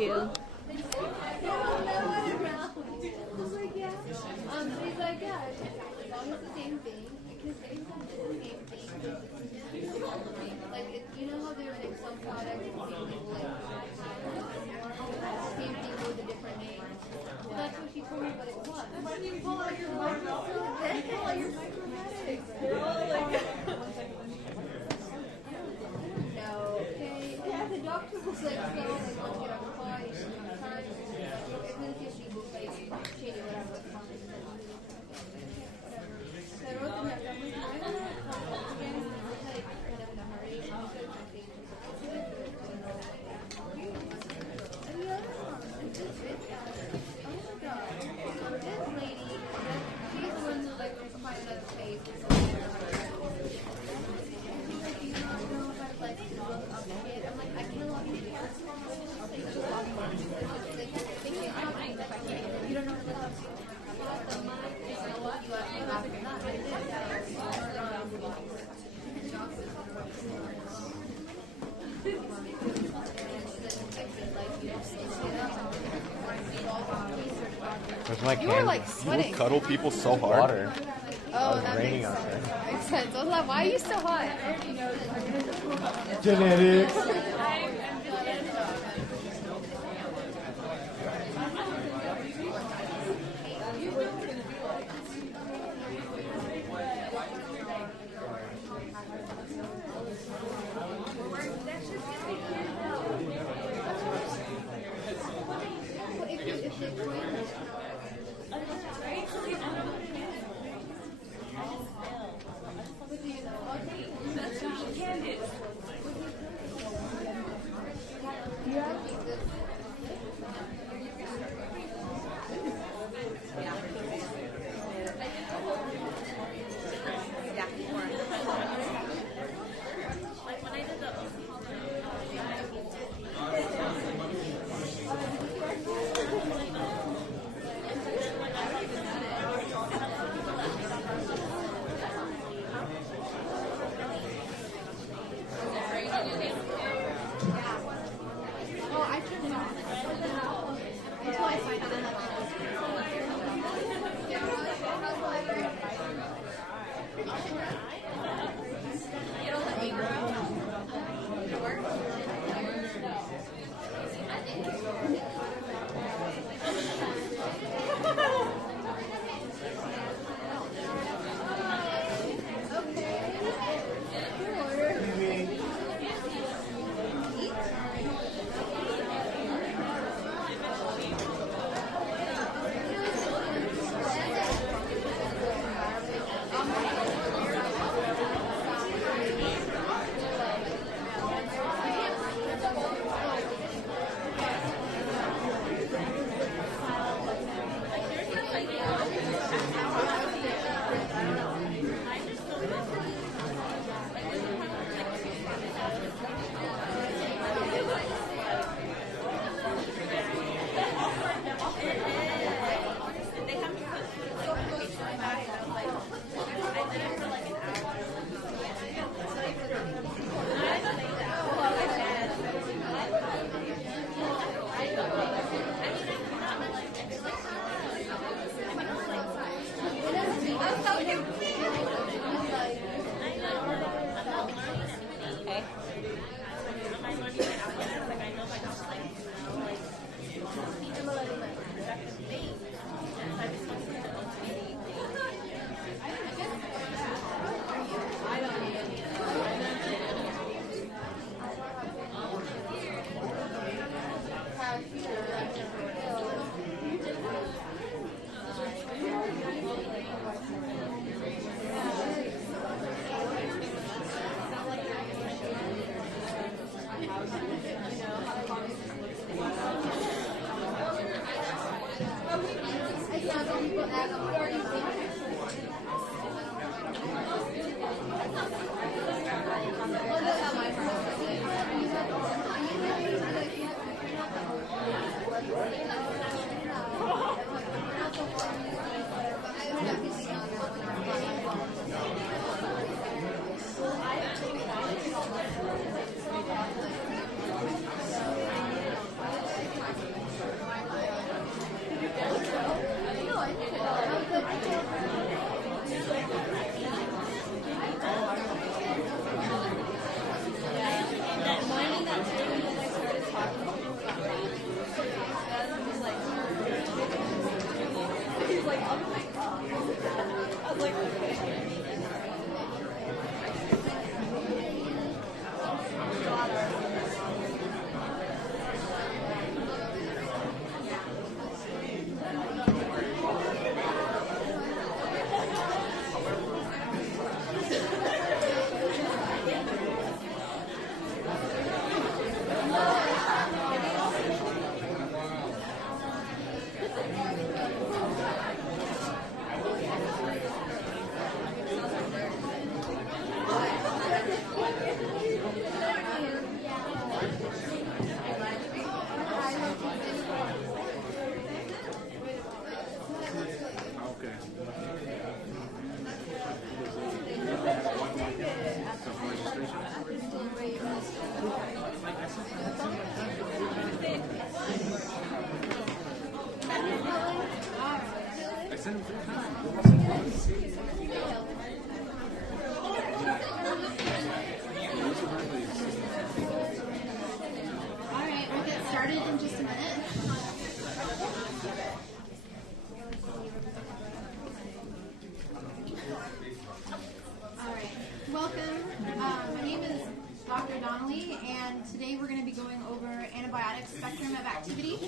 you. He's like, yeah, as long as the same thing, because they said the same thing. Like, you know how there's like some products and same people like same thing with a different name. Well, that's what she told me, but it was. When you pull out your micromedics, pull out your micromedics. No, okay. Yeah, the doctor was like, so like, let's get on the call. You should have time. If this gives you like shady whatever. So I wrote them out. I'm like, why don't I call again? Like, kind of in a hurry. And the other one, it's just this guy. Oh my god. So this lady, she's the one who like was find another place or something. And she's like, do you not know if I'd like to look up the kid? I'm like, I can log in here. Just log in. They can't log in if I can't. You don't know what to look up. You asked me about it or not. I did. Where's my You were can? like sweating. You cuddle people so hard. Water. Oh, that raining makes outside. sense. Makes sense. I was like, why are you so hot? Genetics. Spectrum of activity.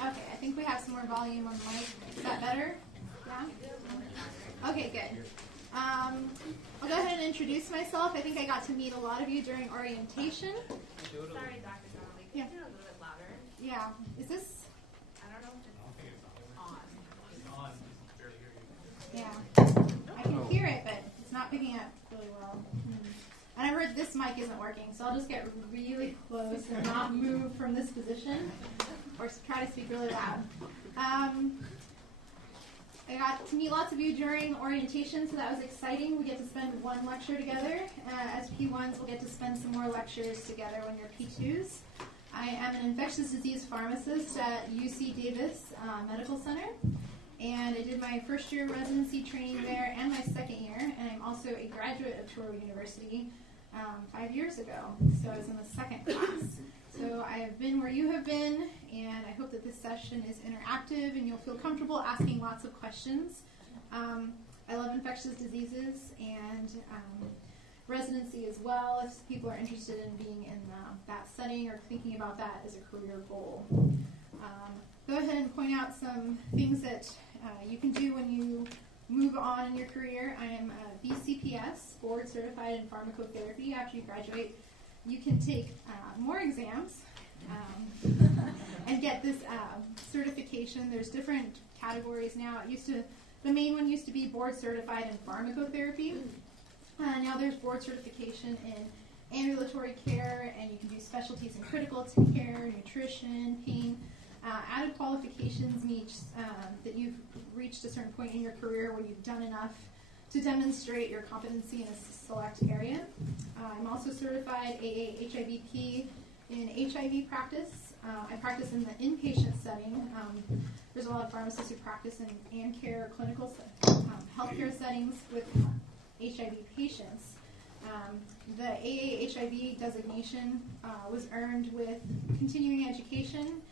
Okay, I think we have some more volume on the mic. Is that better? Yeah? Okay, good. I'll go ahead and introduce myself. I think I got to meet a lot of you during orientation. Sorry, Dr. Donnelly. Can you do it a little bit louder? Yeah. Is this? I don't know if it's on. It's on. Yeah. I can hear it, but it's not picking up really well. And I heard this mic isn't working, so I'll just get really close and not move from this position, or try to speak really loud. I got to meet lots of you during orientation, so that was exciting. We get to spend one lecture together. As P1s, we'll get to spend some more lectures together when you're P2s. I am an infectious disease pharmacist at UC Davis Medical Center, and I did my first year residency training there and my second year, and I'm also a graduate of Touro University 5 years ago, so I was in the second class. So I have been where you have been, and I hope that this session is interactive and you'll feel comfortable asking lots of questions. I love infectious diseases and residency as well, if people are interested in being in that setting or thinking about that as a career goal. Go ahead and point out some things that you can do when you move on in your career. I am a BCPS, board certified in pharmacotherapy. After you graduate, you can take more exams and get this certification. There's different categories now. The main one used to be board certified in pharmacotherapy. Now there's board certification in ambulatory care, and you can do specialties in critical care, nutrition, pain. Added qualifications means that you've reached a certain point in your career where you've done enough to demonstrate your competency in a select area. I'm also certified AA-HIVP in HIV practice. I practice in the inpatient setting. There's a lot of pharmacists who practice in AmCare clinical healthcare settings with HIV patients. The AA-HIV designation was earned with continuing education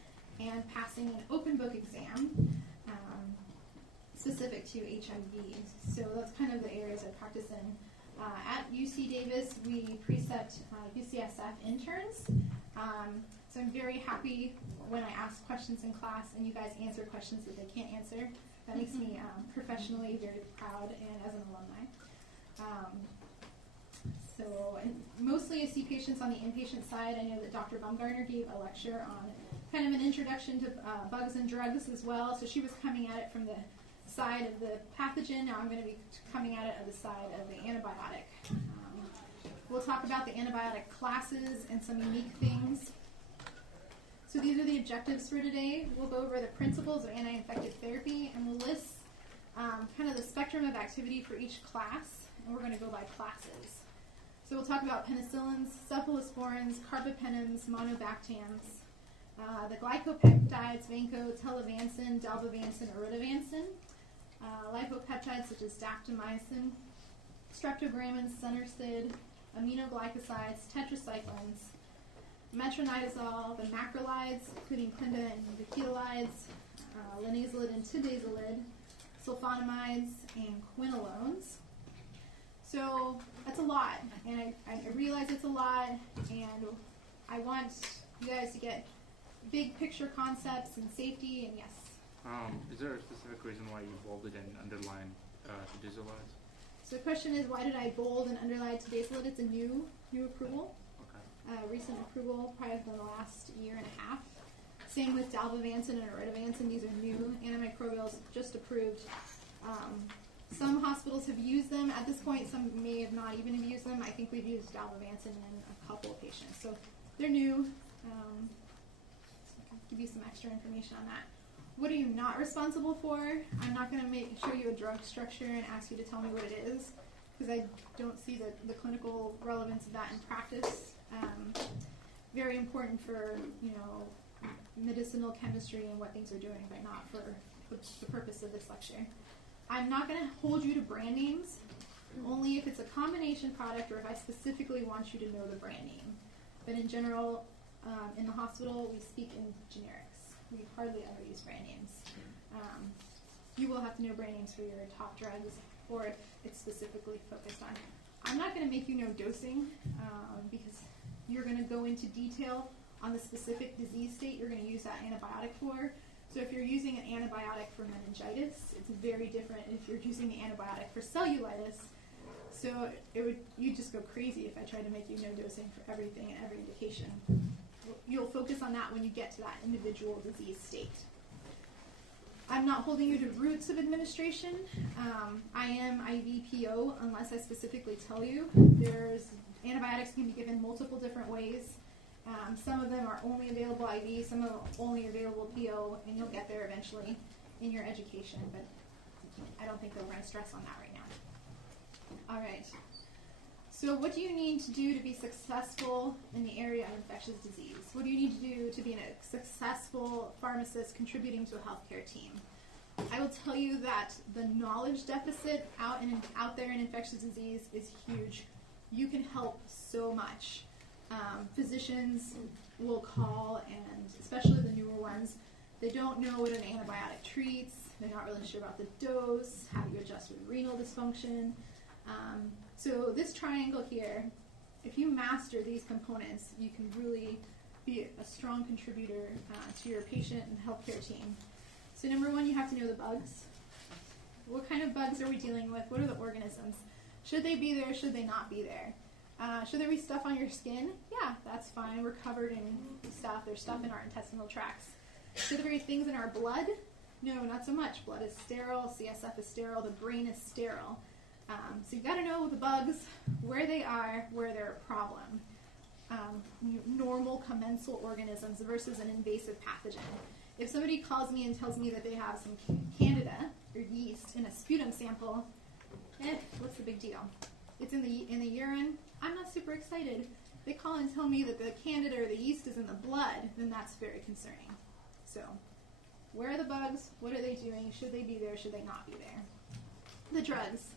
and passing an open book exam specific to HIV. So that's kind of the areas I practice in. At UC Davis, we precept UCSF interns. So I'm very happy when I ask questions in class and you guys answer questions that they can't answer. That makes me professionally very proud and as an alumni. And mostly I see patients on the inpatient side. I know that Dr. Baumgartner gave a lecture on kind of an introduction to bugs and drugs as well. So she was coming at it from the side of the pathogen. Now I'm going to be coming at it on the side of the antibiotic. We'll talk about the antibiotic classes and some unique things. So these are the objectives for today. We'll go over the principles of anti-infective therapy, and we'll list kind of the spectrum of activity for each class, and we're going to go by classes. So we'll talk about penicillins, cephalosporins, carbapenems, monobactams, the glycopeptides, vanco, telavancin, dalbavancin, or ridavancin, lipopeptides such as daptomycin, streptogramin, centersid, aminoglycosides, tetracyclines, metronidazole, the macrolides, including clinda and viketalides, linezolid and tibazolid, sulfonamides, and quinolones. So that's a lot, and I realize it's a lot, and I want you guys to get big picture concepts and safety, and yes. Is there a specific reason why you bolded and underlined tibazolides? So the question is, why did I bold and underline tibazolid? It's a new approval. Okay. Recent approval, probably within the last year and a half. Same with dalbavancin and oritavancin. These are new antimicrobials just approved. Some hospitals have used them at this point. Some may have not even have used them. I think we've used dalbavancin in a couple of patients. So they're new. So I can give you some extra information on that. What are you not responsible for? I'm not going to show you a drug structure and ask you to tell me what it is, because I don't see the clinical relevance of that in practice. Very important for, medicinal chemistry and what things are doing, but not for the purpose of this lecture. I'm not going to hold you to brand names, only if it's a combination product or if I specifically want you to know the brand name. But in general, in the hospital, we speak in generics. We hardly ever use brand names. You will have to know brand names for your top drugs, or if it's specifically focused on. I'm not going to make you know dosing, because you're going to go into detail on the specific disease state you're going to use that antibiotic for. So if you're using an antibiotic for meningitis, it's very different if you're using the antibiotic for cellulitis. So you'd just go crazy if I tried to make you know dosing for everything and every indication. You'll focus on that when you get to that individual disease state. I'm not holding you to routes of administration. I am IVPO unless I specifically tell you. There's antibiotics can be given multiple different ways. Some of them are only available IV, some of them are only available PO, and you'll get there eventually in your education, but I don't think that we're going to stress on that right now. All right. So what do you need to do to be successful in the area of infectious disease? What do you need to do to be a successful pharmacist contributing to a healthcare team? I will tell you that the knowledge deficit out there in infectious disease is huge. You can help so much. Physicians will call, and especially the newer ones, they don't know what an antibiotic treats. They're not really sure about the dose. How do you adjust with renal dysfunction? So this triangle here, if you master these components, you can really be a strong contributor to your patient and healthcare team. So number one, you have to know the bugs. What kind of bugs are we dealing with? What are the organisms? Should they be there? Should they not be there? Should there be stuff on your skin? Yeah, that's fine. We're covered in stuff. There's stuff in our intestinal tracts. Should there be things in our blood? No, not so much. Blood is sterile. CSF is sterile. The brain is sterile. So you've got to know the bugs, where they are, where they're a problem. Normal commensal organisms versus an invasive pathogen. If somebody calls me and tells me that they have some candida or yeast in a sputum sample, what's the big deal? It's in the urine. I'm not super excited. They call and tell me that the candida or the yeast is in the blood, then that's very concerning. So, where are the bugs? What are they doing? Should they be there? Should they not be there? The drugs.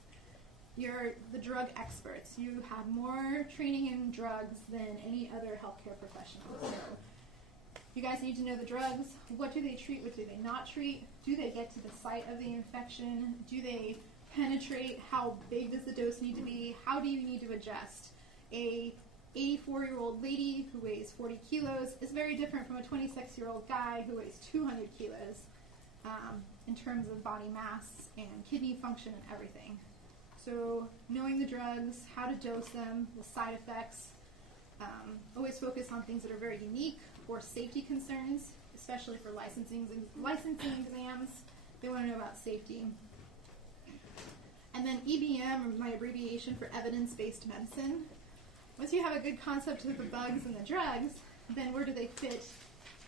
You're the drug experts. You have more training in drugs than any other healthcare professional. So, you guys need to know the drugs. What do they treat? What do they not treat? Do they get to the site of the infection? Do they penetrate? How big does the dose need to be? How do you need to adjust? A 84-year-old lady who weighs 40 kilos is very different from a 26-year-old guy who weighs 200 kilos in terms of body mass and kidney function and everything. So knowing the drugs, how to dose them, the side effects, always focus on things that are very unique or safety concerns, especially for licensing exams. They want to know about safety. And then EBM, or my abbreviation for evidence-based medicine. Once you have a good concept of the bugs and the drugs, then where do they fit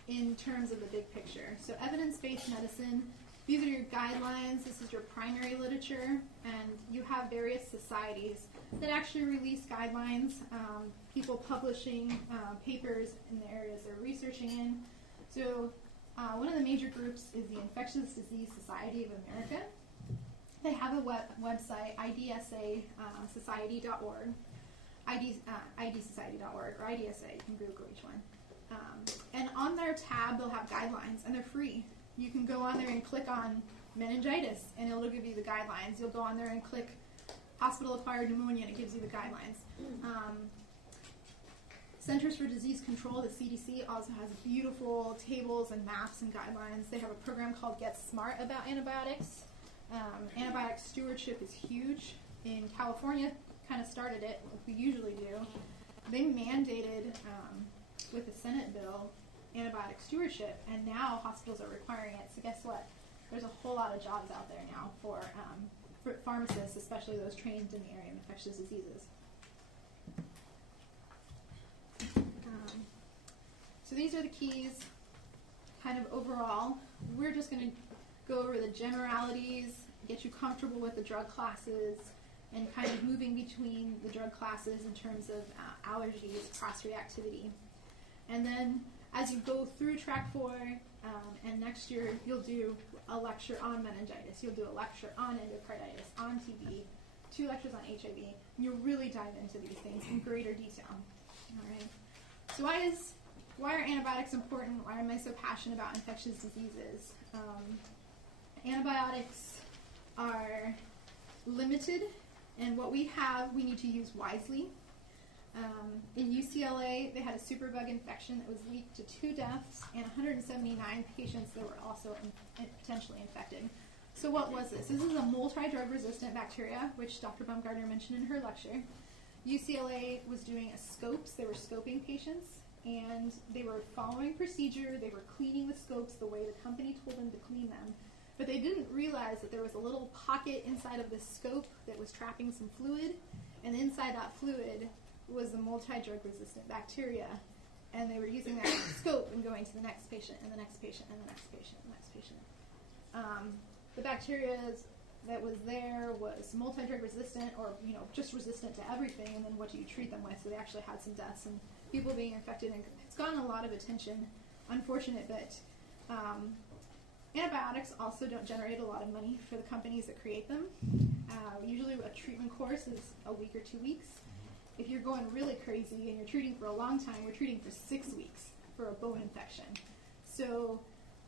in terms of the big picture? So evidence-based medicine, these are your guidelines. This is your primary literature, and you have various societies that actually release guidelines, people publishing papers in the areas they're researching in. So one of the major groups is the Infectious Disease Society of America. They have have a website, idsa society.org, idsociety.org, or IDSA, you can Google each one. And on their tab, they'll have guidelines, and they're free. You can go on there and click on meningitis, and it'll give you the guidelines. You'll go on there and click hospital-acquired pneumonia, and it gives you the guidelines. Centers for Disease Control, the CDC, also has beautiful tables and maps and guidelines. They have a program called Get Smart about antibiotics. Antibiotic stewardship is huge. In California, kind of started it, like we usually do. They mandated, with the Senate bill, antibiotic stewardship, and now hospitals are requiring it. So guess what? There's a whole lot of jobs out there now for pharmacists, especially those trained in the area of infectious diseases. So these are the keys, kind of overall. We're just going to go over the generalities, get you comfortable with the drug classes, and kind of moving between the drug classes in terms of allergies, cross-reactivity. And then as you go through track 4, and next year you'll do a lecture on meningitis, you'll do a lecture on endocarditis, on TB, 2 lectures on HIV, and you'll really dive into these things in greater detail. All right. So why are antibiotics important? Why am I so passionate about infectious diseases? Antibiotics are limited, and what we have, we need to use wisely. In UCLA, they had a superbug infection that was leaked to 2 deaths and 179 patients that were also potentially infected. So what was this? This is a multi-drug resistant bacteria, which Dr. Baumgartner mentioned in her lecture. UCLA was doing scopes. They were scoping patients, and they were following procedure. They were cleaning the scopes the way the company told them to clean them. But they didn't realize that there was a little pocket inside of the scope that was trapping some fluid, and inside that fluid was the multi-drug resistant bacteria, and they were using that scope and going to the next patient and the next patient and the next patient and the next patient. The bacteria that was there was multi-drug resistant, or just resistant to everything, and then what do you treat them with? So they actually had some deaths and people being infected, and it's gotten a lot of attention. Unfortunate, but antibiotics also don't generate a lot of money for the companies that create them. Usually a treatment course is a week or 2 weeks. If you're going really crazy and you're treating for a long time, we're treating for 6 weeks for a bone infection. So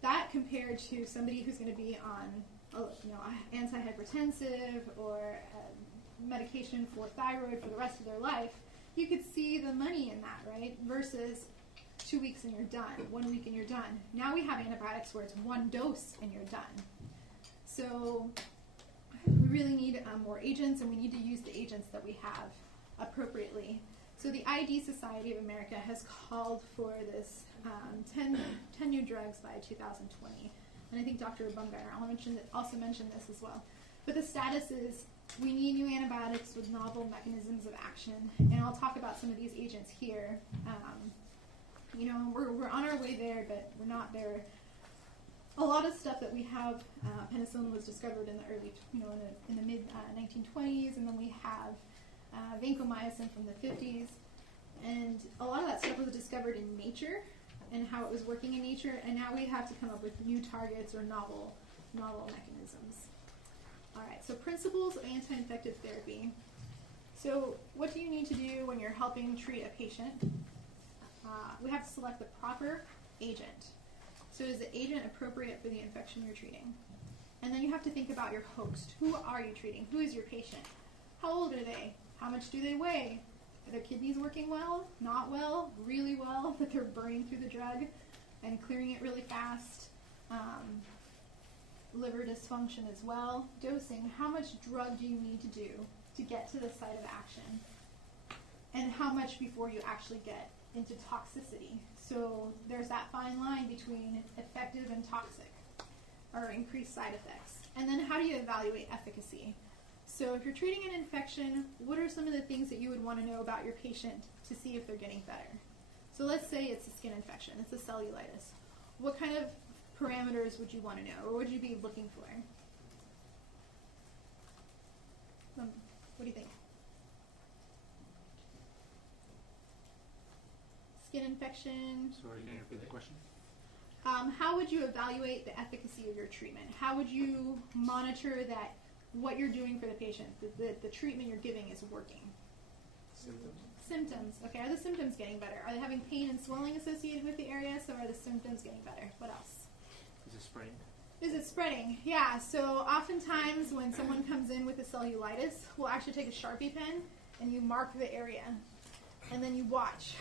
that compared to somebody who's going to be on antihypertensive or medication for thyroid for the rest of their life, you could see the money in that, right? Versus 2 weeks and you're done, 1 week and you're done. Now we have antibiotics where it's 1 dose and you're done. So we really need more agents, and we need to use the agents that we have appropriately. So the ID Society of America has called for this 10 new drugs by 2020. And I think Dr. Baumgartner also mentioned this as well. But the status is we need new antibiotics with novel mechanisms of action. And I'll talk about some of these agents here. We're on our way there, but we're not there. A lot of stuff that we have, penicillin was discovered in the early, in the mid 1920s, and then we have vancomycin from the 50s, and a lot of that stuff was discovered in nature and how it was working in nature, and now we have to come up with new targets or novel mechanisms. All right, so principles of anti-infective therapy. So what do you need to do when you're helping treat a patient? We have to select the proper agent. So is the agent appropriate for the infection you're treating? And then you have to think about your host. Who are you treating? Who is your patient? How old are they? How much do they weigh? Are their kidneys working well? Not well? Really well? That they're burning through the drug and clearing it really fast? Liver dysfunction as well. Dosing. How much drug do you need to do to get to the site of action? And how much before you actually get into toxicity? So there's that fine line between effective and toxic, or increased side effects. And then how do you evaluate efficacy? So if you're treating an infection, what are some of the things that you would want to know about your patient to see if they're getting better? So let's say it's a skin infection, it's a cellulitis. What kind of parameters would you want to know, or would you be looking for? What do you think? Skin infection. Sorry, can you repeat the question? How would you evaluate the efficacy of your treatment? How would you monitor that what you're doing for the patient, the treatment you're giving is working. Symptoms. Okay, are the symptoms getting better? Are they having pain and swelling associated with the area? So are the symptoms getting better? What else? Is it spreading? Is it spreading? Yeah, so oftentimes when someone comes in with a cellulitis, we'll actually take a Sharpie pen and you mark the area. And then you watch.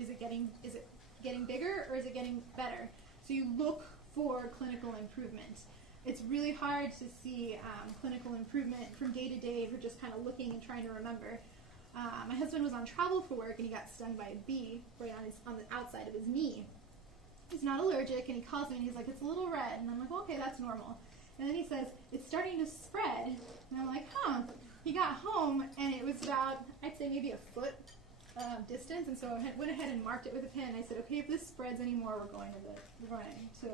Is it getting bigger or is it getting better? So you look for clinical improvement. It's really hard to see clinical improvement from day to day if you're just kind of looking and trying to remember. My husband was on travel for work and he got stung by a bee right on the outside of his knee. He's not allergic and he calls me and he's like, it's a little red. And I'm like, well, okay, that's normal. And then he says, it's starting to spread. And I'm like, huh. He got home and it was about, I'd say maybe a foot distance. And so I went ahead and marked it with a pen. I said, okay, if this spreads anymore, we're going to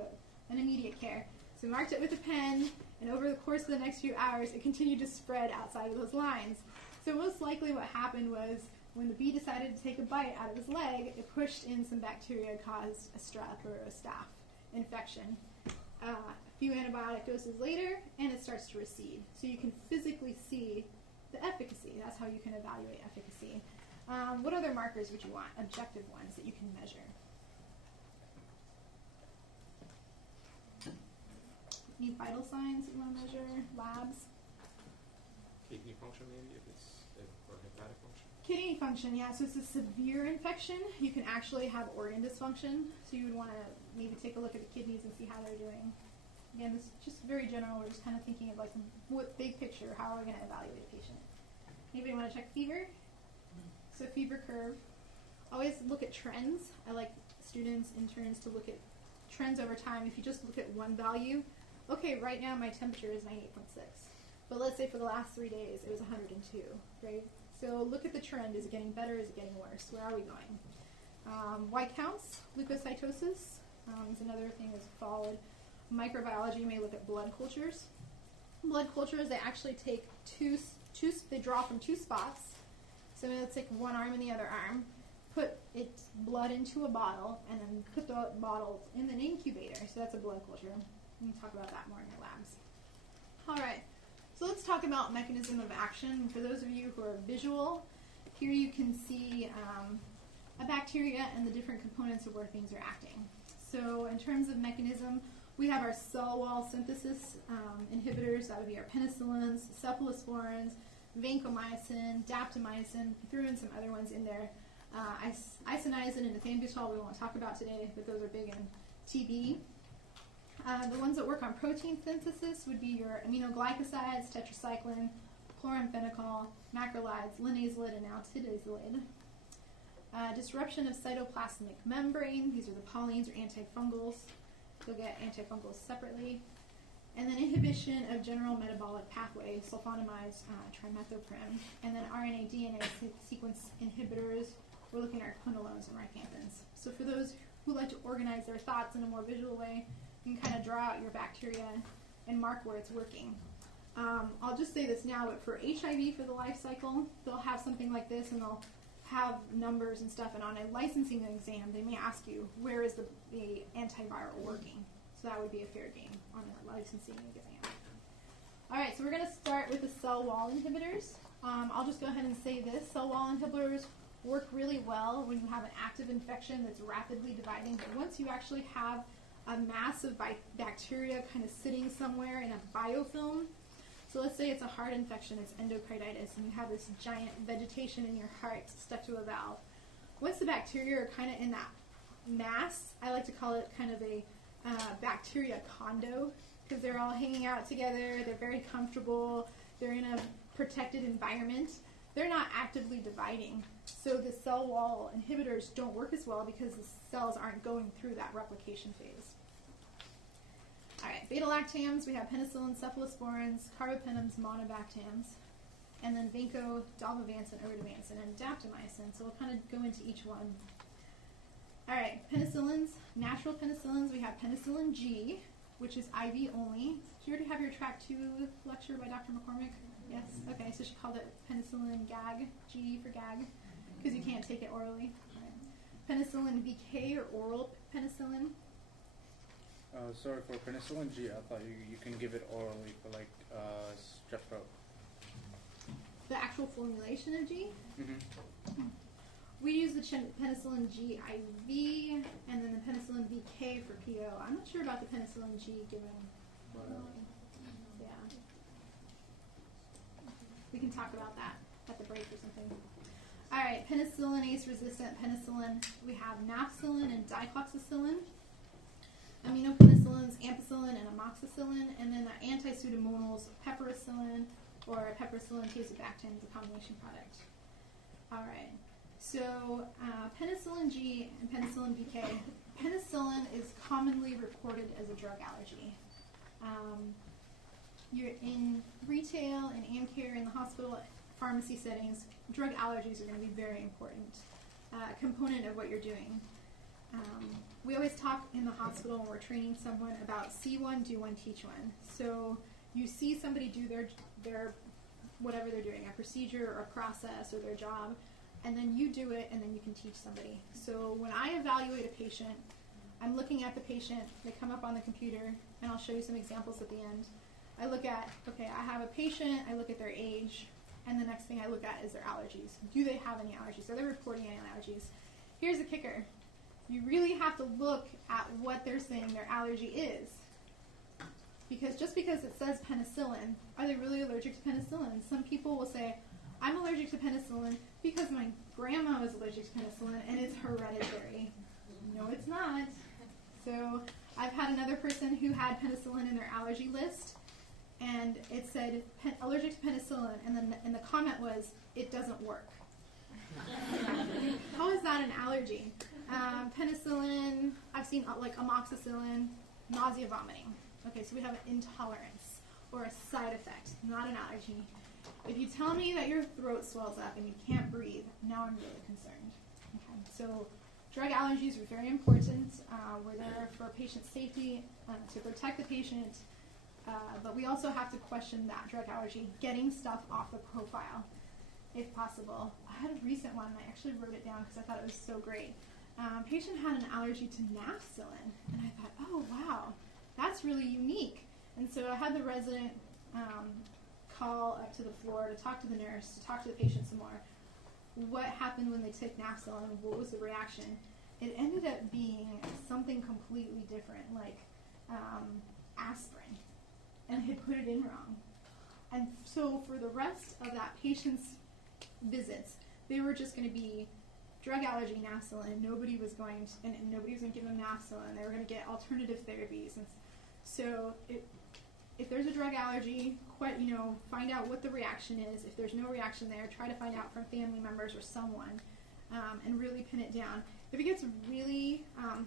an immediate care. So we marked it with a pen, and over the course of the next few hours, it continued to spread outside of those lines. So most likely what happened was when the bee decided to take a bite out of his leg, it pushed in some bacteria, caused a strep or a staph infection. A few antibiotic doses later, and it starts to recede. So you can physically see the efficacy. That's how you can evaluate efficacy. What other markers would you want? Objective ones that you can measure. Any vital signs that you want to measure? Labs? Kidney function maybe, or hepatic function? Kidney function, yeah. So it's a severe infection. You can actually have organ dysfunction. So you would want to maybe take a look at the kidneys and see how they're doing. Again, this is just very general. We're just kind of thinking of like what big picture, how are we going to evaluate a patient? Anybody want to check fever? So fever curve. Always look at trends. I like students, interns to look at trends over time. If you just look at one value, okay, right now my temperature is 98.6. But let's say for the last 3 days it was 102, right? So look at the trend. Is it getting better? Is it getting worse? Where are we going? White counts, leukocytosis is another thing that's followed. Microbiology may look at blood cultures. Blood cultures, they actually take they draw from two spots. So let's take one arm and the other arm, put its blood into a bottle, and then put the bottle in an incubator. So that's a blood culture. We can talk about that more in your labs. All right, so let's talk about mechanism of action. For those of you who are visual, here you can see a bacteria and the different components of where things are acting. So in terms of mechanism, we have our cell wall synthesis inhibitors. That would be our penicillins, cephalosporins, vancomycin, daptomycin. I threw in some other ones in there. Isoniazid and ethambutol we won't talk about today, but those are big in TB. The ones that work on protein synthesis would be your aminoglycosides, tetracycline, chloramphenicol, macrolides, linazolid, and now tidazolid. Disruption of cytoplasmic membrane. These are the polynes or antifungals. You'll get antifungals separately. And then inhibition of general metabolic pathway, sulfonamides, trimethoprim. And then RNA DNA sequence inhibitors. We're looking at our quinolones and rifampins. So for those who like to organize their thoughts in a more visual way, you can kind of draw out your bacteria and mark where it's working. I'll just say this now, but for HIV, for the life cycle, they'll have something like this, and they'll have numbers and stuff, and on a licensing exam, they may ask you, where is the antiviral working? So that would be a fair game on a licensing exam. All right, so we're going to start with the cell wall inhibitors. I'll just go ahead and say this. Cell wall inhibitors work really well when you have an active infection that's rapidly dividing, but once you actually have a mass of bacteria kind of sitting somewhere in a biofilm, so let's say it's a heart infection, it's endocarditis, and you have this giant vegetation in your heart stuck to a valve. Once the bacteria are kind of in that mass, I like to call it kind of a bacteria condo, because they're all hanging out together, they're very comfortable, they're in a protected environment. They're not actively dividing. So the cell wall inhibitors don't work as well because the cells aren't going through that replication phase. All right, beta-lactams, we have penicillin, cephalosporins, carbapenems, monobactams, and then vanco, dalbavancin, oritavancin, and daptomycin. So we'll kind of go into each one. All right, penicillins, natural penicillins, we have penicillin G, which is IV only. Did you already have your Track 2 lecture by Dr. McCormick? Yes? Okay, so she called it penicillin GAG, G for GAG, because you can't take it orally. All right. Penicillin VK, or oral penicillin. Sorry, for penicillin G, I thought you can give it orally for like Strep throat. The actual formulation of G? Mm-hmm. We use the penicillin G IV and then the penicillin VK for PO. I'm not sure about the penicillin G given orally. Yeah. We can talk about that at the break or something. All right, penicillinase resistant penicillin. We have nafcillin and dicloxacillin. Aminopenicillins, ampicillin and amoxicillin, and then the anti-pseudomonals, piperacillin or piperacillin tazobactam is a combination product. All right, so penicillin G and penicillin VK. Penicillin is commonly reported as a drug allergy. You're in retail and AmCare in the hospital, pharmacy settings, drug allergies are going to be very important component of what you're doing. We always talk in the hospital when we're training someone about see one, do one, teach one. So you see somebody do their whatever they're doing, a procedure or a process or their job, and then you do it and then you can teach somebody. So when I evaluate a patient, I'm looking at the patient, they come up on the computer, and I'll show you some examples at the end. I look at, okay, I have a patient, I look at their age, and the next thing I look at is their allergies. Do they have any allergies? Are they reporting any allergies? Here's the kicker. You really have to look at what they're saying their allergy is. Because just because it says penicillin, are they really allergic to penicillin? Some people will say, I'm allergic to penicillin because my grandma was allergic to penicillin and it's hereditary. No, it's not. So I've had another person who had penicillin in their allergy list, and it said allergic to penicillin, and the comment was, it doesn't work. How is that an allergy? Penicillin, I've seen like amoxicillin, nausea, vomiting. Okay, so we have an intolerance or a side effect, not an allergy. If you tell me that your throat swells up and you can't breathe, now I'm really concerned. Okay, so drug allergies are very important. We're there for patient safety, to protect the patient, but we also have to question that drug allergy, getting stuff off the profile, if possible. I had a recent one, and I actually wrote it down because I thought it was so great. Patient had an allergy to nafcillin, and I thought, oh, wow, that's really unique. And so I had the resident call up to the floor to talk to the nurse, to talk to the patient some more. What happened when they took nafcillin? What was the reaction? It ended up being something completely different, like aspirin, and had put it in wrong. And so for the rest of that patient's visits, they were just going to be drug allergy nafcillin. Nobody was going to, and nobody was going to give them nafcillin. They were going to get alternative therapies. And so if there's a drug allergy, find out what the reaction is. If there's no reaction there, try to find out from family members or someone, and really pin it down. If it gets really,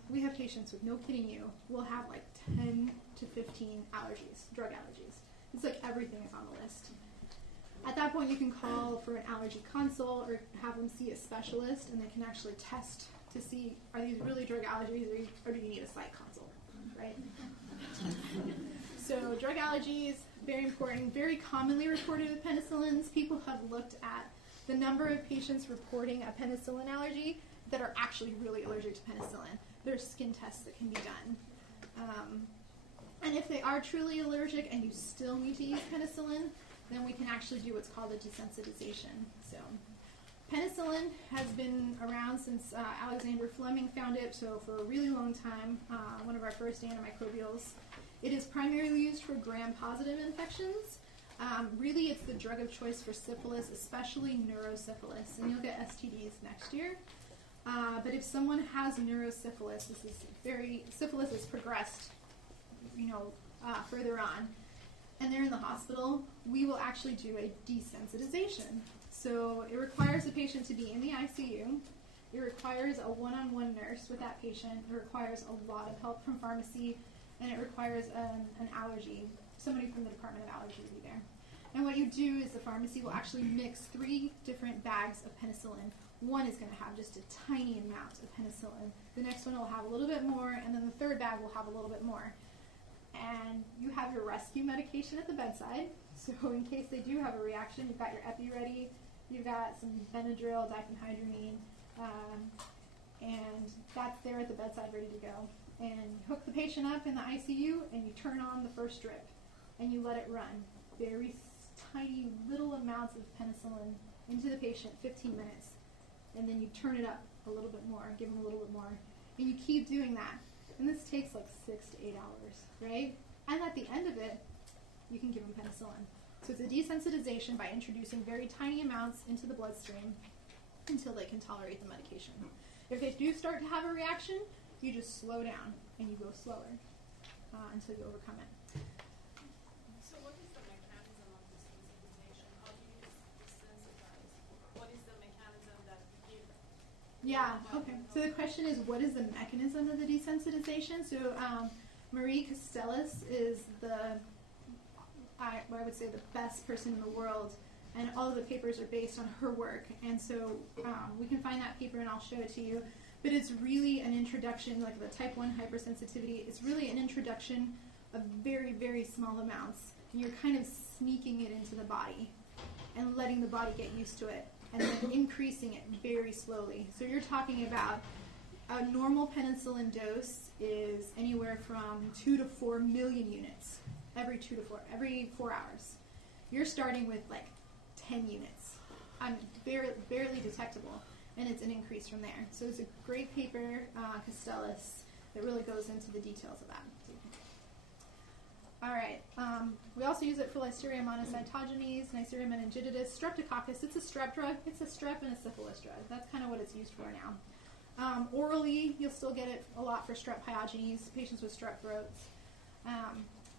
we have patients with, no kidding you, we'll have like 10 to 15 allergies, drug allergies. It's like everything is on the list. At that point, you can call for an allergy consult or have them see a specialist, and they can actually test to see, are these really drug allergies, or do you need a site consult, right? So drug allergies, very important, very commonly reported with penicillins. People have looked at the number of patients reporting a penicillin allergy that are actually really allergic to penicillin. There's skin tests that can be done. And if they are truly allergic and you still need to use penicillin, then we can actually do what's called a desensitization. So penicillin has been around since Alexander Fleming found it, so for a really long time, one of our first antimicrobials. It is primarily used for gram-positive infections. Really, it's the drug of choice for syphilis, especially neurosyphilis, and you'll get STDs next year. But if someone has neurosyphilis, syphilis has progressed, further on, and they're in the hospital, we will actually do a desensitization. So it requires the patient to be in the ICU. It requires a one-on-one nurse with that patient. It requires a lot of help from pharmacy, and it requires an allergy. Somebody from the Department of Allergy will be there. And what you do is the pharmacy will actually mix 3 different bags of penicillin. One is going to have just a tiny amount of penicillin. The next one will have a little bit more, and then the third bag will have a little bit more. And you have your rescue medication at the bedside. So in case they do have a reaction, you've got your epi ready, you've got some Benadryl, diphenhydramine, and that's there at the bedside ready to go. And you hook the patient up in the ICU, and you turn on the first drip, and you let it run. very tiny little amounts of penicillin into the patient, 15 minutes, and then you turn it up a little bit more, give them a little bit more, and you keep doing that. And this takes like 6 to 8 hours, right? And at the end of it, you can give them penicillin. So it's a desensitization by introducing very tiny amounts into the bloodstream until they can tolerate the medication. If they do start to have a reaction, you just slow down and you go slower until you overcome it. So what is the mechanism of desensitization? How do you desensitize? What is the mechanism that you give? Yeah, okay. So the question is, what is the mechanism of the desensitization? So Marie Castells is I would say the best person in the world, and all of the papers are based on her work. And so we can find that paper and I'll show it to you. But it's really an introduction, like the type 1 hypersensitivity, it's really an introduction of very, very small amounts. And you're kind of sneaking it into the body and letting the body get used to it, and then increasing it very slowly. So you're talking about a normal penicillin dose is anywhere from 2 to 4 million units every 4 hours. You're starting with like 10 units. Barely detectable, and it's an increase from there. So it's a great paper, Castells, that really goes into the details of that. All right. We also use it for Listeria monocytogenes, Neisseria meningitidis, Streptococcus. It's a strep drug. It's a strep and a syphilis drug. That's kind of what it's used for now. Orally, you'll still get it a lot for strep pyogenes, patients with strep throats.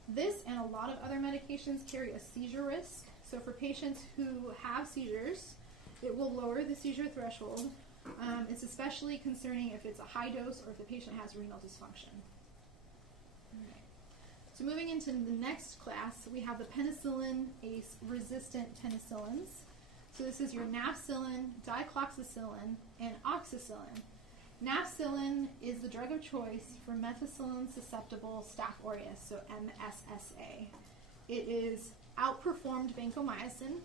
This and a lot of other medications carry a seizure risk. So for patients who have seizures, it will lower the seizure threshold. It's especially concerning if it's a high dose or if the patient has renal dysfunction. Okay. So moving into the next class, we have the penicillin ACE-resistant penicillins. So this is your nafcillin, dicloxacillin, and oxacillin. Nafcillin is the drug of choice for methicillin-susceptible Staph aureus, so MSSA. It is outperformed vancomycin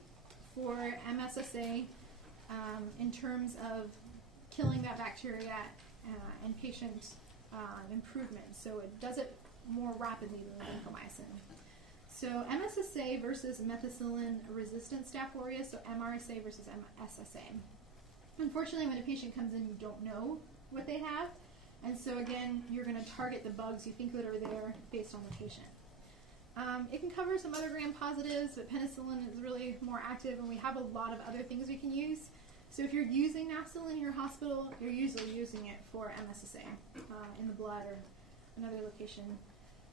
for MSSA in terms of killing that bacteria and patient improvement. So it does it more rapidly than vancomycin. So MSSA versus methicillin-resistant Staph aureus, so MRSA versus MSSA. Unfortunately, when a patient comes in, you don't know what they have. And so again, you're going to target the bugs you think that are there based on the patient. It can cover some other gram-positives, but penicillin is really more active, and we have a lot of other things we can use. So if you're using nafcillin in your hospital, you're usually using it for MSSA in the blood or another location.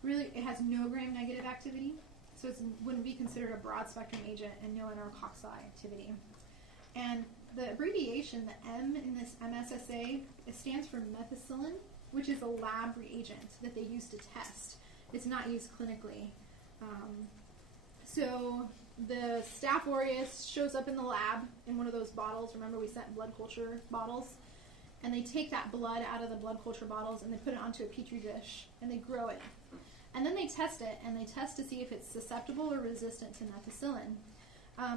Really, it has no gram-negative activity, so it wouldn't be considered a broad-spectrum agent and no enterococci activity. And the abbreviation, the M in this MSSA, it stands for methicillin, which is a lab reagent that they use to test. It's not used clinically. So the Staph aureus shows up in the lab in one of those bottles. Remember, we sent blood culture bottles? And they take that blood out of the blood culture bottles and they put it onto a petri dish and they grow it. And then they test it, and they test to see if it's susceptible or resistant to methicillin.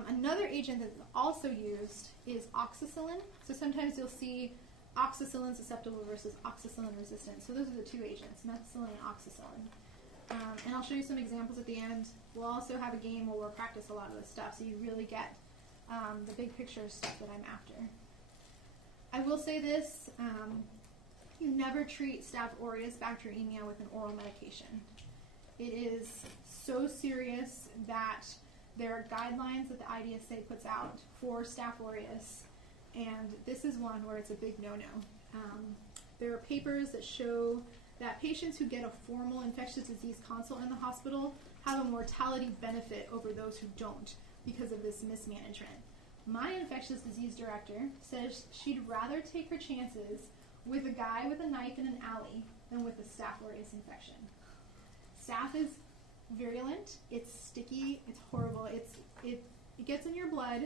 Another agent that's also used is oxacillin. So sometimes you'll see oxacillin susceptible versus oxacillin resistant. So those are the two agents, methicillin and oxacillin. And I'll show you some examples at the end. We'll also have a game where we'll practice a lot of this stuff so you really get the big picture stuff that I'm after. I will say this, you never treat Staph aureus bacteremia with an oral medication. It is so serious that there are guidelines that the IDSA puts out for Staph aureus, and this is one where it's a big no-no. There are papers that show that patients who get a formal infectious disease consult in the hospital have a mortality benefit over those who don't because of this mismanagement. My infectious disease director says she'd rather take her chances with a guy with a knife in an alley than with a Staph aureus infection. Staph is virulent, it's sticky, it's horrible, it gets in your blood,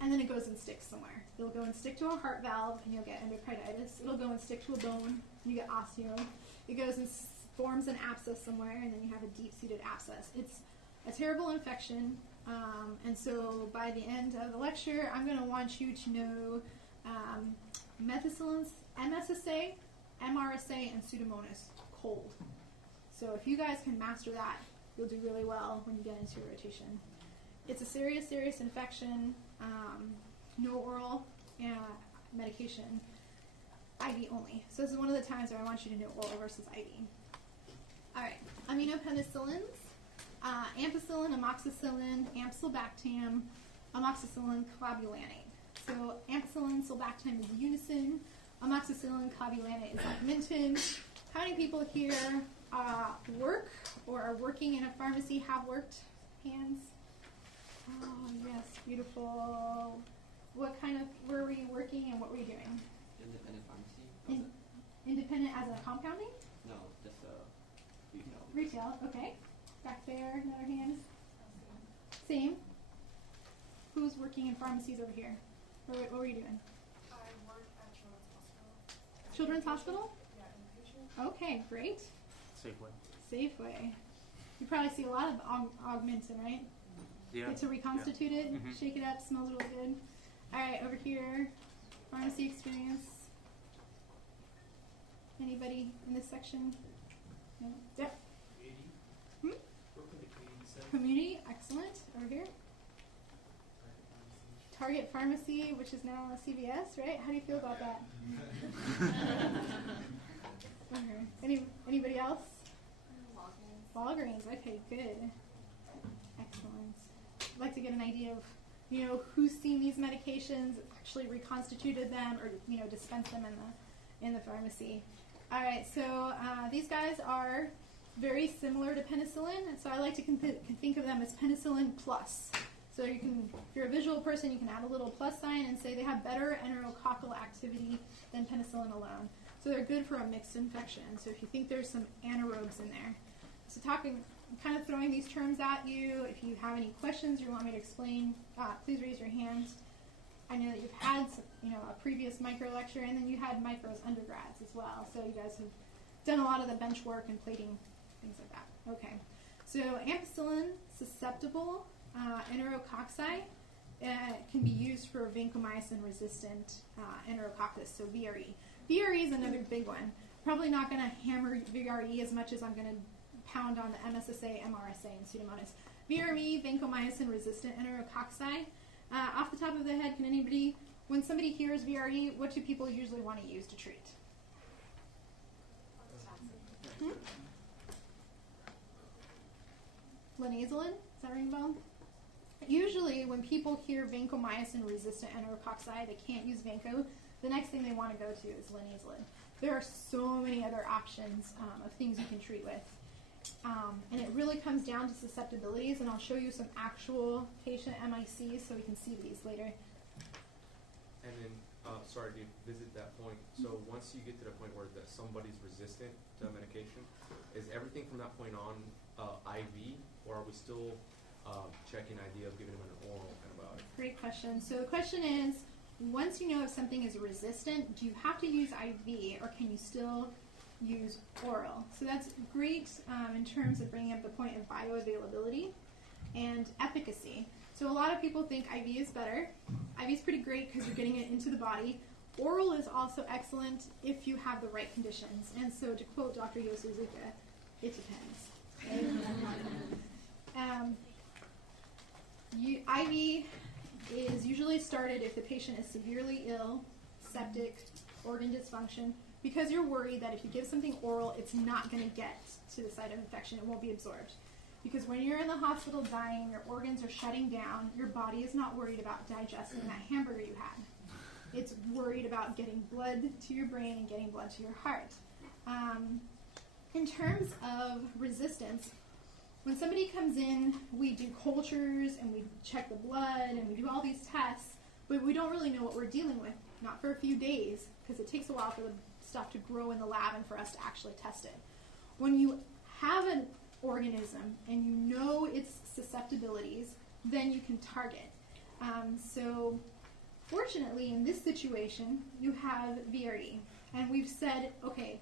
and then it goes and sticks somewhere. It'll go and stick to a heart valve, and you'll get endocarditis. It'll go and stick to a bone, and you get osteo. It goes and forms an abscess somewhere, and then you have a deep-seated abscess. It's a terrible infection, and so by the end of the lecture, I'm going to want you to know methicillins, MSSA, MRSA, and Pseudomonas cold. So if you guys can master that, you'll do really well when you get into your rotation. it's a serious, serious infection. No oral medication, IV only. So this is one of the times where I want you to know oral versus IV. All right, aminopenicillins, ampicillin, amoxicillin, amsulbactam, amoxicillin, clavulanate. So ampicillin, sulbactam is unison. Amoxicillin, clavulanate is augmentin. How many people here work or are working in a pharmacy, have worked? Hands? Oh, yes, beautiful. Where were you working and what were you doing? Independent pharmacy. Independent as a compounding? No, just retail. Retail, okay. Back there, another hand. Same. Who's working in pharmacies over here? What were you doing? I work at Children's Hospital. Children's Hospital? Yeah, inpatient. Okay, great. Safeway. Safeway. You probably see a lot of augmentin, right? Yeah. Get to reconstitute it, Mhm. shake it up, smells really good. All right, over here, pharmacy experience. Anybody in this section? No? Yep. Community, excellent. Over here. Target Pharmacy, which is now a CVS, right? How do you feel about that? Okay. Anybody else? Walgreens. Okay, good. Excellent. I'd like to get an idea of, who's seen these medications, actually reconstituted them, or dispensed them in the pharmacy. All right. So these guys are very similar to penicillin. So I like to think of them as penicillin plus. So if you're a visual person, you can add a little plus sign and say they have better enterococcal activity than penicillin alone. So they're good for a mixed infection. So if you think there's some anaerobes in there. So kind of throwing these terms at you. If you have any questions or you want me to explain, please raise your hand. I know that you've had a previous micro lecture, and then you had micros undergrads as well. So you guys have done a lot of the bench work and plating, things like that. Okay. So ampicillin susceptible enterococci can be used for vancomycin-resistant enterococcus, so VRE. VRE is another big one. Probably not going to hammer VRE as much as I'm going to pound on the MSSA, MRSA, and Pseudomonas. VRE, vancomycin-resistant enterococci. Off the top of the head, when somebody hears VRE, what do people usually want to use to treat? Linezolid? Does that ring a bell? Usually, when people hear vancomycin-resistant enterococci, they can't use vanco. The next thing they want to go to is linezolid. There are so many other options of things you can treat with. And it really comes down to susceptibilities, and I'll show you some actual patient MICs so we can see these later. And then, sorry to visit that point. So once you get to the point where somebody's resistant to a medication, is everything from that point on IV, or are we still checking idea of giving them an oral antibiotic? Great question. So the question is, once you know if something is resistant, do you have to use IV, or can you still use oral? So that's great in terms of bringing up the point of bioavailability and efficacy. So a lot of people think IV is better. IV is pretty great because you're getting it into the body. Oral is also excellent if you have the right conditions. And so to quote Dr. Yosuzuka, it depends. Right? IV is usually started if the patient is severely ill, septic, organ dysfunction, because you're worried that if you give something oral, it's not going to get to the site of infection. It won't be absorbed. Because when you're in the hospital dying, your organs are shutting down, your body is not worried about digesting that hamburger you had. It's worried about getting blood to your brain and getting blood to your heart. In terms of resistance, when somebody comes in, we do cultures and we check the blood and we do all these tests, but we don't really know what we're dealing with. Not for a few days, because it takes a while for the stuff to grow in the lab and for us to actually test it. When you have an organism and you know its susceptibilities, then you can target. So fortunately, in this situation, you have VRE. And we've said, okay,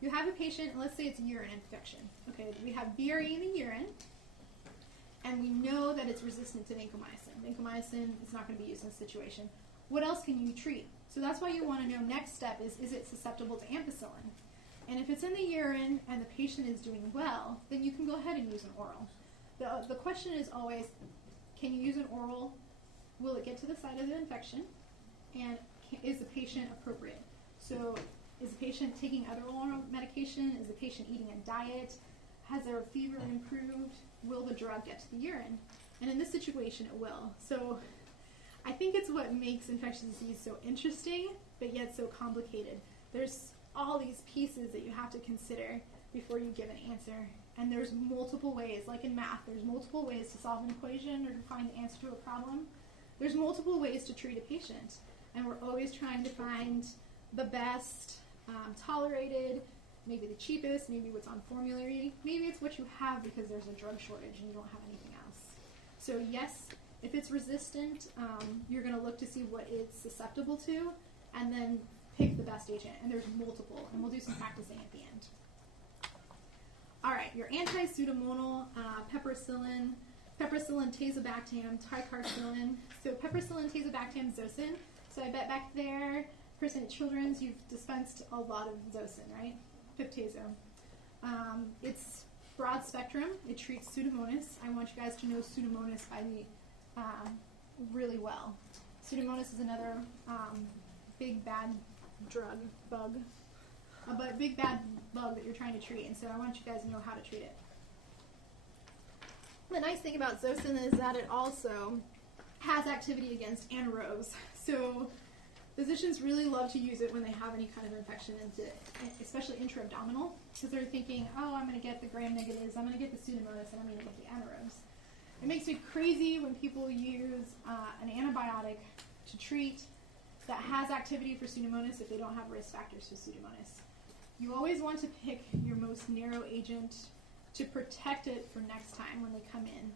you have a patient, let's say it's a urine infection. Okay, we have VRE in the urine, and we know that it's resistant to vancomycin. Vancomycin is not going to be used in this situation. What else can you treat? So that's why you want to know next step is it susceptible to ampicillin? And if it's in the urine and the patient is doing well, then you can go ahead and use an oral. The question is always, can you use an oral? Will it get to the site of the infection? And is the patient appropriate? So is the patient taking other oral medication? Is the patient eating a diet? Has their fever improved? Will the drug get to the urine? And in this situation, it will. So I think it's what makes infectious disease so interesting, but yet so complicated. There's all these pieces that you have to consider before you give an answer. And there's multiple ways, like in math, there's multiple ways to solve an equation or to find the answer to a problem. There's multiple ways to treat a patient. And we're always trying to find the best tolerated, maybe the cheapest, maybe what's on formulary, maybe it's what you have because there's a drug shortage and you don't have anything else. So yes, if it's resistant, you're going to look to see what it's susceptible to and then pick the best agent. And there's multiple, and we'll do some practicing at the end. All right, your anti-pseudomonal, piperacillin, tazobactam, tricarcillin. So piperacillin, tazobactam, zosyn. So I bet back there, person at Children's, you've dispensed a lot of zosyn, right? Pip-tazo. It's broad spectrum. It treats Pseudomonas. I want you guys to know Pseudomonas by the really well. Pseudomonas is another big bad bug that you're trying to treat, and so I want you guys to know how to treat it. The nice thing about zosyn is that it also has activity against anaerobes. So physicians really love to use it when they have any kind of infection, especially intra-abdominal, because they're thinking, oh, I'm going to get the gram-negatives, I'm going to get the Pseudomonas, and I'm going to get the anaerobes. It makes me crazy when people use an antibiotic to treat that has activity for Pseudomonas if they don't have risk factors for Pseudomonas. You always want to pick your most narrow agent to protect it for next time when they come in.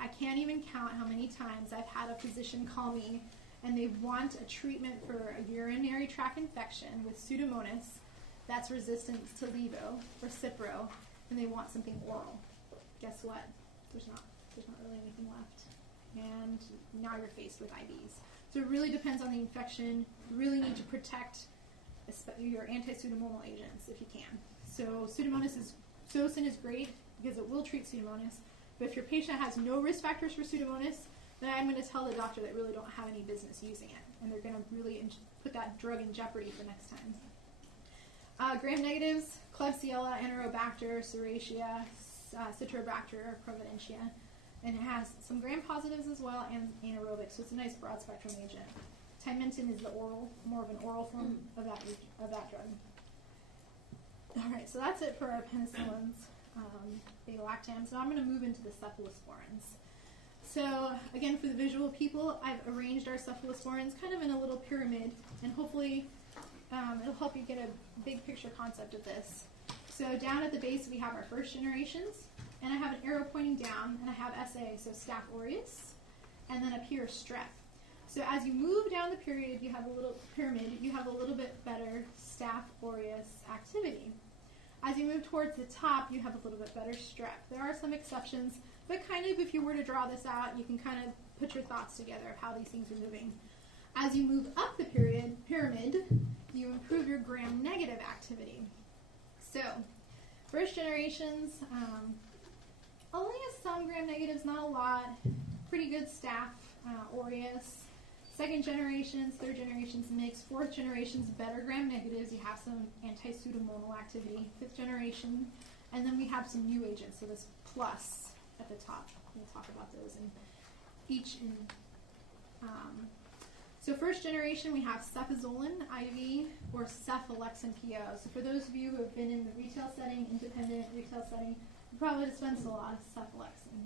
I can't even count how many times I've had a physician call me and they want a treatment for a urinary tract infection with Pseudomonas that's resistant to levo or Cipro, and they want something oral. Guess what? There's not really anything left. And now you're faced with IVs. So it really depends on the infection. You really need to protect your anti-pseudomonal agents if you can. So zosyn is great because it will treat Pseudomonas. But if your patient has no risk factors for Pseudomonas, then I'm going to tell the doctor they really don't have any business using it, and they're going to really put that drug in jeopardy for next time. Gram-negatives, Klebsiella, Enterobacter, Serratia, Citrobacter, Providentia, and it has some gram-positives as well and anaerobic, so it's a nice broad-spectrum agent. Timentin is the oral, more of an oral form of that drug. All right, so that's it for our penicillins, beta-lactams. Now I'm going to move into the cephalosporins. So again, for the visual people, I've arranged our cephalosporins kind of in a little pyramid, and hopefully it'll help you get a big picture concept of this. So down at the base, we have our first generations, and I have an arrow pointing down, and I have SA, so Staph aureus, and then up here, strep. So as you move down the pyramid, you have a little bit better Staph aureus activity. As you move towards the top, you have a little bit better strep. There are some exceptions, but kind of if you were to draw this out, you can kind of put your thoughts together of how these things are moving. As you move up the pyramid, you improve your gram-negative activity. So, first generations, only some gram-negatives, not a lot. Pretty good Staph aureus. Second generations, third generations mixed. Fourth generations, better gram-negatives. You have some anti-pseudomonal activity. Fifth generation, and then we have some new agents. So this plus at the top. We'll talk about those in each. So first generation, we have cefazolin IV or cefalexin PO. So for those of you who have been in the retail setting, independent retail setting, you probably dispense a lot of cefalexin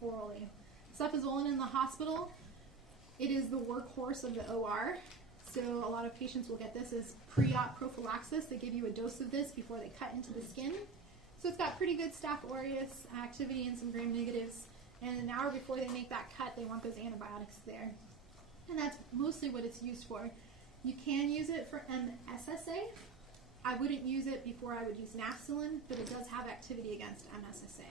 orally. Cefazolin in the hospital, it is the workhorse of the OR. So a lot of patients will get this as pre-op prophylaxis. They give you a dose of this before they cut into the skin. So it's got pretty good Staph aureus activity and some gram-negatives. And an hour before they make that cut, they want those antibiotics there. And that's mostly what it's used for. You can use it for MSSA. I wouldn't use it before I would use Nafcillin, but it does have activity against MSSA.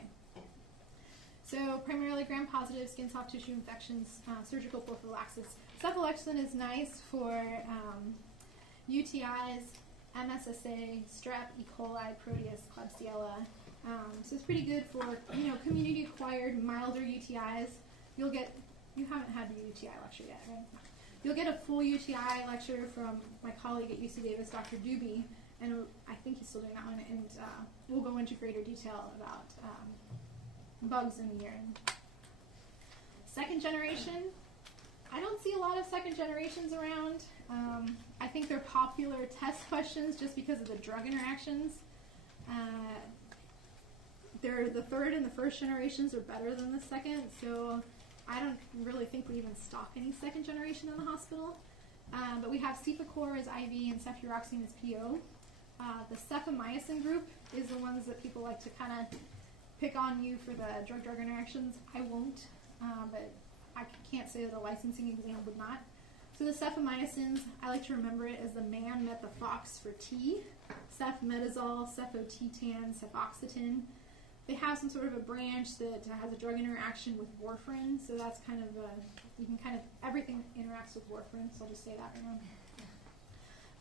So primarily gram-positive skin soft tissue infections, surgical prophylaxis. Cefalexin is nice for UTIs, MSSA, strep, E. coli, Proteus, Klebsiella, So it's pretty good for, community-acquired milder UTIs. You haven't had the UTI lecture yet, right? You'll get a full UTI lecture from my colleague at UC Davis, Dr. Doobie, and I think he's still doing that one, and we'll go into greater detail about bugs in the urine. Second generation, I don't see a lot of second generations around. I think they're popular test questions just because of the drug interactions. The third and the first generations are better than the second, so I don't really think we even stock any second generation in the hospital. But we have cefacor as IV and cefuroxime as PO. The cefamycin group is the ones that people like to kind of pick on you for the drug-drug interactions. I won't, but I can't say that a licensing exam would not. So the cefamycins, I like to remember it as the man met the fox for T. Cefmetazole, cefotetan, cefoxitin. They have some sort of a branch that has a drug interaction with warfarin, so that's kind of everything interacts with warfarin, so I'll just say that right now.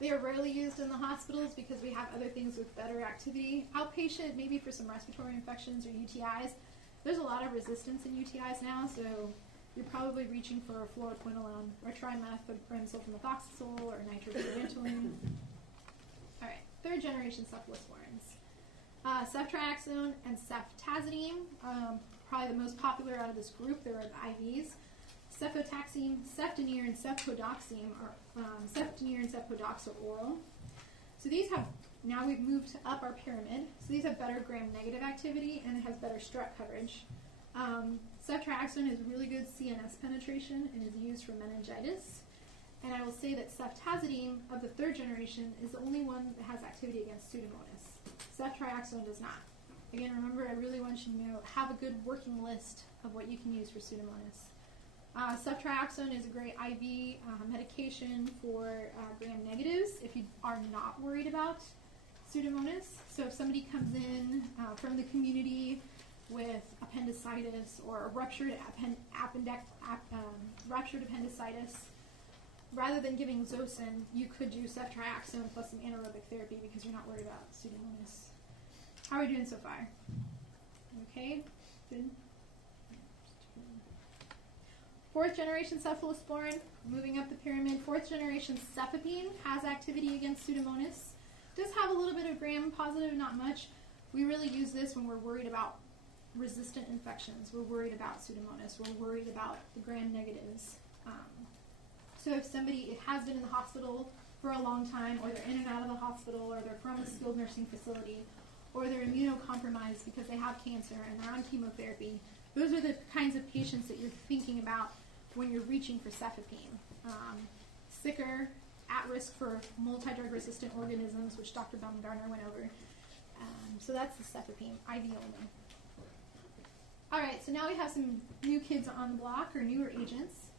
They are rarely used in the hospitals because we have other things with better activity. Outpatient, maybe for some respiratory infections or UTIs. There's a lot of resistance in UTIs now, so you're probably reaching for a fluoroquinolone or trimethoprim sulfamethoxazole or nitroglycerine. All right, third generation cephalosporins. Ceftriaxone and ceftazidime, probably the most popular out of this group. There are the IVs. Cefotaxime, cefdinir, and cefpodoxime are oral. So these have, now we've moved up our pyramid, so these have better gram-negative activity and it has better strep coverage. Ceftriaxone has really good CNS penetration and is used for meningitis. And I will say that ceftazidime of the third generation is the only one that has activity against Pseudomonas. Ceftriaxone does not. Again, remember, I really want you to know, have a good working list of what you can use for Pseudomonas. Ceftriaxone is a great IV medication for gram-negatives if you are not worried about Pseudomonas. So if somebody comes in from the community with appendicitis or ruptured appendicitis, rather than giving Zosyn, you could do ceftriaxone plus some anaerobic therapy because you're not worried about Pseudomonas. How are we doing so far? Okay, good. Fourth generation cephalosporin, moving up the pyramid. Fourth generation cefepime has activity against Pseudomonas. Does have a little bit of gram-positive, not much. We really use this when we're worried about resistant infections. We're worried about Pseudomonas. We're worried about the gram-negatives. So if somebody has been in the hospital for a long time, or they're in and out of the hospital, or they're from a skilled nursing facility, or they're immunocompromised because they have cancer and they're on chemotherapy, those are the kinds of patients that you're thinking about when you're reaching for cefepime. Sicker, at risk for multi-drug resistant organisms, which Dr. Baumgartner went over. So that's the cefepime, IV only. All right, so now we have some new kids on the block, or newer agents.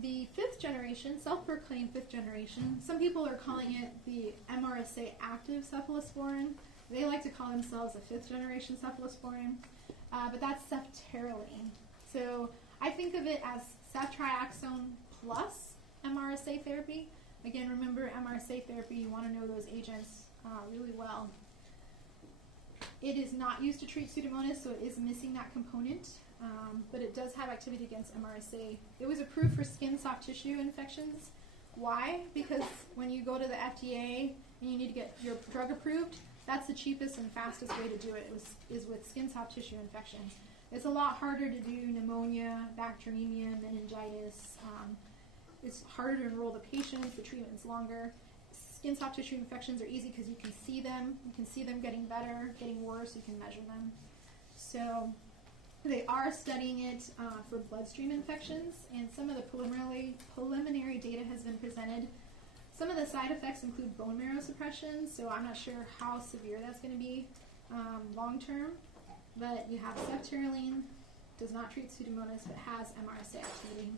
The fifth generation, self-proclaimed fifth generation, some people are calling it the MRSA active cephalosporin. They like to call themselves a fifth generation cephalosporin, but that's ceftaroline. So I think of it as ceftriaxone plus MRSA therapy. Again, remember MRSA therapy, you want to know those agents really well. It is not used to treat Pseudomonas, so it is missing that component. But it does have activity against MRSA. It was approved for skin soft tissue infections. Why? Because when you go to the FDA and you need to get your drug approved, that's the cheapest and fastest way to do it is with skin soft tissue infections. It's a lot harder to do pneumonia, bacteremia, meningitis. It's harder to enroll the patients. The treatment's longer. Skin soft tissue infections are easy because you can see them. You can see them getting better, getting worse. You can measure them. So they are studying it for bloodstream infections, and some of the preliminary data has been presented. Some of the side effects include bone marrow suppression, so I'm not sure how severe that's going to be long term. But you have ceftaroline, does not treat Pseudomonas, but has MRSA activity.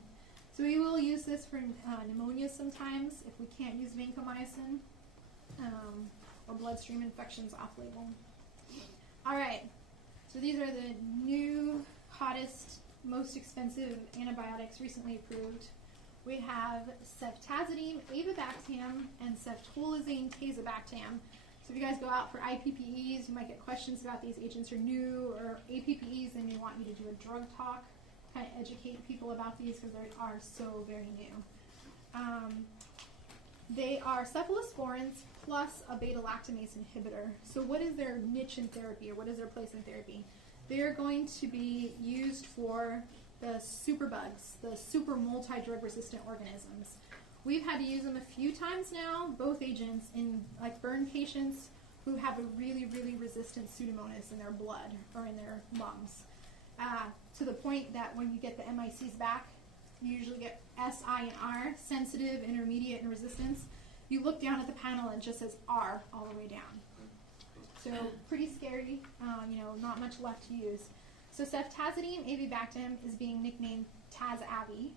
So we will use this for pneumonia sometimes if we can't use vancomycin or bloodstream infections off-label. All right. So these are the new, hottest, most expensive antibiotics recently approved. We have ceftazidime, avibactam, and ceftolozane tazobactam. So if you guys go out for IPPEs, you might get questions about these agents are new, or APPEs, they may want you to do a drug talk, kind of educate people about these because they are so very new. They are cephalosporins plus a beta-lactamase inhibitor. So what is their niche in therapy, or what is their place in therapy? They're going to be used for the superbugs, the super multi-drug resistant organisms. We've had to use them a few times now, both agents, in like burn patients who have a really, really resistant Pseudomonas in their blood or in their lungs. To the point that when you get the MICs back, you usually get S, I, and R, sensitive, intermediate, and resistance. You look down at the panel and it just says R all the way down. So pretty scary, not much left to use. So ceftazidime avibactam is being nicknamed Taz-Avi.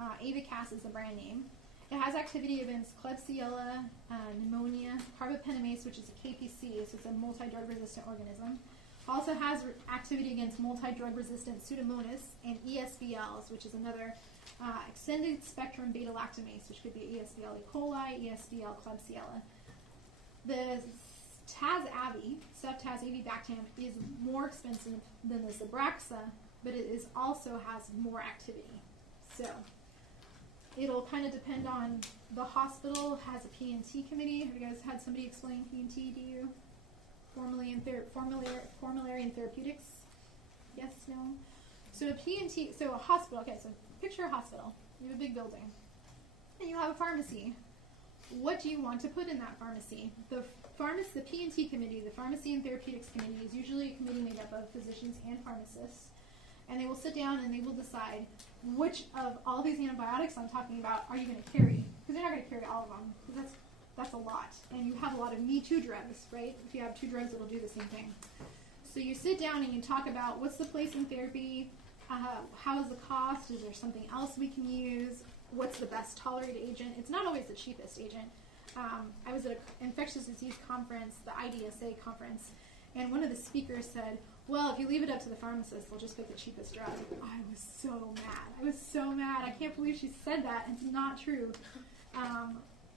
Avicas is the brand name. It has activity against Klebsiella, pneumonia, carbapenemase, which is a KPC, so it's a multi-drug resistant organism. Also has activity against multi-drug resistant Pseudomonas and ESBLs, which is another extended spectrum beta-lactamase, which could be ESBL E. coli, ESBL Klebsiella. The Taz-Avi, ceftaz-avibactam, is more expensive than the Zabraxa, but it is also has more activity. So it'll kind of depend on the hospital has a P&T committee. Have you guys had somebody explain P&T to you? Formulary in therapeutics? Yes, no? So a P&T, so a hospital, okay, so picture a hospital. You have a big building. And you have a pharmacy. What do you want to put in that pharmacy? The P&T committee, the Pharmacy and Therapeutics Committee, is usually a committee made up of physicians and pharmacists. And they will sit down and they will decide which of all these antibiotics I'm talking about are you going to carry. Because you're not going to carry all of them, because that's a lot. And you have a lot of me too drugs, right? If you have 2 drugs, it'll do the same thing. So you sit down and you talk about what's the place in therapy, how is the cost, is there something else we can use, what's the best tolerated agent. It's not always the cheapest agent. I was at an infectious disease conference, the IDSA conference, and one of the speakers said, well, if you leave it up to the pharmacist, they'll just pick the cheapest drug. I was so mad. I can't believe she said that. It's not true.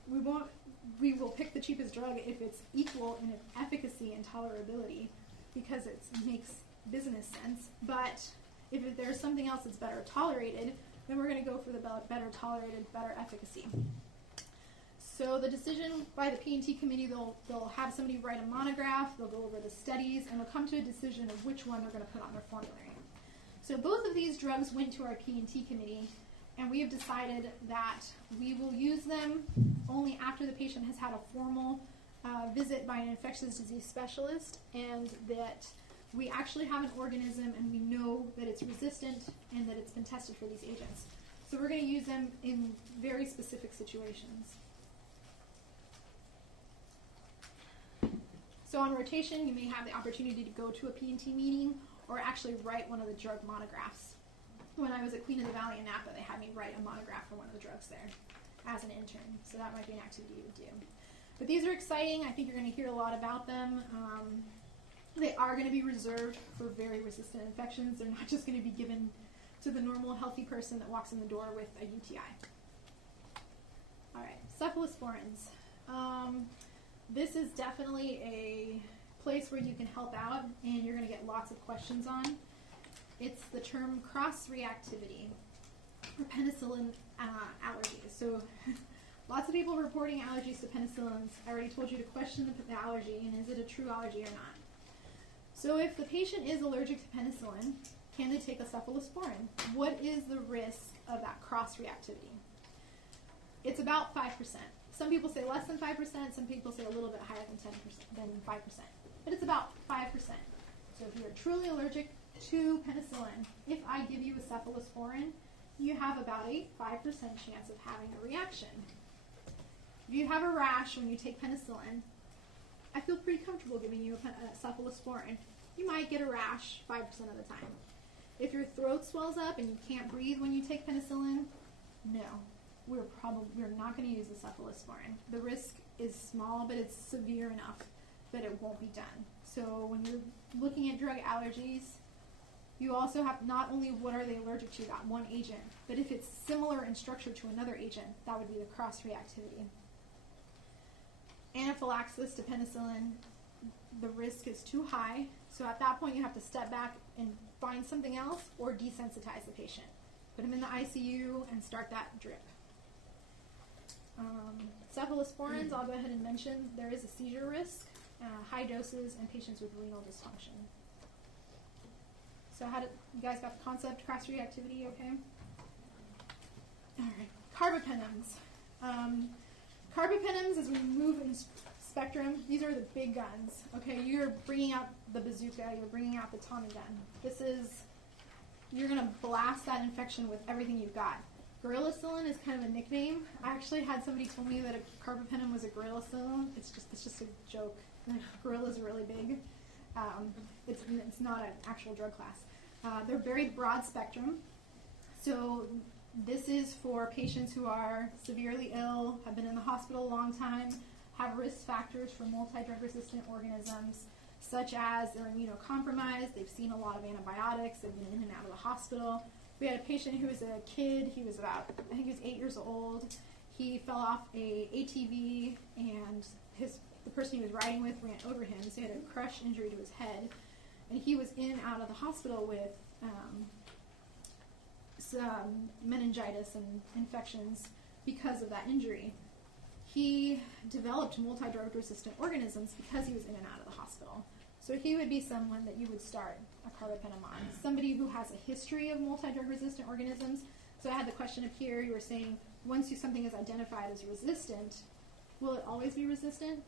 We will pick the cheapest drug if it's equal in efficacy and tolerability, because it makes business sense. But if there's something else that's better tolerated, then we're going to go for the better tolerated, better efficacy. So the decision by the P&T committee, they'll have somebody write a monograph, they'll go over the studies, and they'll come to a decision of which one they're going to put on their formulary. So both of these drugs went to our P&T committee, and we have decided that we will use them only after the patient has had a formal visit by an infectious disease specialist, and that we actually have an organism and we know that it's resistant and that it's been tested for these agents. So we're going to use them in very specific situations. So on rotation, you may have the opportunity to go to a P&T meeting or actually write one of the drug monographs. When I was at Queen of the Valley in Napa, they had me write a monograph for one of the drugs there as an intern. So that might be an activity you would do. But these are exciting. I think you're going to hear a lot about them. They are going to be reserved for very resistant infections. They're not just going to be given to the normal healthy person that walks in the door with a UTI. All right, cephalosporins. This is definitely a place where you can help out, and you're going to get lots of questions on. It's the term cross-reactivity for penicillin allergies. So lots of people reporting allergies to penicillins. I already told you to question the allergy, and is it a true allergy or not? So if the patient is allergic to penicillin, can they take a cephalosporin? What is the risk of that cross-reactivity? It's about 5%. Some people say less than 5%, some people say a little bit higher than 5%. But it's about 5%. So if you're truly allergic to penicillin, if I give you a cephalosporin, you have about a 5% chance of having a reaction. If you have a rash when you take penicillin, I feel pretty comfortable giving you a cephalosporin. You might get a rash 5% of the time. If your throat swells up and you can't breathe when you take penicillin, no. We're not going to use the cephalosporin. The risk is small, but it's severe enough that it won't be done. So when you're looking at drug allergies, you also have not only what are they allergic to, that one agent, but if it's similar in structure to another agent, that would be the cross-reactivity. anaphylaxis to penicillin, the risk is too high. So at that point, you have to step back and find something else or desensitize the patient. Put him in the ICU and start that drip. Cephalosporins, I'll go ahead and mention, there is a seizure risk, high doses, and patients with renal dysfunction. So you guys got the concept, cross-reactivity, okay? All right, carbapenems. Carbapenems, as we move in spectrum, these are the big guns, okay? You're bringing out the bazooka, you're bringing out the Tommy gun. You're gonna blast that infection with everything you've got. Gorillacillin is kind of a nickname. I actually had somebody tell me that a carbapenem was a gorillacillin. It's just a joke. Gorillas are really big. It's not an actual drug class. They're very broad spectrum. So this is for patients who are severely ill, have been in the hospital a long time, have risk factors for multi-drug resistant organisms, such as they're immunocompromised, they've seen a lot of antibiotics, they've been in and out of the hospital. We had a patient who was a kid, he was about, I think he was 8 years old. He fell off a ATV and the person he was riding with ran over him, so he had a crush injury to his head. And he was in and out of the hospital with some meningitis and infections because of that injury. He developed multi-drug resistant organisms because he was in and out of the hospital. So he would be someone that you would start a carbapenem on. Somebody who has a history of multi-drug resistant organisms. So I had the question up here, you were saying, once something is identified as resistant, will it always be resistant?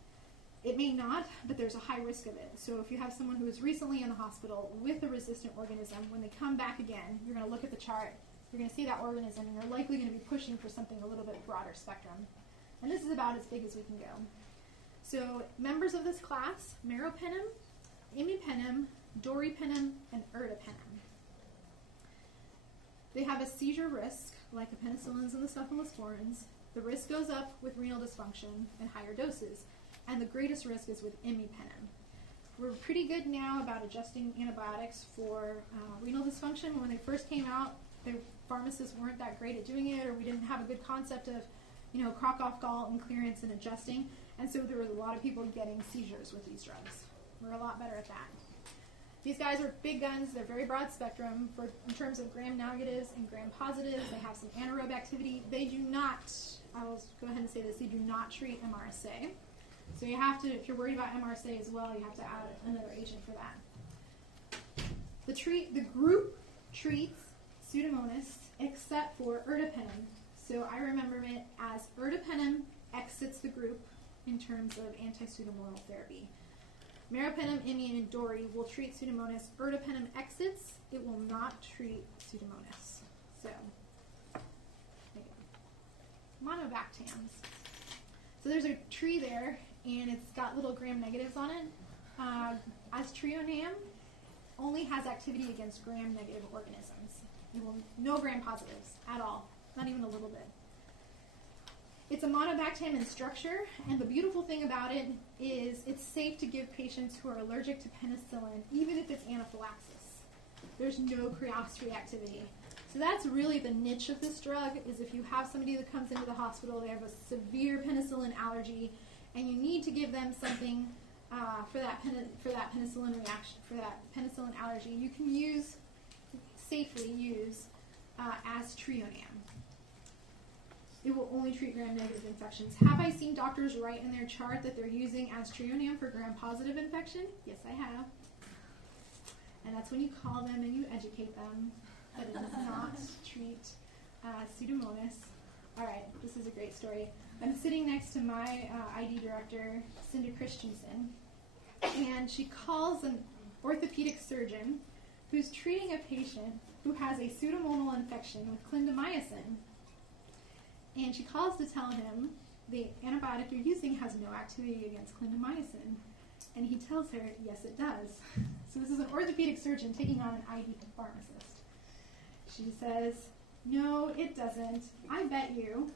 It may not, but there's a high risk of it. So if you have someone who is recently in the hospital with a resistant organism, when they come back again, you're going to look at the chart, you're going to see that organism, and you're likely going to be pushing for something a little bit broader spectrum. And this is about as big as we can go. So members of this class, meropenem, imipenem, doripenem, and ertapenem. They have a seizure risk, like the penicillins and the cephalosporins. The risk goes up with renal dysfunction and higher doses, and the greatest risk is with imipenem. We're pretty good now about adjusting antibiotics for renal dysfunction. When they first came out, the pharmacists weren't that great at doing it, or we didn't have a good concept of Krakow gall and clearance and adjusting, and so there was a lot of people getting seizures with these drugs. We're a lot better at that. These guys are big guns. They're very broad spectrum in terms of gram negatives and gram positives. They have some anaerobe activity. They do not, I will go ahead and say this, they do not treat MRSA. So you have to, if you're worried about MRSA as well, you have to add another agent for that. The group treats Pseudomonas except for ertapenem. So I remember it as ertapenem exits the group in terms of anti-pseudomonal therapy. Meropenem, imi, and dori will treat Pseudomonas. Ertapenem exits. It will not treat Pseudomonas. So, there you go. Monobactams. So there's a tree there, and it's got little gram negatives on it. Aztreonam only has activity against gram negative organisms. It will no gram positives at all, not even a little bit. It's a monobactam in structure, and the beautiful thing about it is it's safe to give patients who are allergic to penicillin, even if it's anaphylaxis. There's no cross-reactivity. So that's really the niche of this drug, is if you have somebody that comes into the hospital, they have a severe penicillin allergy, and you need to give them something for that penicillin reaction, for that penicillin allergy, you can safely use Aztreonam. It will only treat gram-negative infections. Have I seen doctors write in their chart that they're using Aztreonam for gram-positive infection? Yes, I have. And that's when you call them and you educate them that it does not treat Pseudomonas. All right, this is a great story. I'm sitting next to my ID director, Cindy Christensen, and she calls an orthopedic surgeon who's treating a patient who has a pseudomonal infection with clindamycin. And she calls to tell him the antibiotic you're using has no activity against clindamycin. And he tells her, yes, it does. So this is an orthopedic surgeon taking on an ID pharmacist. She says, no, it doesn't. I bet you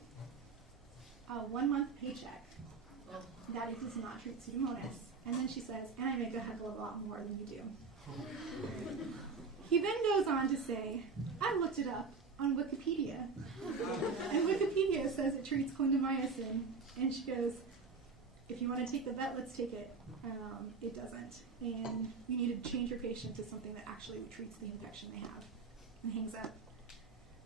a 1 month paycheck that it does not treat Pseudomonas. And then she says, and I make a heck of a lot more than you do. He then goes on to say, I looked it up on Wikipedia. And Wikipedia says it treats clindamycin. And she goes, if you want to take the bet, let's take it. It doesn't. And you need to change your patient to something that actually treats the infection they have and hangs up.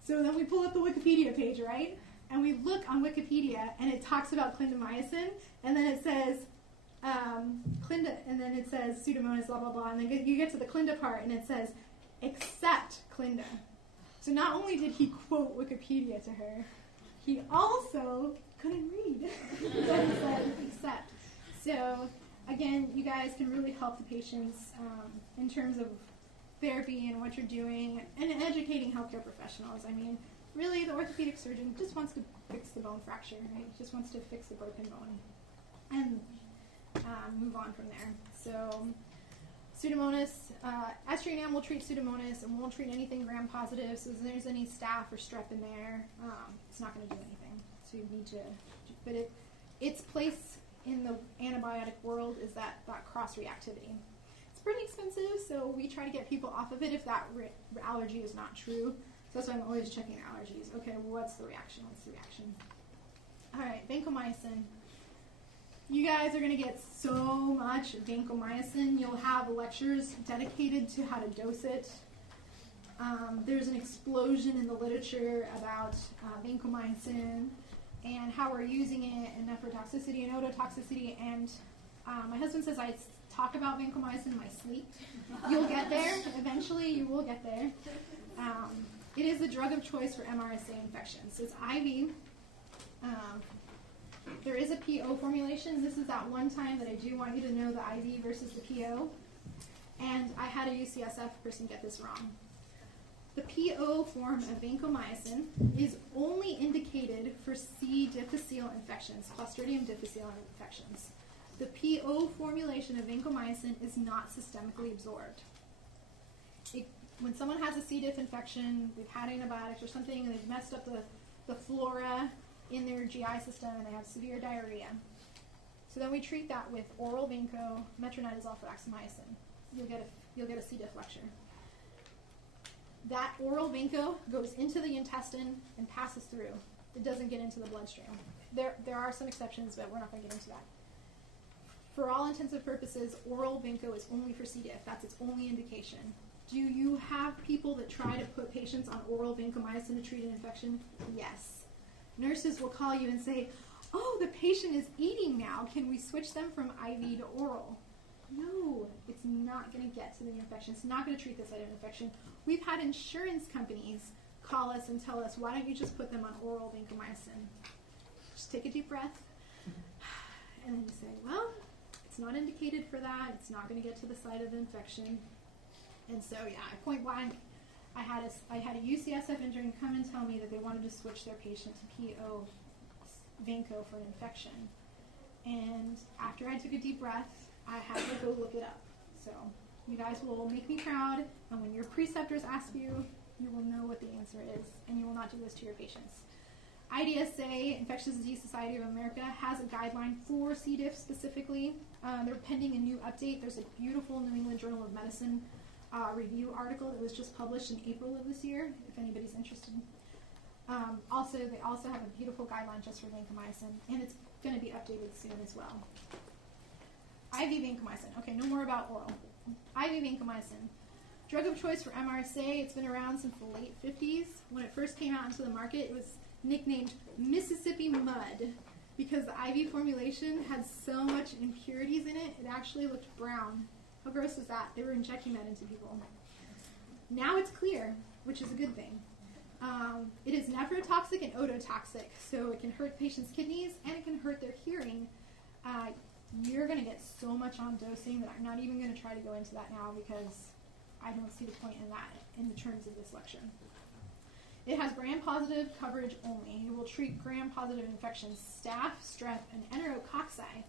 So then we pull up the Wikipedia page, right? And we look on Wikipedia, and it talks about clindamycin, and then it says, and then it says Pseudomonas, blah, blah, blah, and then you get to the clinda part, and it says, except clinda. So not only did he quote Wikipedia to her, he also couldn't read. So he said, except. So, again, you guys can really help the patients in terms of therapy and what you're doing, and educating healthcare professionals. I mean, really, the orthopedic surgeon just wants to fix the bone fracture, right? Just wants to fix the broken bone and move on from there. So, Pseudomonas, Estrian will treat Pseudomonas and won't treat anything gram-positive. So if there's any staph or strep in there, it's not going to do anything. So you need to, but its place in the antibiotic world is that cross-reactivity. It's pretty expensive, so we try to get people off of it if that allergy is not true. So that's why I'm always checking allergies. Okay, well, what's the reaction? What's the reaction? All right, vancomycin. You guys are going to get so much vancomycin. You'll have lectures dedicated to how to dose it. There's an explosion in the literature about vancomycin and how we're using it in nephrotoxicity and ototoxicity. And my husband says I talk about vancomycin in my sleep. You'll get there. Eventually, you will get there. It is the drug of choice for MRSA infections. So it's IV. There is a PO formulation. This is that one time that I do want you to know the IV versus the PO. And I had a UCSF person get this wrong. The PO form of vancomycin is only indicated for C. difficile infections, Clostridium difficile infections. The PO formulation of vancomycin is not systemically absorbed. When someone has a C. diff infection, they've had antibiotics or something, and they've messed up the flora in their GI system, and they have severe diarrhea. So then we treat that with oral vanco, metronidazole for axamycin. You'll get a C. diff lecture. That oral vanco goes into the intestine and passes through. It doesn't get into the bloodstream. There are some exceptions, but we're not going to get into that. For all intents and purposes, oral vanco is only for C. diff. That's its only indication. Do you have people that try to put patients on oral vancomycin to treat an infection? Yes. Nurses will call you and say, oh, the patient is eating now. Can we switch them from IV to oral? No, it's not going to get to the infection. It's not going to treat the site of infection. We've had insurance companies call us and tell us, why don't you just put them on oral vancomycin? Just take a deep breath. And then you say, well, it's not indicated for that. It's not going to get to the site of the infection. And so, yeah, point blank, I had a UCSF intern come and tell me that they wanted to switch their patient to PO vanco for an infection. And after I took a deep breath, I had to go look it up. So you guys will make me proud, and when your preceptors ask you, you will know what the answer is, and you will not do this to your patients. IDSA, Infectious Disease Society of America, has a guideline for C. diff specifically. They're pending a new update. There's a beautiful New England Journal of Medicine review article that was just published in April of this year, if anybody's interested. They also have a beautiful guideline just for vancomycin, and it's going to be updated soon as well. IV vancomycin. Okay, no more about oral. IV vancomycin. Drug of choice for MRSA. It's been around since the late 50s. When it first came out into the market, it was nicknamed Mississippi Mud because the IV formulation had so much impurities in it, it actually looked brown. How gross is that? They were injecting that into people. Now it's clear, which is a good thing. It is nephrotoxic and ototoxic, so it can hurt patients' kidneys and it can hurt their hearing. You're going to get so much on dosing that I'm not even going to try to go into that now because I don't see the point in that in the terms of this lecture. It has gram-positive coverage only. It will treat gram-positive infections, staph, strep, and enterococci.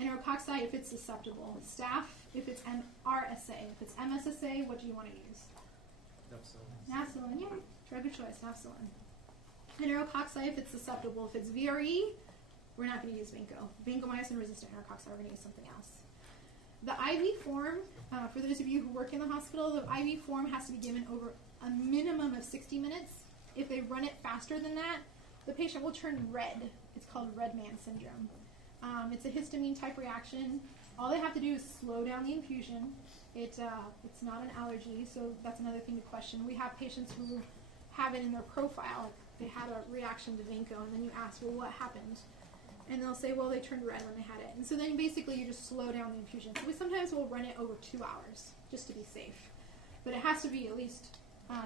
Enterococci if it's susceptible. Staph if it's RSA. If it's MSSA, what do you want to use? Nafcillin, yeah. Drug of choice, Nafcillin. Enterococci if it's susceptible. If it's VRE, we're not going to use vanco. Vancomycin-resistant enterococci, we're going to use something else. The IV form, for those of you who work in the hospital, the IV form has to be given over a minimum of 60 minutes. If they run it faster than that, the patient will turn red. It's called red man syndrome. It's a histamine type reaction. All they have to do is slow down the infusion. It's not an allergy, so that's another thing to question. We have patients who have it in their profile. They had a reaction to Vinco, and then you ask, well, what happened? And they'll say, well, they turned red when they had it. And so then basically you just slow down the infusion. So we sometimes will run it over 2 hours, just to be safe. But it has to be at least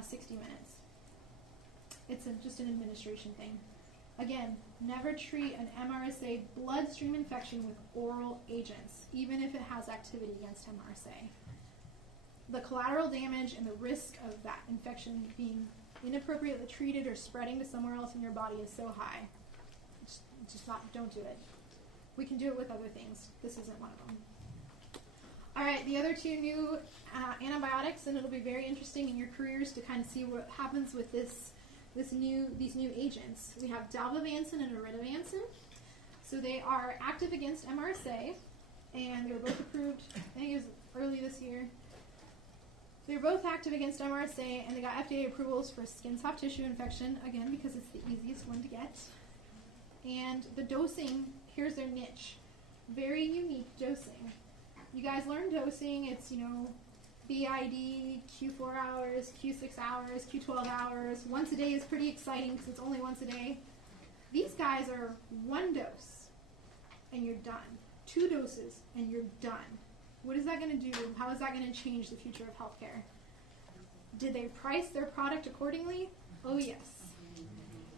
60 minutes. It's just an administration thing. Again, never treat an MRSA bloodstream infection with oral agents, even if it has activity against MRSA. The collateral damage and the risk of that infection being inappropriately treated or spreading to somewhere else in your body is so high. Don't do it. We can do it with other things. This isn't one of them. All right, the other two new antibiotics, and it'll be very interesting in your careers to kind of see what happens with these new agents. We have dalbavancin and oritavancin. So they are active against MRSA, and they were both approved, I think it was early this year. They're both active against MRSA, and they got FDA approvals for skin soft tissue infection, again, because it's the easiest one to get. And the dosing, here's their niche. Very unique dosing. You guys learn dosing. It's, BID, Q4 hours, Q6 hours, Q12 hours. Once a day is pretty exciting because it's only once a day. These guys are 1 dose, and you're done. 2 doses, and you're done. What is that going to do? How is that going to change the future of healthcare? Did they price their product accordingly? Oh, yes.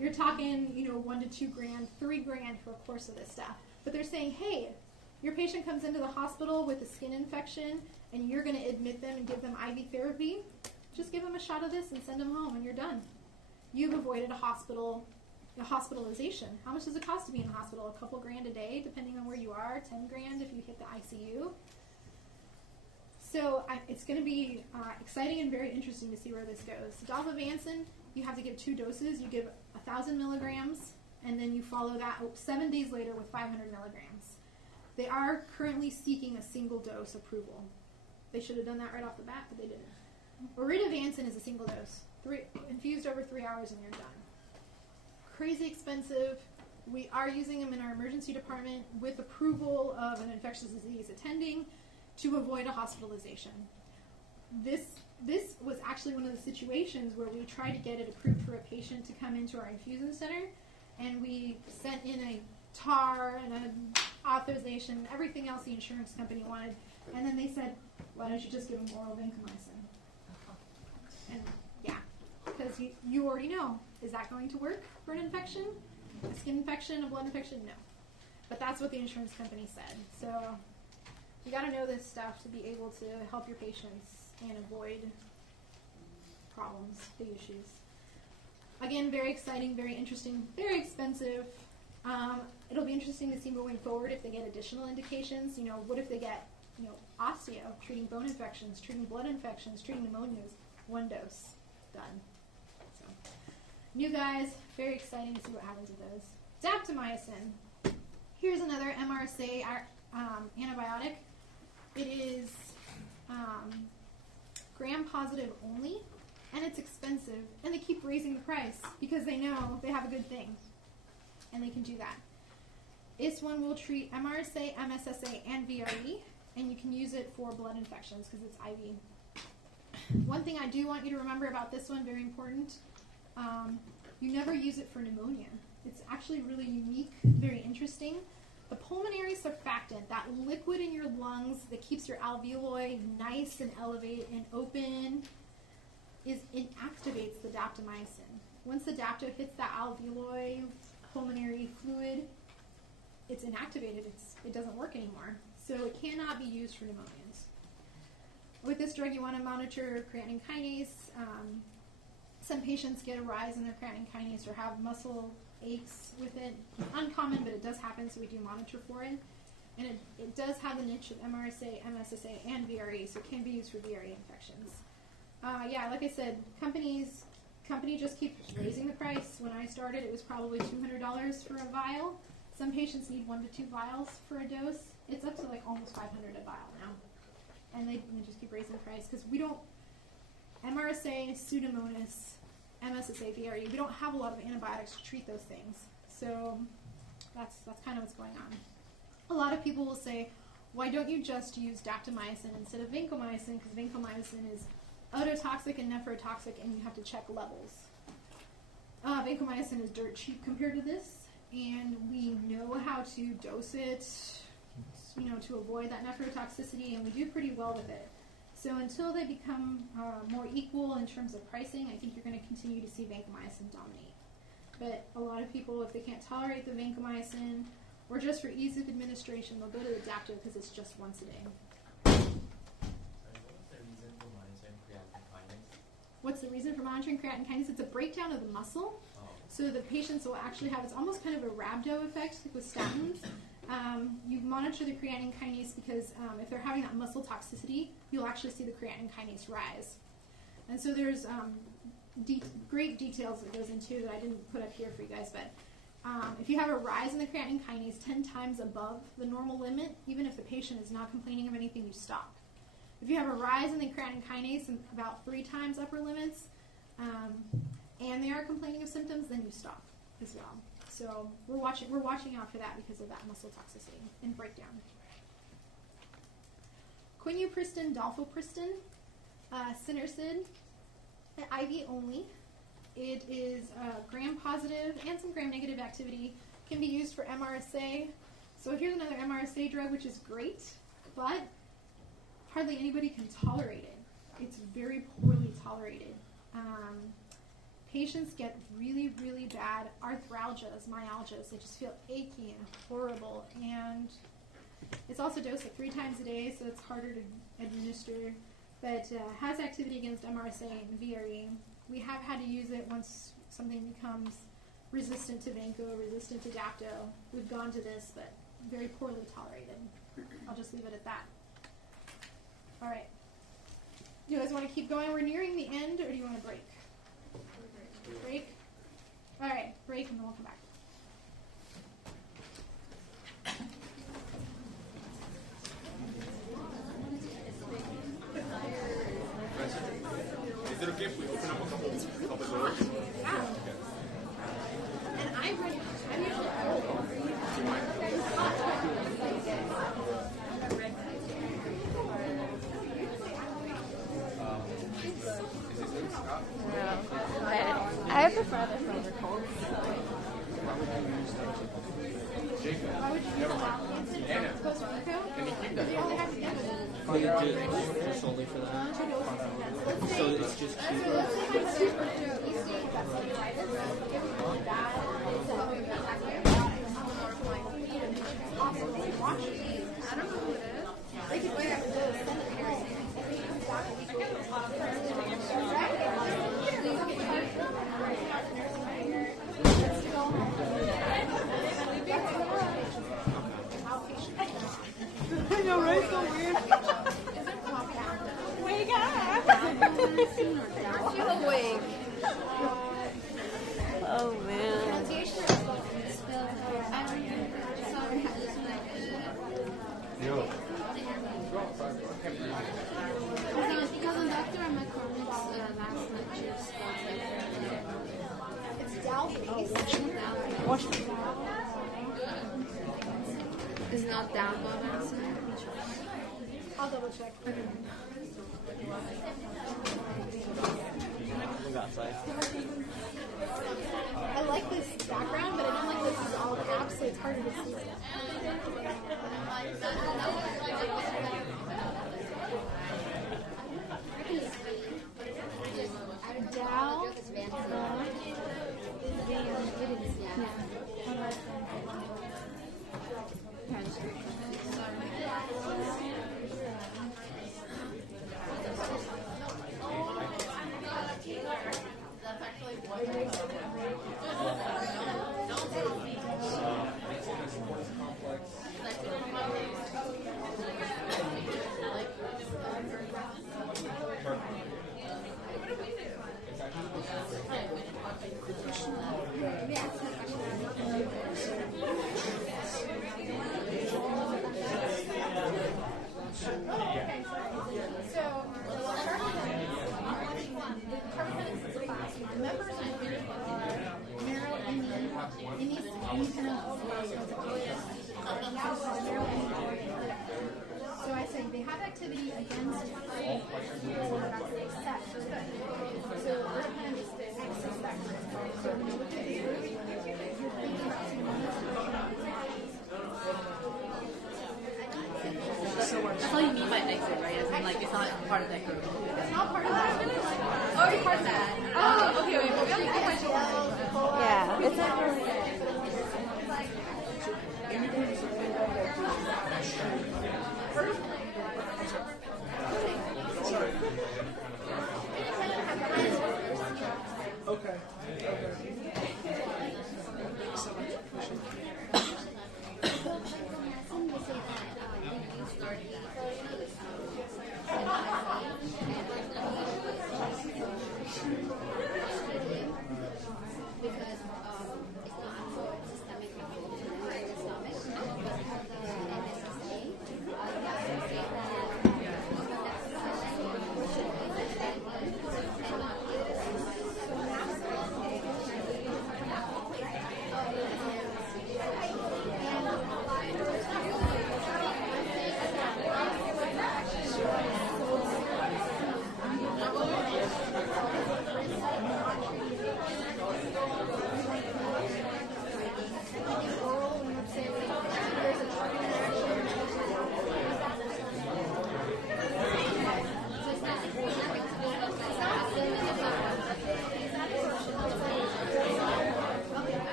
You're talking, $1 to $2 grand, $3 grand for a course of this stuff. But they're saying, hey, your patient comes into the hospital with a skin infection, and you're going to admit them and give them IV therapy. Just give them a shot of this and send them home, and you're done. You've avoided a hospitalization. How much does it cost to be in a hospital? A couple grand a day, depending on where you are. 10 grand if you hit the ICU. So it's going to be exciting and very interesting to see where this goes. Dalbavancin, you have to give 2 doses. You give 1,000 milligrams, and then you follow that 7 days later with 500 milligrams. They are currently seeking a single dose approval. They should have done that right off the bat, but they didn't. Oritavancin is a single dose, infused over 3 hours, and you're done. Crazy expensive. We are using them in our emergency department with approval of an infectious disease attending to avoid a hospitalization. This was actually one of the situations where we tried to get it approved for a patient to come into our infusion center, and we sent in a TAR and an authorization, everything else the insurance company wanted, and then they said, why don't you just give them oral vancomycin? And yeah, because you already know, is that going to work for an infection? A skin infection, a blood infection? No. But that's what the insurance company said. So you got to know this stuff to be able to help your patients and avoid problems, big issues. Again, very exciting, very interesting, very expensive. It'll be interesting to see moving forward if they get additional indications. What if they get, osteo, treating bone infections, treating blood infections, treating pneumonias, 1 dose, done. So, new guys, very exciting to see what happens with those. Daptomycin. Here's another MRSA antibiotic. It is gram-positive only, and it's expensive, and they keep raising the price because they know they have a good thing, and they can do that. This one will treat MRSA, MSSA, and VRE, and you can use it for blood infections because it's IV. One thing I do want you to remember about this one, very important, you never use it for pneumonia. It's actually really unique, very interesting. The pulmonary surfactant, that liquid in your lungs that keeps your alveoli nice and elevated and open, it activates the daptomycin. Once the dapto hits that alveoli pulmonary fluid, it's inactivated. It doesn't work anymore. So it cannot be used for pneumonias. With this drug, you want to monitor creatinine kinase. Some patients get a rise in their creatinine kinase or have muscle aches with it. Uncommon, but it does happen, so we do monitor for it. And it does have the niche of MRSA, MSSA, and VRE, so it can be used for VRE infections. Like I said, company just keeps raising the price. When I started, it was probably $200 for a vial. Some patients need 1 to 2 vials for a dose. It's up to like almost $500 a vial now. And they just keep raising the price because we don't, MRSA, Pseudomonas, MSSA, VRE, we don't have a lot of antibiotics to treat those things. So that's kind of what's going on. A lot of people will say, why don't you just use daptomycin instead of vancomycin? Because vancomycin is ototoxic and nephrotoxic, and you have to check levels. Vancomycin is dirt cheap compared to this, and we know how to dose it, to avoid that nephrotoxicity, and we do pretty well with it. So until they become more equal in terms of pricing, I think you're going to continue to see vancomycin dominate. But a lot of people, if they can't tolerate the vancomycin, or just for ease of administration, they'll go to the Dapto because it's just once a day. What's the reason for monitoring creatine kinase? It's a breakdown of the muscle. So the patients will actually have, it's almost kind of a rhabdo effect with statins. You monitor the creatine kinase because if they're having that muscle toxicity, you'll actually see the creatine kinase rise. And so there's great details that goes into that I didn't put up here for you guys, but if you have a rise in the creatine kinase 10 times above the normal limit, even if the patient is not complaining of anything, you stop. If you have a rise in the creatine kinase in about 3 times upper limits, and they are complaining of symptoms, then you stop as well. So we're watching out for that because of that muscle toxicity and breakdown. Quinupristin, dalfopristin, Sinersid, IV only. It is gram-positive and some gram-negative activity. Can be used for MRSA. So here's another MRSA drug, which is great, but hardly anybody can tolerate it. It's very poorly tolerated. Patients get really, really bad arthralgias, myalgias. They just feel achy and horrible. And it's also dosed like 3 times a day, so it's harder to administer. But has activity against MRSA and VRE. We have had to use it once something becomes resistant to Vanco, resistant to Dapto. We've gone to this, but very poorly tolerated. I'll just leave it at that. All right. Do you guys want to keep going? We're nearing the end, or do you want to break? Break? All right, break, and then we'll come back. Is it okay if we open up a couple doors? Yeah. And I'm usually I prefer the flavor cold. Why would you use that? Costa Rica? Can you keep that? They only have to get it. Just only for that. So it's just cheaper. I don't know who it is. They could wear it. Send it home. I know, right? So weird. Wake up! Aren't you awake? Oh man. Pronunciation is spelled. Sorry. Yo. Because the doctor at McCormick's last lecture spelled like It's Dalbase. it's not down bonus. I'll double check. I like this background, but I don't like this is all caps, so it's harder to see. Dow. It needs any kind of so I say they have activity against set. So we're going to access that. So when you look at it, you're thinking about That's all you mean by exit, right? As in, like, it's not part of that group. it's not part of that. Oh, you're part of that. Oh, okay, wait, we have a question. Yeah, it's not really. Okay.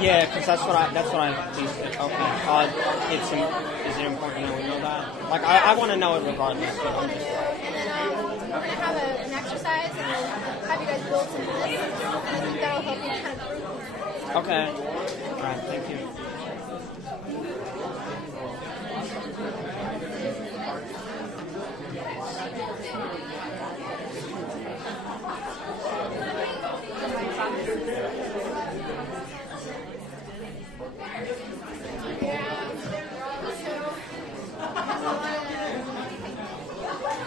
Yeah, because that's what I okay. Is it important that we know that? Like, I want to know it regardless, but I'm just. And then we're going to have an exercise, and we'll have you guys build some lists, and I think that'll help you kind of Okay. All right. Thank you.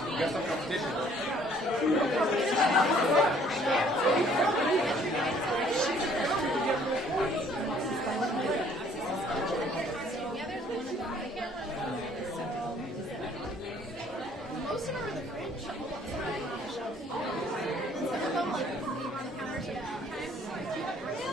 You got some competition. Most of them are the fridge. Some of them are on the shelf. Some of them, like, you can leave on the counter so you have time.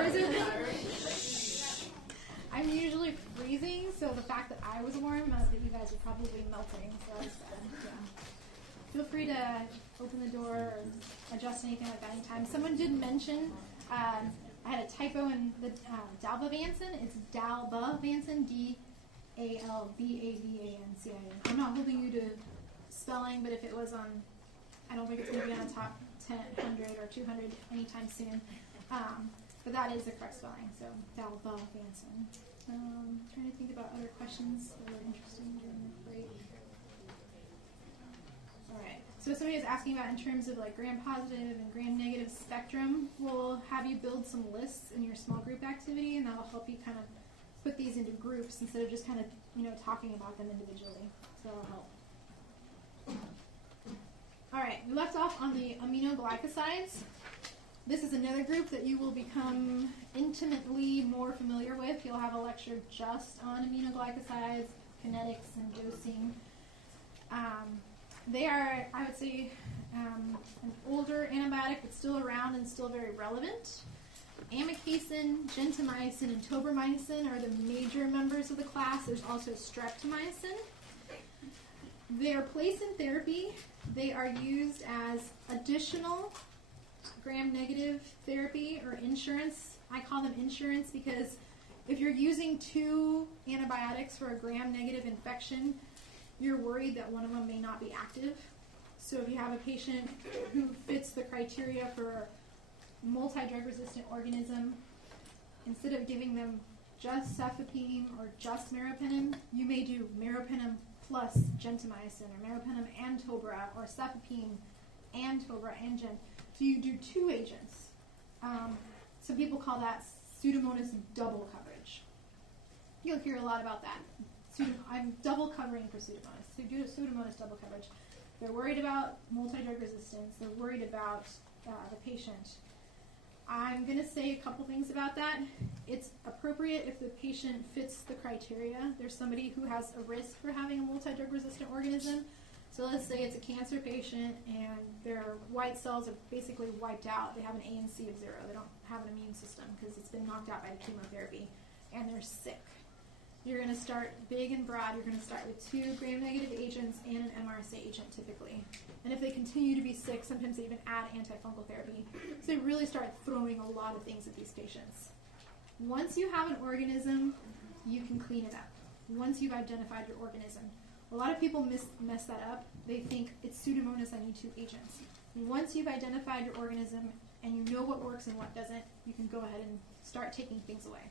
Or is it? I'm usually freezing, so the fact that I was warm meant that you guys are probably melting, so that's bad. Yeah. Feel free to open the door or adjust anything like that anytime. Someone did mention, I had a typo in the dalbavancin. It's dalbavancin, D-A-L-B-A-V-A-N-C-I-N. I'm not holding you to spelling, but if it was on, I don't think it's going to be on the top 10, 100 or 200 anytime soon. But that is the correct spelling, so dalbavancin. Trying to think about other questions that were interesting during the break. All right. So somebody was asking about in terms of like gram-positive and gram-negative spectrum. We'll have you build some lists in your small group activity, and that'll help you kind of put these into groups instead of just kind of talking about them individually. So that'll help. All right. We left off on the aminoglycosides. This is another group that you will become intimately more familiar with. You'll have a lecture just on aminoglycosides, kinetics, and dosing. They are, I would say, an older antibiotic, but still around and still very relevant. Amikacin, gentamicin, and tobramycin are the major members of the class. There's also streptomycin. They are placed in therapy. They are used as additional gram-negative therapy or insurance. I call them insurance because if you're using 2 antibiotics for a gram-negative infection, you're worried that one of them may not be active. So if you have a patient who fits the criteria for multi-drug resistant organism, instead of giving them just cefepime or just meropenem, you may do meropenem plus gentamicin or meropenem and tobra or cefepime and tobra and gent. So you do 2 agents. Some people call that Pseudomonas double coverage. You'll hear a lot about that. I'm double covering for Pseudomonas. So do Pseudomonas double coverage. They're worried about multi-drug resistance. They're worried about the patient. I'm going to say a couple things about that. It's appropriate if the patient fits the criteria. There's somebody who has a risk for having a multi-drug resistant organism. So let's say it's a cancer patient and their white cells are basically wiped out. They have an ANC of 0. They don't have an immune system because it's been knocked out by the chemotherapy. And they're sick. You're going to start big and broad. You're going to start with 2 gram-negative agents and an MRSA agent typically. And if they continue to be sick, sometimes they even add antifungal therapy. So they really start throwing a lot of things at these patients. Once you have an organism, you can clean it up. Once you've identified your organism. A lot of people mess that up. They think it's Pseudomonas, I need 2 agents. Once you've identified your organism and you know what works and what doesn't, you can go ahead and start taking things away.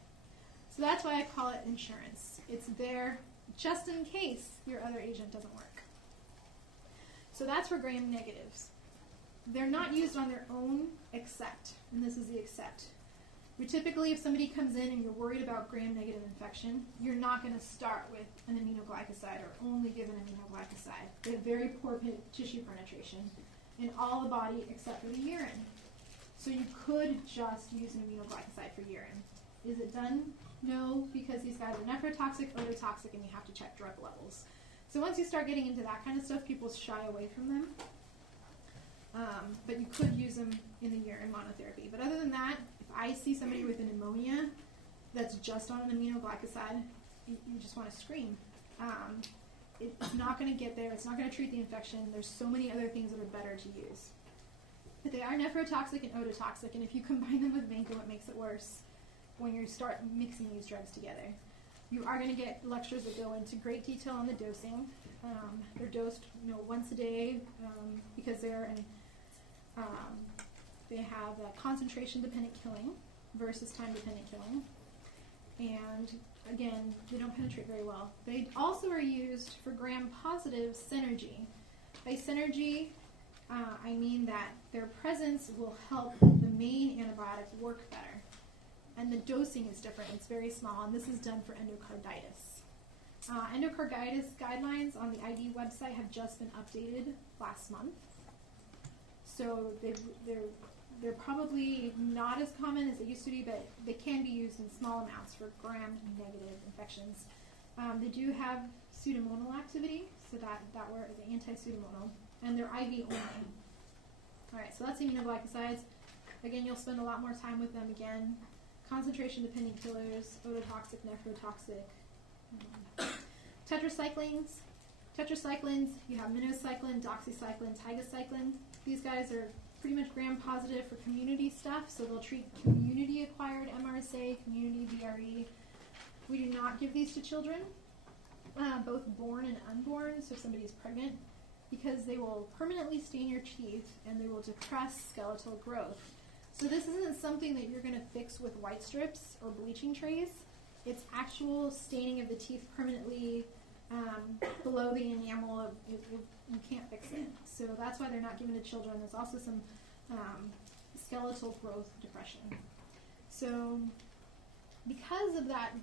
So that's why I call it insurance. It's there just in case your other agent doesn't work. So that's for gram negatives. They're not used on their own except, and this is the except. We typically, if somebody comes in and you're worried about gram-negative infection, you're not going to start with an aminoglycoside or only give an aminoglycoside. They have very poor tissue penetration in all the body except for the urine. So you could just use an aminoglycoside for urine. Is it done? No, because these guys are nephrotoxic, ototoxic, and you have to check drug levels. So once you start getting into that kind of stuff, people shy away from them. But you could use them in the urine monotherapy. But other than that, if I see somebody with a pneumonia that's just on an aminoglycoside, you just want to scream. It's not going to get there. It's not going to treat the infection. There's so many other things that are better to use. But they are nephrotoxic and ototoxic, and if you combine them with vanco, it makes it worse when you start mixing these drugs together. You are going to get lectures that go into great detail on the dosing. They're dosed, once a day because they have concentration-dependent killing versus time-dependent killing. And again, they don't penetrate very well. They also are used for gram-positive synergy. By synergy, I mean that their presence will help the main antibiotic work better. And the dosing is different. It's very small, and this is done for endocarditis. Endocarditis guidelines on the ID website have just been updated last month. So they're probably not as common as they used to be, but they can be used in small amounts for gram-negative infections. They do have pseudomonal activity, so that were the anti-pseudomonal, and they're IV only. All right, so that's aminoglycosides. Again, you'll spend a lot more time with them again concentration-dependent killers, ototoxic, nephrotoxic. Tetracyclines. Tetracyclines, you have minocycline, doxycycline, tigacycline. These guys are pretty much gram-positive for community stuff, so they'll treat community-acquired MRSA, community VRE. We do not give these to children, both born and unborn, so if somebody is pregnant, because they will permanently stain your teeth and they will depress skeletal growth. So this isn't something that you're going to fix with white strips or bleaching trays. It's actual staining of the teeth permanently below the enamel. You can't fix it. So that's why they're not given to children. There's also some skeletal growth depression. So because of that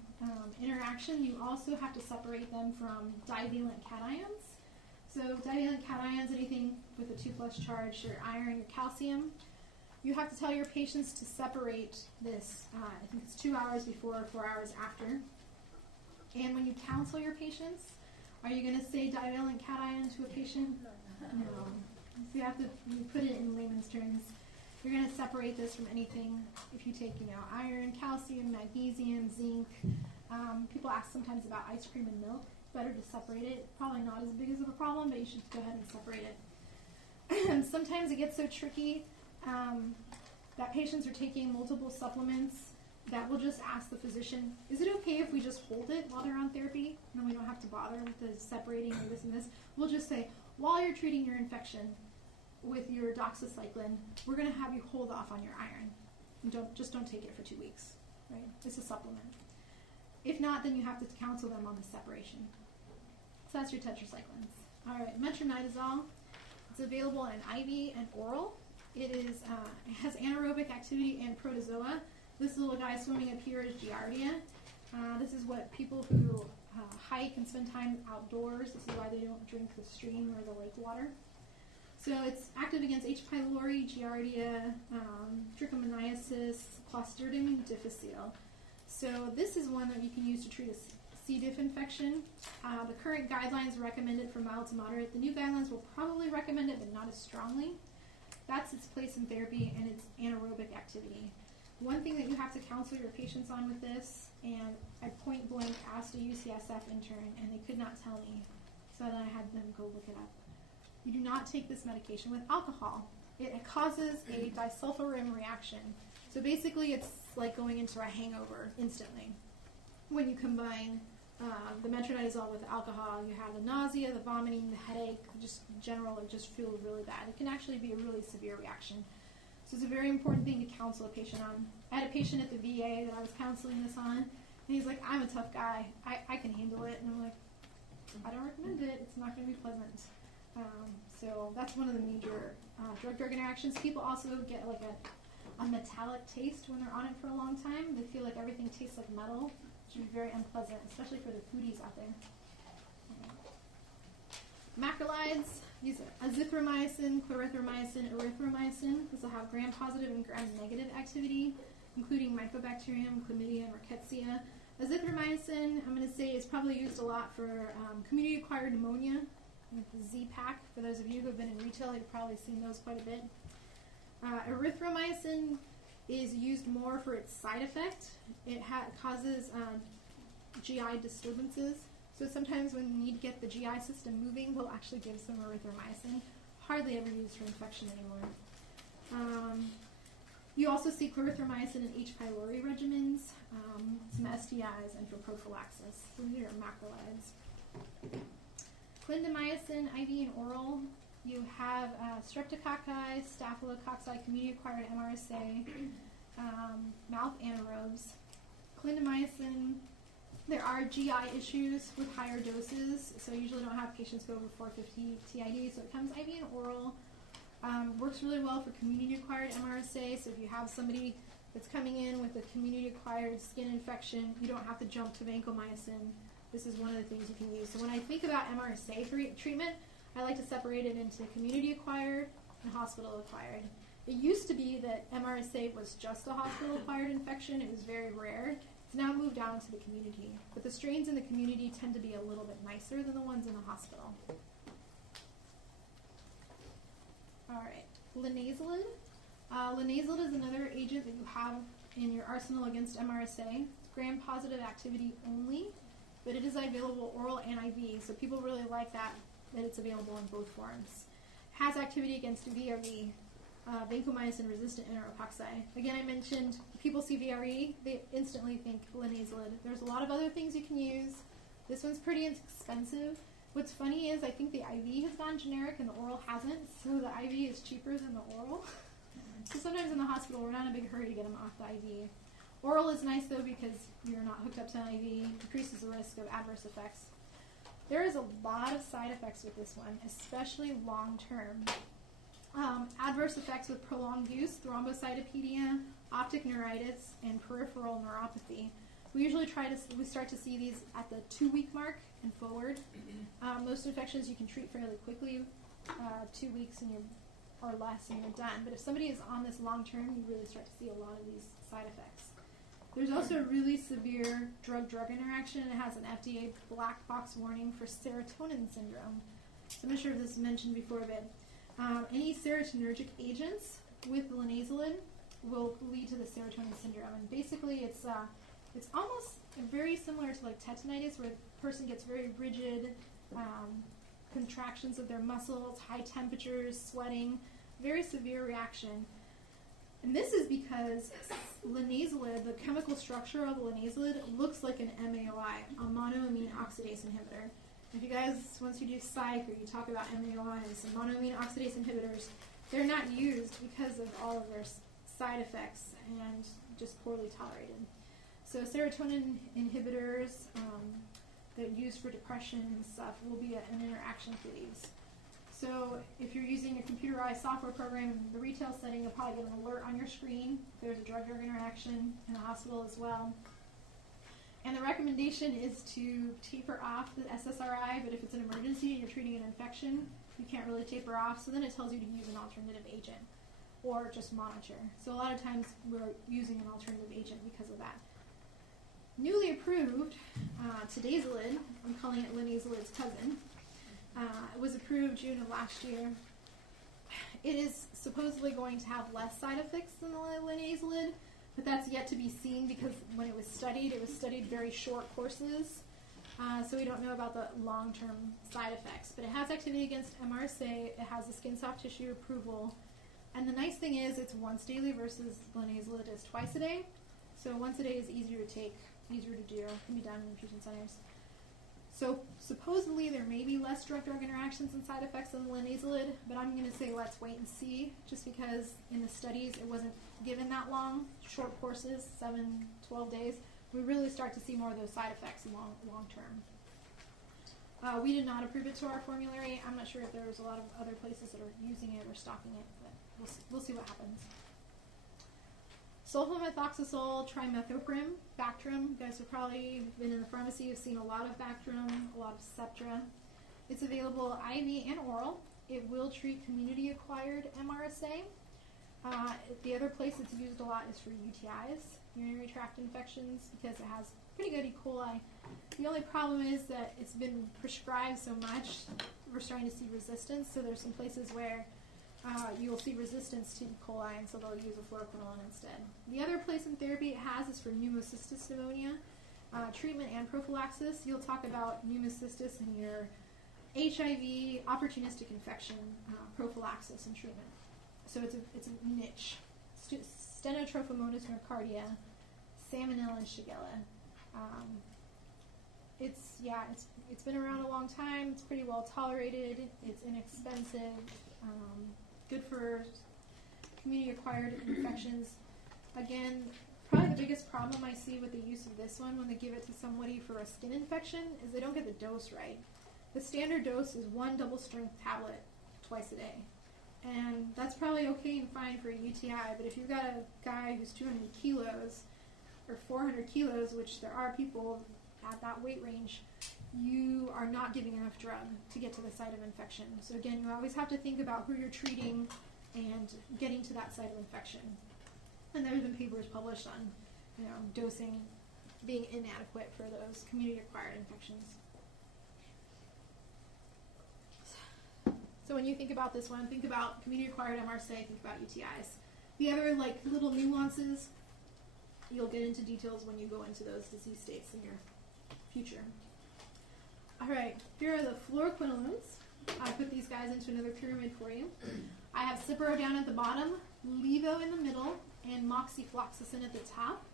interaction, you also have to separate them from divalent cations. So divalent cations, anything with a 2+ charge, your iron, your calcium. You have to tell your patients to separate this, I think it's 2 hours before, 4 hours after. And when you counsel your patients, are you going to say divalent cation to a patient? No. So you put it in layman's terms. You're going to separate this from anything. If you take, iron, calcium, magnesium, zinc. People ask sometimes about ice cream and milk. Better to separate it. Probably not as big as of a problem, but you should go ahead and separate it. Sometimes it gets so tricky that patients are taking multiple supplements that we'll just ask the physician, is it okay if we just hold it while they're on therapy? And then we don't have to bother with the separating or this and this. We'll just say, while you're treating your infection with your doxycycline, we're going to have you hold off on your iron. And don't take it for 2 weeks. Right? It's a supplement. If not, then you have to counsel them on the separation. So that's your tetracyclines. All right, metronidazole. It's available in IV and oral. It has anaerobic activity and protozoa. This little guy swimming up here is Giardia. This is what people who hike and spend time outdoors, this is why they don't drink the stream or the lake water. So it's active against H. pylori, Giardia, trichomoniasis, Clostridium difficile. So this is one that you can use to treat a C. diff infection. The current guidelines recommend it for mild to moderate. The new guidelines will probably recommend it, but not as strongly. That's its place in therapy and its anaerobic activity. One thing that you have to counsel your patients on with this, and I point blank asked a UCSF intern, and they could not tell me, so then I had them go look it up. You do not take this medication with alcohol. It causes a disulfiram reaction. So basically it's like going into a hangover instantly. When you combine the metronidazole with the alcohol, you have the nausea, the vomiting, the headache, just general, it just feels really bad. It can actually be a really severe reaction. So it's a very important thing to counsel a patient on. I had a patient at the VA that I was counseling this on, and he's like, I'm a tough guy. I can handle it. And I'm like, I don't recommend it. It's not going to be pleasant. So that's one of the major drug-drug interactions. People also get like a metallic taste when they're on it for a long time. They feel like everything tastes like metal, which is very unpleasant, especially for the foodies out there. Macrolides, these are azithromycin, clarithromycin, erythromycin. These will have gram-positive and gram-negative activity, including mycobacterium, chlamydia, and rickettsia. Azithromycin, I'm going to say, is probably used a lot for community-acquired pneumonia, like the Z-Pack. For those of you who have been in retail, you've probably seen those quite a bit. Erythromycin is used more for its side effect. It causes GI disturbances. So sometimes when you need to get the GI system moving, they'll actually give some erythromycin. Hardly ever used for infection anymore. You also see clarithromycin in H. pylori regimens, some STIs, and for prophylaxis. So these are macrolides. Clindamycin, IV and oral. You have streptococci, staphylococci, community-acquired MRSA, mouth anaerobes. Clindamycin, there are GI issues with higher doses, so I usually don't have patients go over 450 TID, so it comes IV and oral. Works really well for community-acquired MRSA, so if you have somebody that's coming in with a community-acquired skin infection, you don't have to jump to vancomycin. This is one of the things you can use. So when I think about MRSA treatment, I like to separate it into community-acquired and hospital-acquired. It used to be that MRSA was just a hospital-acquired infection. It was very rare. It's now moved out into the community. But the strains in the community tend to be a little bit nicer than the ones in the hospital. All right, linezolid. Linezolid is another agent that you have in your arsenal against MRSA. It's gram-positive activity only, but it is available oral and IV, so people really like that it's available in both forms. Has activity against VRE, vancomycin-resistant enterococci. Again, I mentioned people see VRE, they instantly think linezolid. There's a lot of other things you can use. This one's pretty expensive. What's funny is I think the IV has gone generic and the oral hasn't, so the IV is cheaper than the oral. So sometimes in the hospital, we're not in a big hurry to get them off the IV. Oral is nice, though, because you're not hooked up to an IV, decreases the risk of adverse effects. There is a lot of side effects with this one, especially long-term. Adverse effects with prolonged use, thrombocytopenia, optic neuritis, and peripheral neuropathy. We usually we start to see these at the 2-week mark and forward. Most infections you can treat fairly quickly, 2 weeks or less, and you're done. But if somebody is on this long-term, you really start to see a lot of these side effects. There's also a really severe drug-drug interaction. It has an FDA black box warning for serotonin syndrome. So I'm not sure if this was mentioned before, but any serotonergic agents with linezolid will lead to the serotonin syndrome. And basically, it's almost very similar to like tetanitis, where the person gets very rigid, contractions of their muscles, high temperatures, sweating, very severe reaction. And this is because linezolid, the chemical structure of linezolid, looks like an MAOI, a monoamine oxidase inhibitor. If you guys, once you do psych or you talk about MAOIs and monoamine oxidase inhibitors, they're not used because of all of their side effects and just poorly tolerated. So serotonin inhibitors that are used for depression and stuff will be an interaction for these. So if you're using a computerized software program in the retail setting, you'll probably get an alert on your screen. There's a drug-drug interaction in the hospital as well. And the recommendation is to taper off the SSRI, but if it's an emergency and you're treating an infection, you can't really taper off, so then it tells you to use an alternative agent or just monitor. So a lot of times we're using an alternative agent because of that. Newly approved, tadazolid, I'm calling it linezolid's cousin, it was approved June of last year. It is supposedly going to have less side effects than the linezolid, but that's yet to be seen because when it was studied very short courses, so we don't know about the long-term side effects. But it has activity against MRSA, it has a skin soft tissue approval, and the nice thing is it's once daily versus linezolid is twice a day. So once a day is easier to take, easier to do, can be done in infusion centers. So supposedly there may be less drug-drug interactions and side effects than linezolid, but I'm going to say let's wait and see, just because in the studies it wasn't given that long, short courses, 7, 12 days. We really start to see more of those side effects long term. We did not approve it to our formulary. I'm not sure if there's a lot of other places that are using it or stocking it, but we'll see what happens. Sulfamethoxazole, trimethoprim, Bactrim. You guys have probably been in the pharmacy. You've seen a lot of Bactrim, a lot of Septra. It's available IV and oral. It will treat community-acquired MRSA. The other place it's used a lot is for UTIs, urinary tract infections, because it has pretty good E. coli. The only problem is that it's been prescribed so much, we're starting to see resistance. So there's some places where you will see resistance to E. coli, and so they'll use a fluoroquinolone instead. The other place in therapy it has is for pneumocystis pneumonia, treatment and prophylaxis. You'll talk about pneumocystis in your HIV, opportunistic infection, prophylaxis and treatment. So it's a niche. Stenotrophomonas nocardia, Salmonella and Shigella. It's been around a long time. It's pretty well tolerated. It's inexpensive. Good for community-acquired infections. Again, probably the biggest problem I see with the use of this one when they give it to somebody for a skin infection is they don't get the dose right. The standard dose is 1 double-strength tablet twice a day. And that's probably okay and fine for a UTI, but if you've got a guy who's 200 kilos or 400 kilos, which there are people at that weight range, you are not giving enough drug to get to the site of infection. So again, you always have to think about who you're treating and getting to that site of infection. And there have been papers published on, dosing being inadequate for those community-acquired infections. So when you think about this one, think about community-acquired MRSA, think about UTIs. The other little nuances you'll get into details when you go into those disease states in your future. All right, here are the fluoroquinolones. I put these guys into another pyramid for you. I have Cipro down at the bottom, Levo in the middle, and moxifloxacin at the top.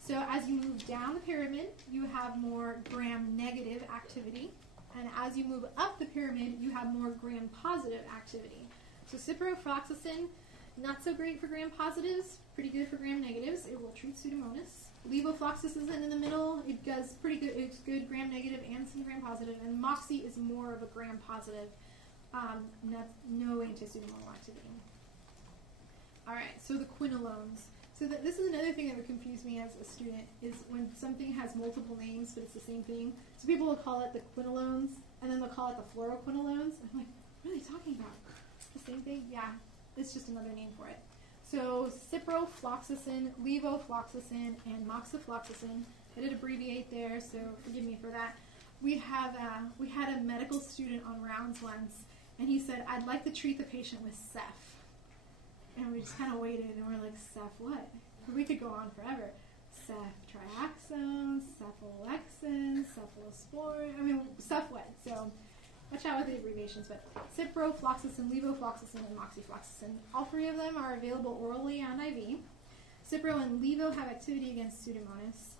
So as you move down the pyramid, you have more gram-negative activity. And as you move up the pyramid, you have more gram-positive activity. So ciprofloxacin, not so great for gram-positives, pretty good for gram-negatives. It will treat Pseudomonas. Levofloxacin in the middle, it does pretty good. It's good gram-negative and some gram-positive. And moxie is more of a gram-positive, no anti-pseudomonal activity. All right, so the quinolones. So this is another thing that would confuse me as a student, is when something has multiple names, but it's the same thing. So people will call it the quinolones, and then they'll call it the fluoroquinolones. I'm like, what are they talking about? The same thing? Yeah, it's just another name for it. So ciprofloxacin, levofloxacin, and moxifloxacin. I did abbreviate there, so forgive me for that. We had a medical student on rounds once, and he said, I'd like to treat the patient with Ceph. And we just kind of waited, and we're like, Ceph what? We could go on forever. Ceftriaxone, cephalexin, cephalosporin. I mean, Ceph what? So watch out with the abbreviations. But ciprofloxacin, levofloxacin, and moxifloxacin. All three of them are available orally and IV. Cipro and Levo have activity against Pseudomonas.